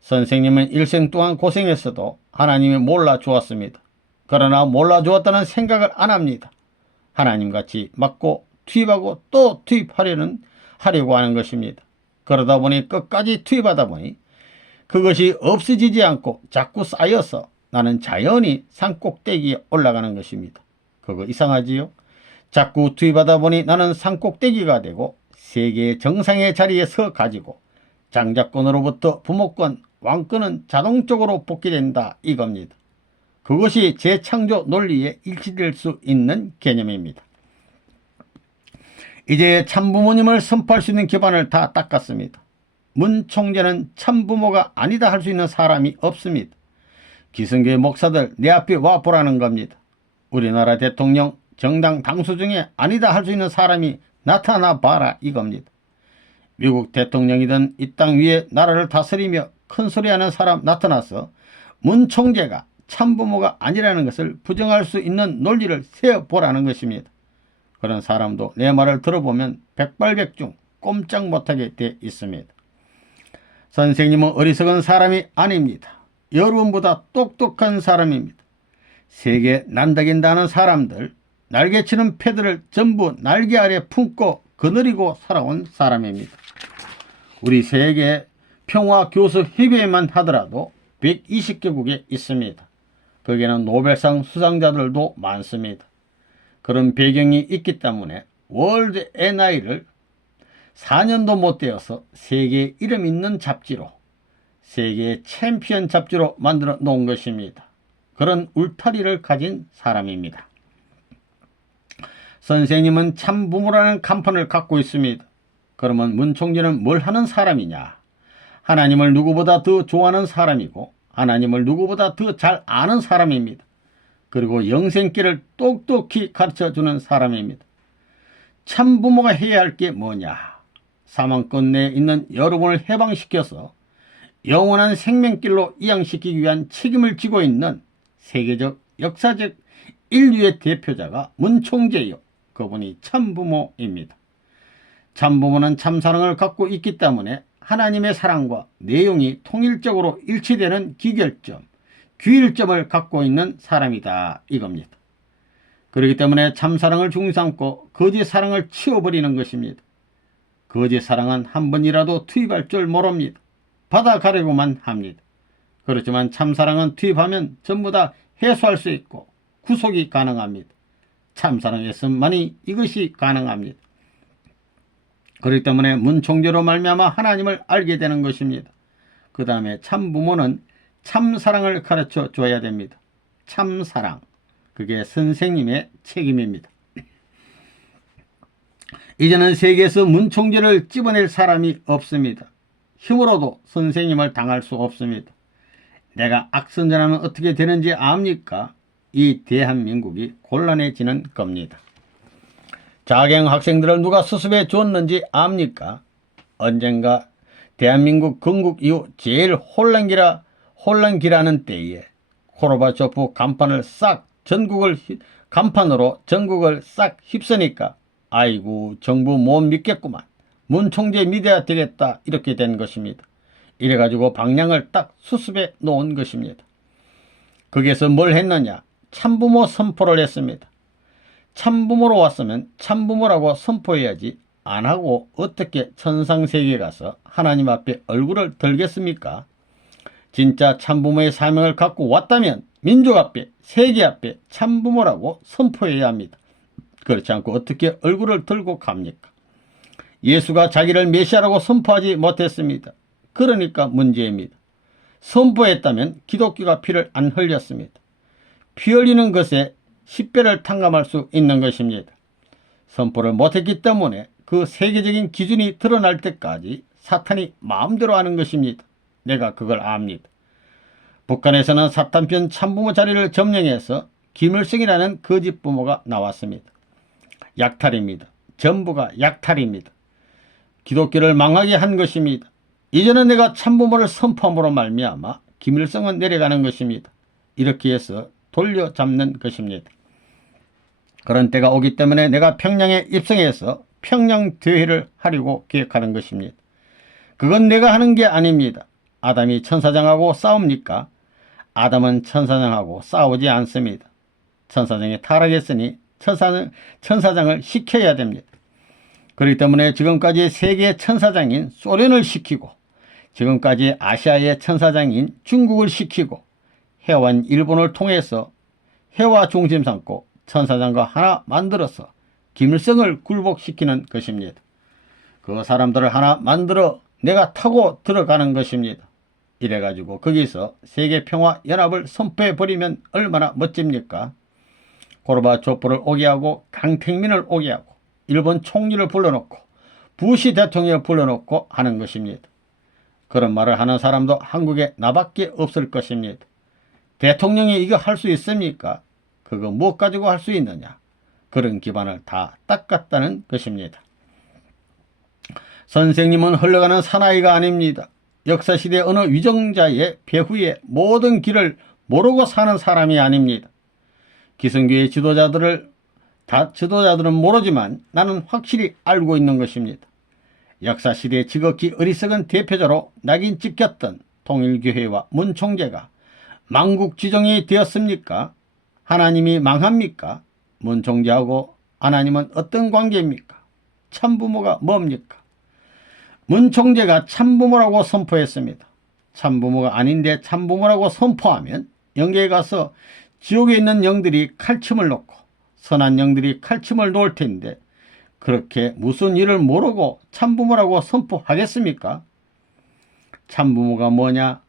선생님은 일생 동안 고생했어도 하나님이 몰라주었습니다. 그러나 몰라주었다는 생각을 안 합니다. 하나님같이 맡고 투입하고 또 하려고 하는 것입니다. 그러다 보니 끝까지 투입하다 보니 그것이 없어지지 않고 자꾸 쌓여서 나는 자연히 산꼭대기에 올라가는 것입니다. 그거 이상하지요? 자꾸 투입하다 보니 나는 산꼭대기가 되고 세계의 정상의 자리에 서 가지고 장자권으로부터 부모권, 왕권은 자동적으로 복귀된다 이겁니다. 그것이 재창조 논리에 일치될 수 있는 개념입니다. 이제 참부모님을 선포할 수 있는 기반을 다 닦았습니다. 문 총재는 참부모가 아니다 할 수 있는 사람이 없습니다. 기성교회 목사들 내 앞에 와보라는 겁니다. 우리나라 대통령 정당 당수 중에 아니다 할 수 있는 사람이 나타나 봐라 이겁니다. 미국 대통령이든 이 땅 위에 나라를 다스리며 큰소리하는 사람 나타나서 문 총재가 참부모가 아니라는 것을 부정할 수 있는 논리를 세어보라는 것입니다. 그런 사람도 내 말을 들어보면 백발백중 꼼짝 못하게 돼 있습니다. 선생님은 어리석은 사람이 아닙니다. 여러분보다 똑똑한 사람입니다. 세계 난다긴다는 사람들, 날개치는 패들을 전부 날개 아래 품고 거느리고 살아온 사람입니다. 우리 세계 평화교섭협의회만 하더라도 120개국에 있습니다. 거기에는 노벨상 수상자들도 많습니다. 그런 배경이 있기 때문에 월드 NI를 4년도 못 되어서 세계 이름 있는 잡지로 세계 챔피언 잡지로 만들어 놓은 것입니다. 그런 울타리를 가진 사람입니다. 선생님은 참부모라는 간판을 갖고 있습니다. 그러면 문 총재는 뭘 하는 사람이냐? 하나님을 누구보다 더 좋아하는 사람이고 하나님을 누구보다 더 잘 아는 사람입니다. 그리고 영생길을 똑똑히 가르쳐주는 사람입니다. 참부모가 해야 할 게 뭐냐? 사망권 내에 있는 여러분을 해방시켜서 영원한 생명길로 이양시키기 위한 책임을 지고 있는 세계적 역사적 인류의 대표자가 문총재요. 그분이 참부모입니다. 참부모는 참사랑을 갖고 있기 때문에 하나님의 사랑과 내용이 통일적으로 일치되는 기결점, 규일점을 갖고 있는 사람이다 이겁니다. 그렇기 때문에 참사랑을 중심삼고 거짓 사랑을 치워버리는 것입니다. 거짓 사랑은 한 번이라도 투입할 줄 모릅니다. 받아가려고만 합니다. 그렇지만 참사랑은 투입하면 전부 다 해소할 수 있고 구속이 가능합니다. 참사랑에서만이 이것이 가능합니다. 그렇기 때문에 문총재로 말미암아 하나님을 알게 되는 것입니다. 그 다음에 참부모는 참사랑을 가르쳐 줘야 됩니다. 참사랑, 그게 선생님의 책임입니다. 이제는 세계에서 문총재를 집어낼 사람이 없습니다. 힘으로도 선생님을 당할 수 없습니다. 내가 악선전하면 어떻게 되는지 압니까? 이 대한민국이 곤란해지는 겁니다. 자경 학생들을 누가 수습해 줬는지 압니까? 언젠가 대한민국 건국 이후 제일 혼란기라는 때에 고르바초프 간판을 간판으로 전국을 싹 휩쓰니까 아이고 정부 못 믿겠구만, 문총재 믿어야 되겠다, 이렇게 된 것입니다. 이래가지고 방향을 딱 수습해 놓은 것입니다. 거기에서 뭘 했느냐? 참부모 선포를 했습니다. 참부모로 왔으면 참부모라고 선포해야지, 안하고 어떻게 천상세계에 가서 하나님 앞에 얼굴을 들겠습니까? 진짜 참부모의 사명을 갖고 왔다면 민족 앞에, 세계 앞에 참부모라고 선포해야 합니다. 그렇지 않고 어떻게 얼굴을 들고 갑니까? 예수가 자기를 메시아라고 선포하지 못했습니다. 그러니까 문제입니다. 선포했다면 기독교가 피를 안 흘렸습니다. 피 흘리는 것에 10배를 탕감할 수 있는 것입니다. 선포를 못했기 때문에 그 세계적인 기준이 드러날 때까지 사탄이 마음대로 하는 것입니다. 내가 그걸 압니다. 북한에서는 사탄편 참부모 자리를 점령해서 김일성이라는 거짓 부모가 나왔습니다. 약탈입니다. 전부가 약탈입니다. 기독교를 망하게 한 것입니다. 이제는 내가 참부모를 선포함으로 말미암아 김일성은 내려가는 것입니다. 이렇게 해서 돌려잡는 것입니다. 그런 때가 오기 때문에 내가 평양에 입성해서 평양대회를 하려고 계획하는 것입니다. 그건 내가 하는 게 아닙니다. 아담이 천사장하고 싸웁니까? 아담은 천사장하고 싸우지 않습니다. 천사장이 타락했으니 천사장을 시켜야 됩니다. 그렇기 때문에 지금까지 세계의 천사장인 소련을 시키고, 지금까지 아시아의 천사장인 중국을 시키고, 해와인 일본을 통해서 해와 중심 삼고 천사장과 하나 만들어서 김일성을 굴복시키는 것입니다. 그 사람들을 하나 만들어 내가 타고 들어가는 것입니다. 이래가지고 거기서 세계평화연합을 선포해버리면 얼마나 멋집니까? 고르바초프를 오게 하고 강택민을 오게 하고 일본 총리를 불러놓고 부시 대통령을 불러놓고 하는 것입니다. 그런 말을 하는 사람도 한국에 나밖에 없을 것입니다. 대통령이 이거 할 수 있습니까? 그거 못 가지고 할 수 있느냐? 그런 기반을 다 닦았다는 것입니다. 선생님은 흘러가는 사나이가 아닙니다. 역사시대 어느 위정자의 배후의 모든 길을 모르고 사는 사람이 아닙니다. 기성교의 지도자들은 모르지만 나는 확실히 알고 있는 것입니다. 역사시대에 지극히 어리석은 대표자로 낙인 찍혔던 통일교회와 문총재가 망국지정이 되었습니까? 하나님이 망합니까? 문총재하고 하나님은 어떤 관계입니까? 참부모가 뭡니까? 문총재가 참부모라고 선포했습니다. 참부모가 아닌데 참부모라고 선포하면 영계에 가서 지옥에 있는 영들이 칼침을 놓고 선한 영들이 칼침을 놓을 텐데 그렇게 무슨 일을 모르고 참부모라고 선포하겠습니까? 참부모가 뭐냐?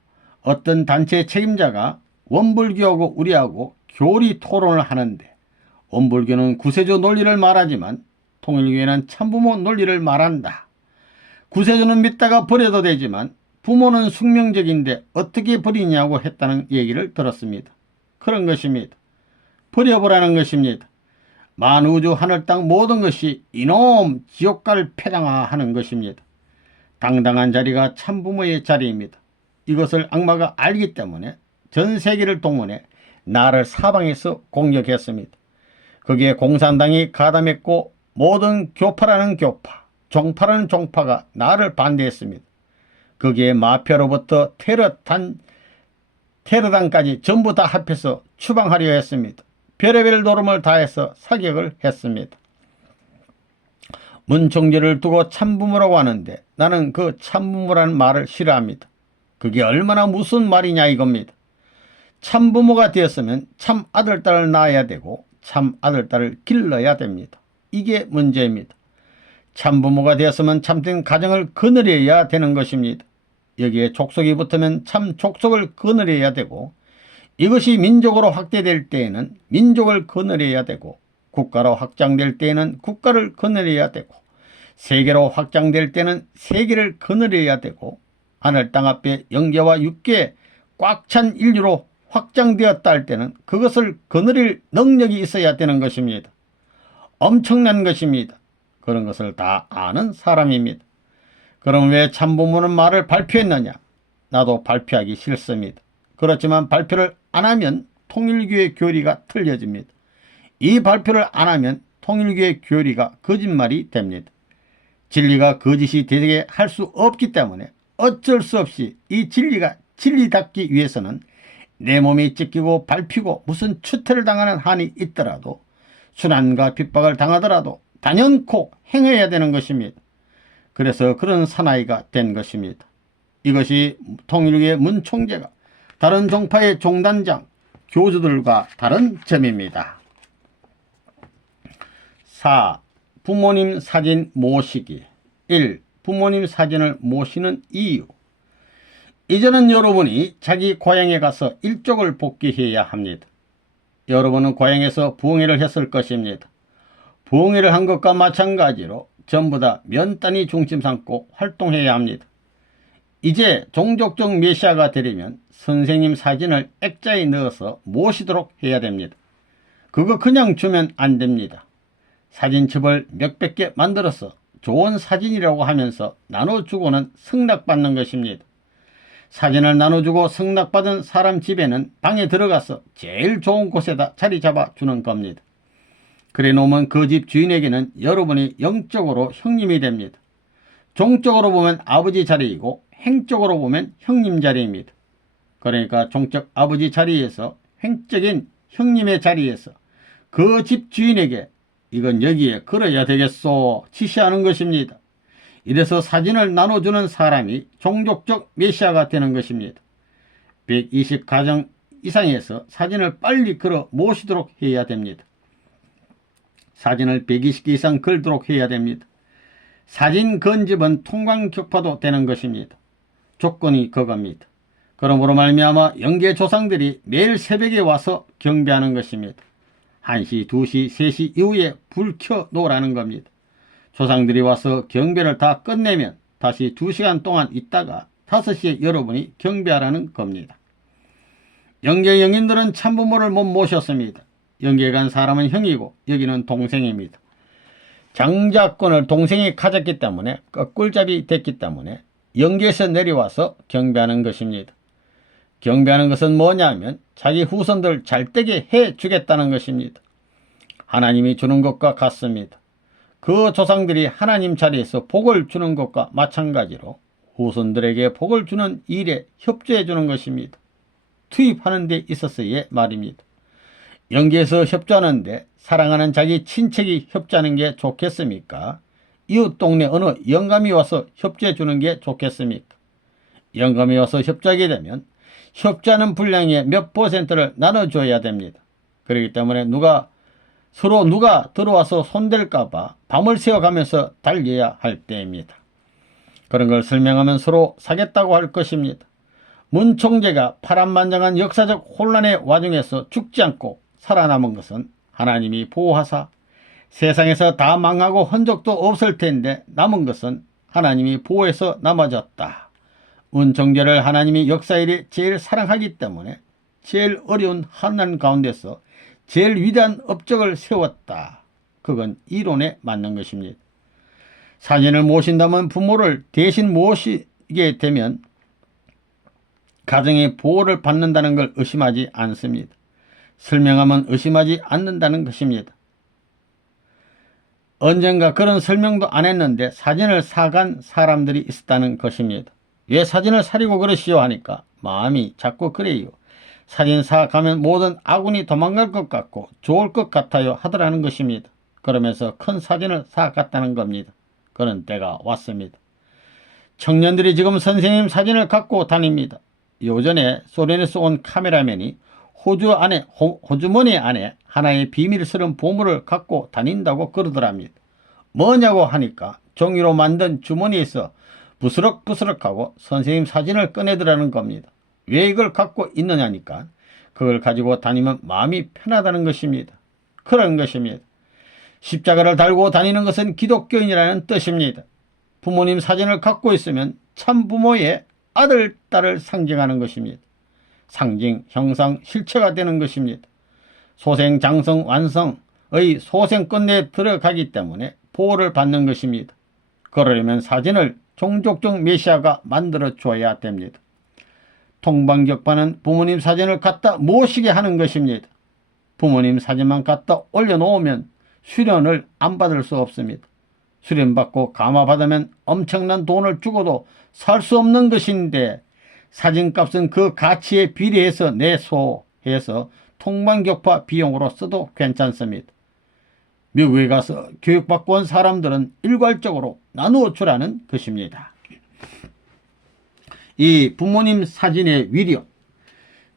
어떤 단체 책임자가 원불교하고 우리하고 교리 토론을 하는데 원불교는 구세주 논리를 말하지만 통일교회는 참부모 논리를 말한다. 구세주는 믿다가 버려도 되지만 부모는 숙명적인데 어떻게 버리냐고 했다는 얘기를 들었습니다. 그런 것입니다. 버려보라는 것입니다. 만우주 하늘 땅 모든 것이 이놈 지옥갈 패당하 하는 것입니다. 당당한 자리가 참부모의 자리입니다. 이것을 악마가 알기 때문에 전 세계를 동원해 나를 사방에서 공격했습니다. 거기에 공산당이 가담했고 모든 교파라는 교파, 종파라는 종파가 나를 반대했습니다. 거기에 마피아로부터 테러단까지 전부 다 합해서 추방하려 했습니다. 별의별 노름을 다해서 사격을 했습니다. 문총재를 두고 참부모라고 하는데 나는 그 참부모라는 말을 싫어합니다. 그게 얼마나 무슨 말이냐 이겁니다. 참부모가 되었으면 참 아들, 딸을 낳아야 되고 참 아들, 딸을 길러야 됩니다. 이게 문제입니다. 참부모가 되었으면 참된 가정을 거느려야 되는 것입니다. 여기에 족속이 붙으면 참 족속을 거느려야 되고 이것이 민족으로 확대될 때에는 민족을 거느려야 되고 국가로 확장될 때에는 국가를 거느려야 되고 세계로 확장될 때는 세계를 거느려야 되고 하늘 땅 앞에 영계와 육계 꽉 찬 인류로 확장되었다 할 때는 그것을 거느릴 능력이 있어야 되는 것입니다. 엄청난 것입니다. 그런 것을 다 아는 사람입니다. 그럼 왜 참부모는 말을 발표했느냐? 나도 발표하기 싫습니다. 그렇지만 발표를 안 하면 통일교의 교리가 틀려집니다. 이 발표를 안 하면 통일교의 교리가 거짓말이 됩니다. 진리가 거짓이 되게 할 수 없기 때문에 어쩔 수 없이 이 진리가 진리답기 위해서는 내 몸이 찢기고 밟히고 무슨 추태를 당하는 한이 있더라도 순환과 핍박을 당하더라도 단연코 행해야 되는 것입니다. 그래서 그런 사나이가 된 것입니다. 이것이 통일교의 문총재가 다른 종파의 종단장, 교주들과 다른 점입니다. 4. 부모님 사진 모시기. 1. 부모님 사진을 모시는 이유. 이제는 여러분이 자기 고향에 가서 일족을 복귀해야 합니다. 여러분은 고향에서 부흥회를 했을 것입니다. 부흥회를 한 것과 마찬가지로 전부 다 면단위 중심 삼고 활동해야 합니다. 이제 종족적 메시아가 되려면 선생님 사진을 액자에 넣어서 모시도록 해야 됩니다. 그거 그냥 주면 안 됩니다. 사진첩을 몇백 개 만들어서 좋은 사진이라고 하면서 나눠주고는 승낙받는 것입니다. 사진을 나눠주고 승낙받은 사람 집에는 방에 들어가서 제일 좋은 곳에다 자리 잡아주는 겁니다. 그래 놓으면 그 집 주인에게는 여러분이 영적으로 형님이 됩니다. 종적으로 보면 아버지 자리이고 행적으로 보면 형님 자리입니다. 그러니까 종적 아버지 자리에서 행적인 형님의 자리에서 그 집 주인에게 이건 여기에 걸어야 되겠소 지시하는 것입니다. 이래서 사진을 나눠주는 사람이 종족적 메시아가 되는 것입니다. 120가정 이상에서 사진을 빨리 걸어 모시도록 해야 됩니다. 사진을 120개 이상 걸도록 해야 됩니다. 사진 건집은 통광격파도 되는 것입니다. 조건이 그겁니다. 그러므로 말미암아 영계 조상들이 매일 새벽에 와서 경배하는 것입니다. 1시, 2시, 3시 이후에 불 켜 놓으라는 겁니다. 조상들이 와서 경배를 다 끝내면 다시 2시간 동안 있다가 5시에 여러분이 경배하라는 겁니다. 영계 영인들은 참부모를 못 모셨습니다. 영계에 간 사람은 형이고 여기는 동생입니다. 장자권을 동생이 가졌기 때문에 꿀잡이 됐기 때문에 영계에서 내려와서 경배하는 것입니다. 경배하는 것은 뭐냐면 자기 후손들 잘되게 해주겠다는 것입니다. 하나님이 주는 것과 같습니다. 그 조상들이 하나님 자리에서 복을 주는 것과 마찬가지로 후손들에게 복을 주는 일에 협조해 주는 것입니다. 투입하는 데 있어서의 말입니다. 영계에서 협조하는데 사랑하는 자기 친척이 협조하는 게 좋겠습니까? 이웃 동네 어느 영감이 와서 협조해 주는 게 좋겠습니까? 영감이 와서 협조하게 되면 협조하는 분량의 몇 %를 나눠줘야 됩니다. 그렇기 때문에 서로 누가 들어와서 손댈까 봐 밤을 새워가면서 달려야 할 때입니다. 그런 걸 설명하면 서로 사겠다고 할 것입니다. 문총재가 파란만장한 역사적 혼란의 와중에서 죽지 않고 살아남은 것은 하나님이 보호하사 세상에서 다 망하고 흔적도 없을 텐데 남은 것은 하나님이 보호해서 남아졌다. 문총재를 하나님이 역사일에 제일 사랑하기 때문에 제일 어려운 환난 가운데서 제일 위대한 업적을 세웠다. 그건 이론에 맞는 것입니다. 사진을 모신다면 부모를 대신 모시게 되면 가정의 보호를 받는다는 걸 의심하지 않습니다. 설명하면 의심하지 않는다는 것입니다. 언젠가 그런 설명도 안 했는데 사진을 사간 사람들이 있었다는 것입니다. 왜 사진을 사려고 그러시오 하니까 마음이 자꾸 그래요. 사진 사가면 모든 아군이 도망갈 것 같고 좋을 것 같아요 하더라는 것입니다. 그러면서 큰 사진을 사갔다는 겁니다. 그런 때가 왔습니다. 청년들이 지금 선생님 사진을 갖고 다닙니다. 요전에 소련에서 온 카메라맨이 호주머니 안에 하나의 비밀스러운 보물을 갖고 다닌다고 그러더랍니다. 뭐냐고 하니까 종이로 만든 주머니에서 부스럭부스럭하고 선생님 사진을 꺼내더라는 겁니다. 왜 이걸 갖고 있느냐니까 그걸 가지고 다니면 마음이 편하다는 것입니다. 그런 것입니다. 십자가를 달고 다니는 것은 기독교인이라는 뜻입니다. 부모님 사진을 갖고 있으면 참부모의 아들, 딸을 상징하는 것입니다. 상징, 형상, 실체가 되는 것입니다. 소생, 장성, 완성의 소생 끝내에 들어가기 때문에 보호를 받는 것입니다. 그러려면 사진을 종족적 메시아가 만들어 줘야 됩니다. 통방격파는 부모님 사진을 갖다 모시게 하는 것입니다. 부모님 사진만 갖다 올려놓으면 수련을 안 받을 수 없습니다. 수련받고 감화받으면 엄청난 돈을 주고도 살 수 없는 것인데 사진값은 그 가치에 비례해서 내소해서 통방격파 비용으로 써도 괜찮습니다. 미국에 가서 교육받고 온 사람들은 일괄적으로 나누어 주라는 것입니다. 이 부모님 사진의 위력,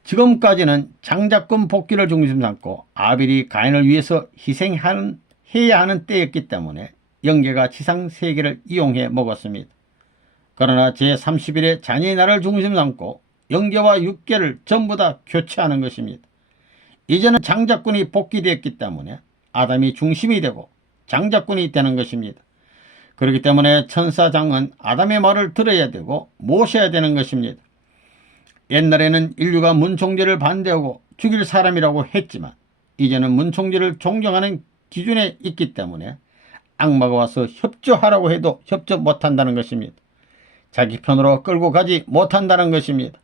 지금까지는 장자권 복귀를 중심 삼고 아벨이 가인을 위해서 희생해야 하는 때였기 때문에 영계가 지상 세계를 이용해 먹었습니다. 그러나 제30일에 자녀의 날을 중심 삼고 영계와 육계를 전부 다 교체하는 것입니다. 이제는 장자권이 복귀되었기 때문에 아담이 중심이 되고 장자권이 되는 것입니다. 그렇기 때문에 천사장은 아담의 말을 들어야 되고 모셔야 되는 것입니다. 옛날에는 인류가 문총제를 반대하고 죽일 사람이라고 했지만 이제는 문총제를 존경하는 기준에 있기 때문에 악마가 와서 협조하라고 해도 협조 못한다는 것입니다. 자기 편으로 끌고 가지 못한다는 것입니다.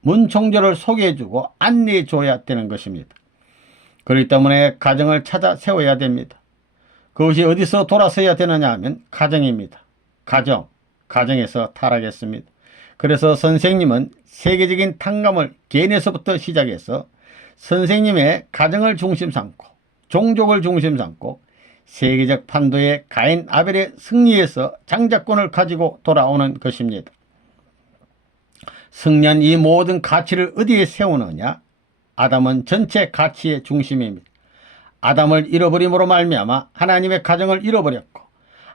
문총제를 소개해주고 안내해줘야 되는 것입니다. 그렇기 때문에 가정을 찾아 세워야 됩니다. 그것이 어디서 돌아서야 되느냐 하면 가정입니다. 가정에서 타락했습니다. 그래서 선생님은 세계적인 탕감을 개인에서부터 시작해서 선생님의 가정을 중심 삼고 종족을 중심 삼고 세계적 판도의 가인 아벨의 승리에서 장자권을 가지고 돌아오는 것입니다. 승리한 이 모든 가치를 어디에 세우느냐? 아담은 전체 가치의 중심입니다. 아담을 잃어버림으로 말미암아 하나님의 가정을 잃어버렸고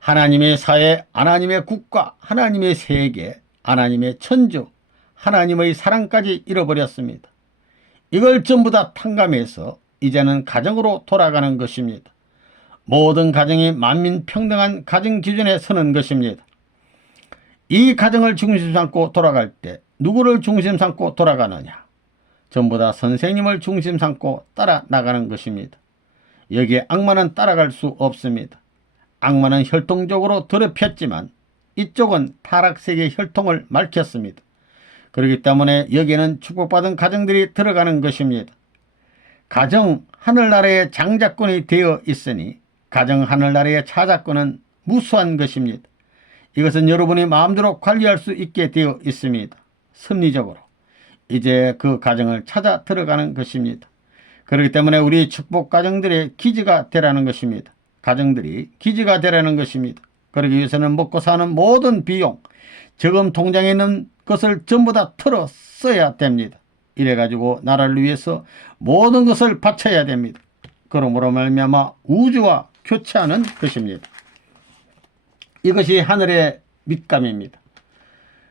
하나님의 사회, 하나님의 국가, 하나님의 세계, 하나님의 천주, 하나님의 사랑까지 잃어버렸습니다. 이걸 전부 다 탕감해서 이제는 가정으로 돌아가는 것입니다. 모든 가정이 만민 평등한 가정 기준에 서는 것입니다. 이 가정을 중심 삼고 돌아갈 때 누구를 중심 삼고 돌아가느냐? 전부 다 선생님을 중심 삼고 따라 나가는 것입니다. 여기에 악마는 따라갈 수 없습니다. 악마는 혈통적으로 더럽혔지만 이쪽은 타락세계의 혈통을 밝혔습니다. 그렇기 때문에 여기에는 축복받은 가정들이 들어가는 것입니다. 가정 하늘나라의 장자권이 되어 있으니 가정 하늘나라의 차자권은 무수한 것입니다. 이것은 여러분이 마음대로 관리할 수 있게 되어 있습니다. 섭리적으로 이제 그 가정을 찾아 들어가는 것입니다. 그렇기 때문에 우리 축복 가정들의 기지가 되라는 것입니다. 가정들이 기지가 되라는 것입니다. 그러기 위해서는 먹고 사는 모든 비용, 저금 통장에 있는 것을 전부 다 털어 써야 됩니다. 이래가지고 나라를 위해서 모든 것을 바쳐야 됩니다. 그러므로 말미암아 우주와 교체하는 것입니다. 이것이 하늘의 밑감입니다.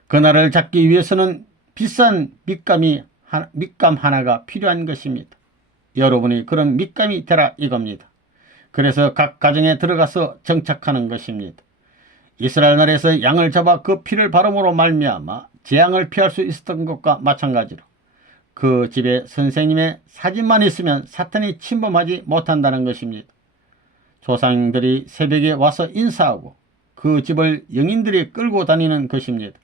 그날을 잡기 위해서는 비싼 밑감 하나가 필요한 것입니다. 여러분이 그런 밑감이 되라 이겁니다. 그래서 각 가정에 들어가서 정착하는 것입니다. 이스라엘 나라에서 양을 잡아 그 피를 바름으로 말미암아 재앙을 피할 수 있었던 것과 마찬가지로 그 집에 선생님의 사진만 있으면 사탄이 침범하지 못한다는 것입니다. 조상들이 새벽에 와서 인사하고 그 집을 영인들이 끌고 다니는 것입니다.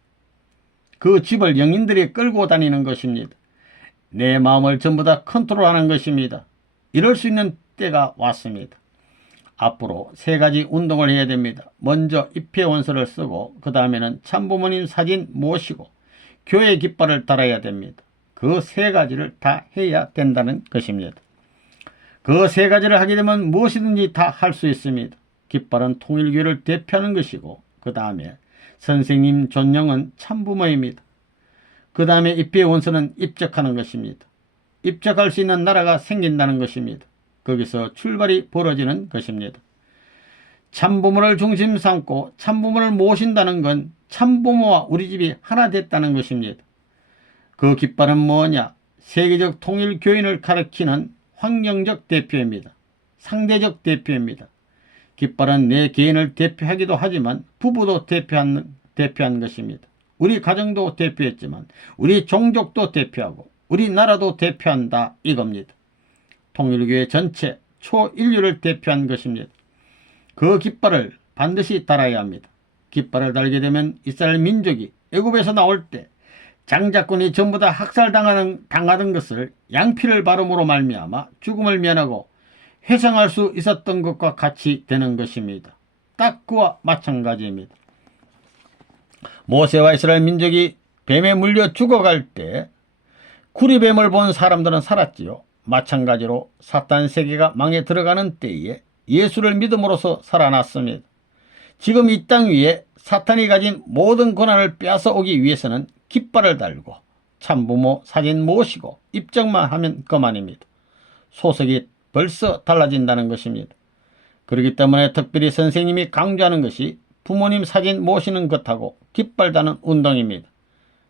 그 집을 영인들이 끌고 다니는 것입니다. 내 마음을 전부 다 컨트롤하는 것입니다. 이럴 수 있는 때가 왔습니다. 앞으로 세 가지 운동을 해야 됩니다. 먼저 입회 원서를 쓰고 그 다음에는 참부모님 사진 모시고 교회 깃발을 달아야 됩니다. 그 세 가지를 다 해야 된다는 것입니다. 그 세 가지를 하게 되면 무엇이든지 다 할 수 있습니다. 깃발은 통일교회를 대표하는 것이고 그 다음에 선생님 존영은 참부모입니다. 그 다음에 입회 원서는 입적하는 것입니다. 입적할 수 있는 나라가 생긴다는 것입니다. 거기서 출발이 벌어지는 것입니다. 참부모를 중심 삼고 참부모를 모신다는 건 참부모와 우리 집이 하나 됐다는 것입니다. 그 깃발은 뭐냐? 세계적 통일교인을 가리키는 환경적 대표입니다. 상대적 대표입니다. 깃발은 내 개인을 대표하기도 하지만 부부도 대표한 것입니다. 우리 가정도 대표했지만 우리 종족도 대표하고 우리나라도 대표한다 이겁니다. 통일교회 전체 초인류를 대표한 것입니다. 그 깃발을 반드시 달아야 합니다. 깃발을 달게 되면 이스라엘 민족이 애굽에서 나올 때 장자권이 전부 다 학살당하던 것을 양피를 바름으로 말미암아 죽음을 면하고 회상할 수 있었던 것과 같이 되는 것입니다. 딱 그와 마찬가지입니다. 모세와 이스라엘 민족이 뱀에 물려 죽어갈 때 구리뱀을 본 사람들은 살았지요. 마찬가지로 사탄 세계가 망에 들어가는 때에 예수를 믿음으로써 살아났습니다. 지금 이 땅 위에 사탄이 가진 모든 권한을 빼앗아 오기 위해서는 깃발을 달고 참부모 사진 모시고 입적만 하면 그만입니다. 소속이 벌써 달라진다는 것입니다. 그렇기 때문에 특별히 선생님이 강조하는 것이 부모님 사진 모시는 것하고 깃발 다는 운동입니다.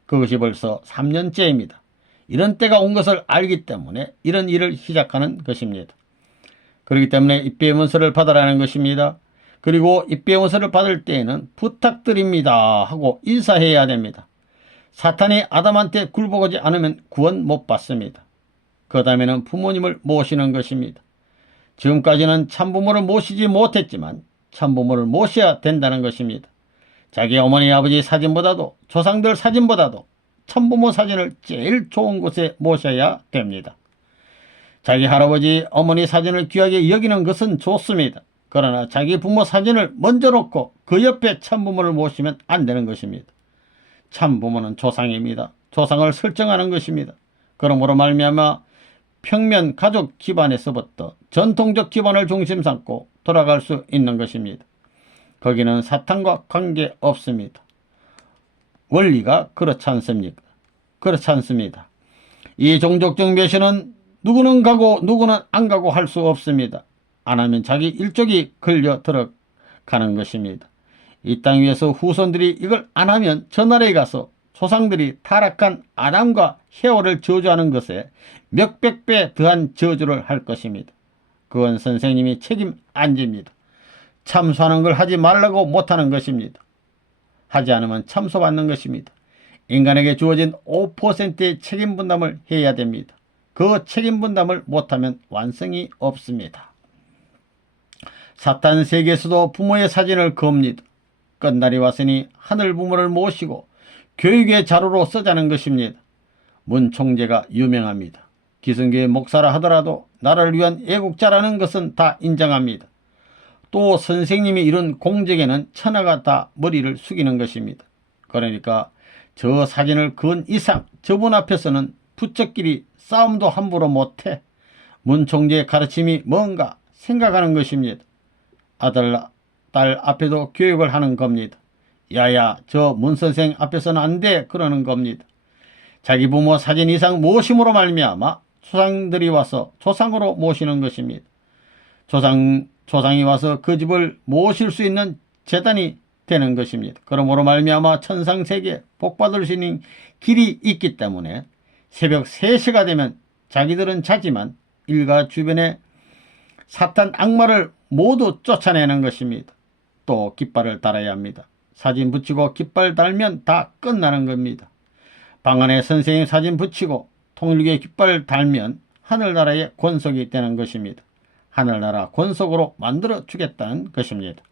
그것이 벌써 3년째입니다. 이런 때가 온 것을 알기 때문에 이런 일을 시작하는 것입니다. 그렇기 때문에 입회 문서를 받으라는 것입니다. 그리고 입회 문서를 받을 때에는 부탁드립니다 하고 인사해야 됩니다. 사탄이 아담한테 굴복하지 않으면 구원 못 받습니다. 그 다음에는 부모님을 모시는 것입니다. 지금까지는 참부모를 모시지 못했지만 참부모를 모셔야 된다는 것입니다. 자기 어머니 아버지 사진보다도 조상들 사진보다도 참부모 사진을 제일 좋은 곳에 모셔야 됩니다. 자기 할아버지 어머니 사진을 귀하게 여기는 것은 좋습니다. 그러나 자기 부모 사진을 먼저 놓고 그 옆에 참부모를 모시면 안 되는 것입니다. 참부모는 조상입니다. 조상을 설정하는 것입니다. 그러므로 말미암아 평면 가족 기반에서부터 전통적 기반을 중심 삼고 돌아갈 수 있는 것입니다. 거기는 사탄과 관계없습니다. 원리가 그렇지 않습니까? 그렇지 않습니다. 이 종족적 묘시는 누구는 가고 누구는 안 가고 할 수 없습니다. 안 하면 자기 일족이 걸려 들어가는 것입니다. 이 땅 위에서 후손들이 이걸 안 하면 저 나라에 가서 조상들이 타락한 아담과 헤어를 저주하는 것에 몇백 배 더한 저주를 할 것입니다. 그건 선생님이 책임 안 집니다. 참소하는 걸 하지 말라고 못하는 것입니다. 하지 않으면 참소받는 것입니다. 인간에게 주어진 5%의 책임 분담을 해야 됩니다. 그 책임 분담을 못하면 완성이 없습니다. 사탄 세계에서도 부모의 사진을 겁니다. 끝날이 왔으니 하늘 부모를 모시고 교육의 자료로 쓰자는 것입니다. 문 총재가 유명합니다. 기성교회 목사라 하더라도 나라를 위한 애국자라는 것은 다 인정합니다. 또 선생님이 이런 공적에는 천하가 다 머리를 숙이는 것입니다. 그러니까 저 사진을 건 이상 저분 앞에서는 부처끼리 싸움도 함부로 못해. 문 총재의 가르침이 뭔가 생각하는 것입니다. 아들, 딸 앞에도 교육을 하는 겁니다. 야야, 저 문선생 앞에서는 안 돼 그러는 겁니다. 자기 부모 사진 이상 모심으로 말미암아 조상들이 와서 조상으로 모시는 것입니다. 조상이 와서 그 집을 모실 수 있는 재단이 되는 것입니다. 그러므로 말미암아 천상세계 복받을 수 있는 길이 있기 때문에 새벽 3시가 되면 자기들은 자지만 일가 주변에 사탄 악마를 모두 쫓아내는 것입니다. 또 깃발을 달아야 합니다. 사진 붙이고 깃발 달면 다 끝나는 겁니다. 방 안에 선생님 사진 붙이고 통일교회 깃발을 달면 하늘나라의 권속이 되는 것입니다. 하늘나라 권속으로 만들어 주겠다는 것입니다.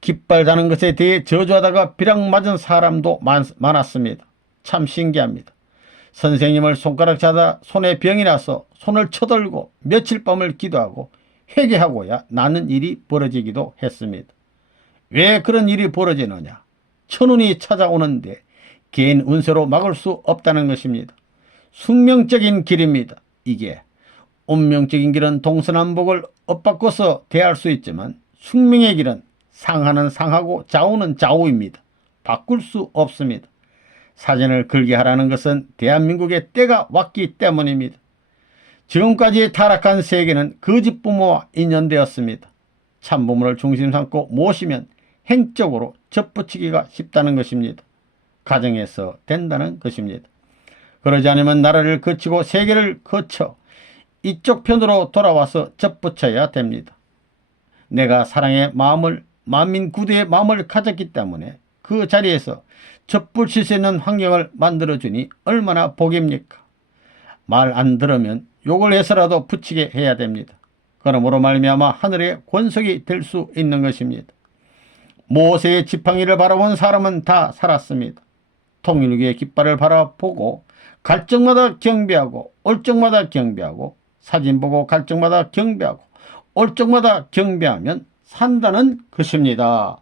깃발 다는 것에 대해 저주하다가 비랑 맞은 사람도 많았습니다. 참 신기합니다. 선생님을 손가락 잡아 손에 병이 나서 손을 쳐들고 며칠 밤을 기도하고 회개하고야 나는 일이 벌어지기도 했습니다. 왜 그런 일이 벌어지느냐? 천운이 찾아오는데 개인 운세로 막을 수 없다는 것입니다. 숙명적인 길입니다. 이게 운명적인 길은 동서남북을 엇바꿔서 대할 수 있지만 숙명의 길은 상하는 상하고 좌우는 좌우입니다. 바꿀 수 없습니다. 사진을 걸게 하라는 것은 대한민국의 때가 왔기 때문입니다. 지금까지 타락한 세계는 거짓 부모와 인연되었습니다. 참부모를 중심 삼고 모시면 행적으로 접붙이기가 쉽다는 것입니다. 가정에서 된다는 것입니다. 그러지 않으면 나라를 거치고 세계를 거쳐 이쪽 편으로 돌아와서 접붙여야 됩니다. 내가 사랑의 마음을 만민구대의 마음을 가졌기 때문에 그 자리에서 접붙일 수 있는 환경을 만들어주니 얼마나 복입니까? 말 안 들으면 욕을 해서라도 붙이게 해야 됩니다. 그러므로 말미암아 하늘의 권속이 될 수 있는 것입니다. 모세의 지팡이를 바라본 사람은 다 살았습니다. 통일교의 깃발을 바라보고 갈 적마다 경배하고 올 적마다 경배하고 사진 보고 갈 적마다 경배하고 올 적마다 경배하면 산다는 것입니다.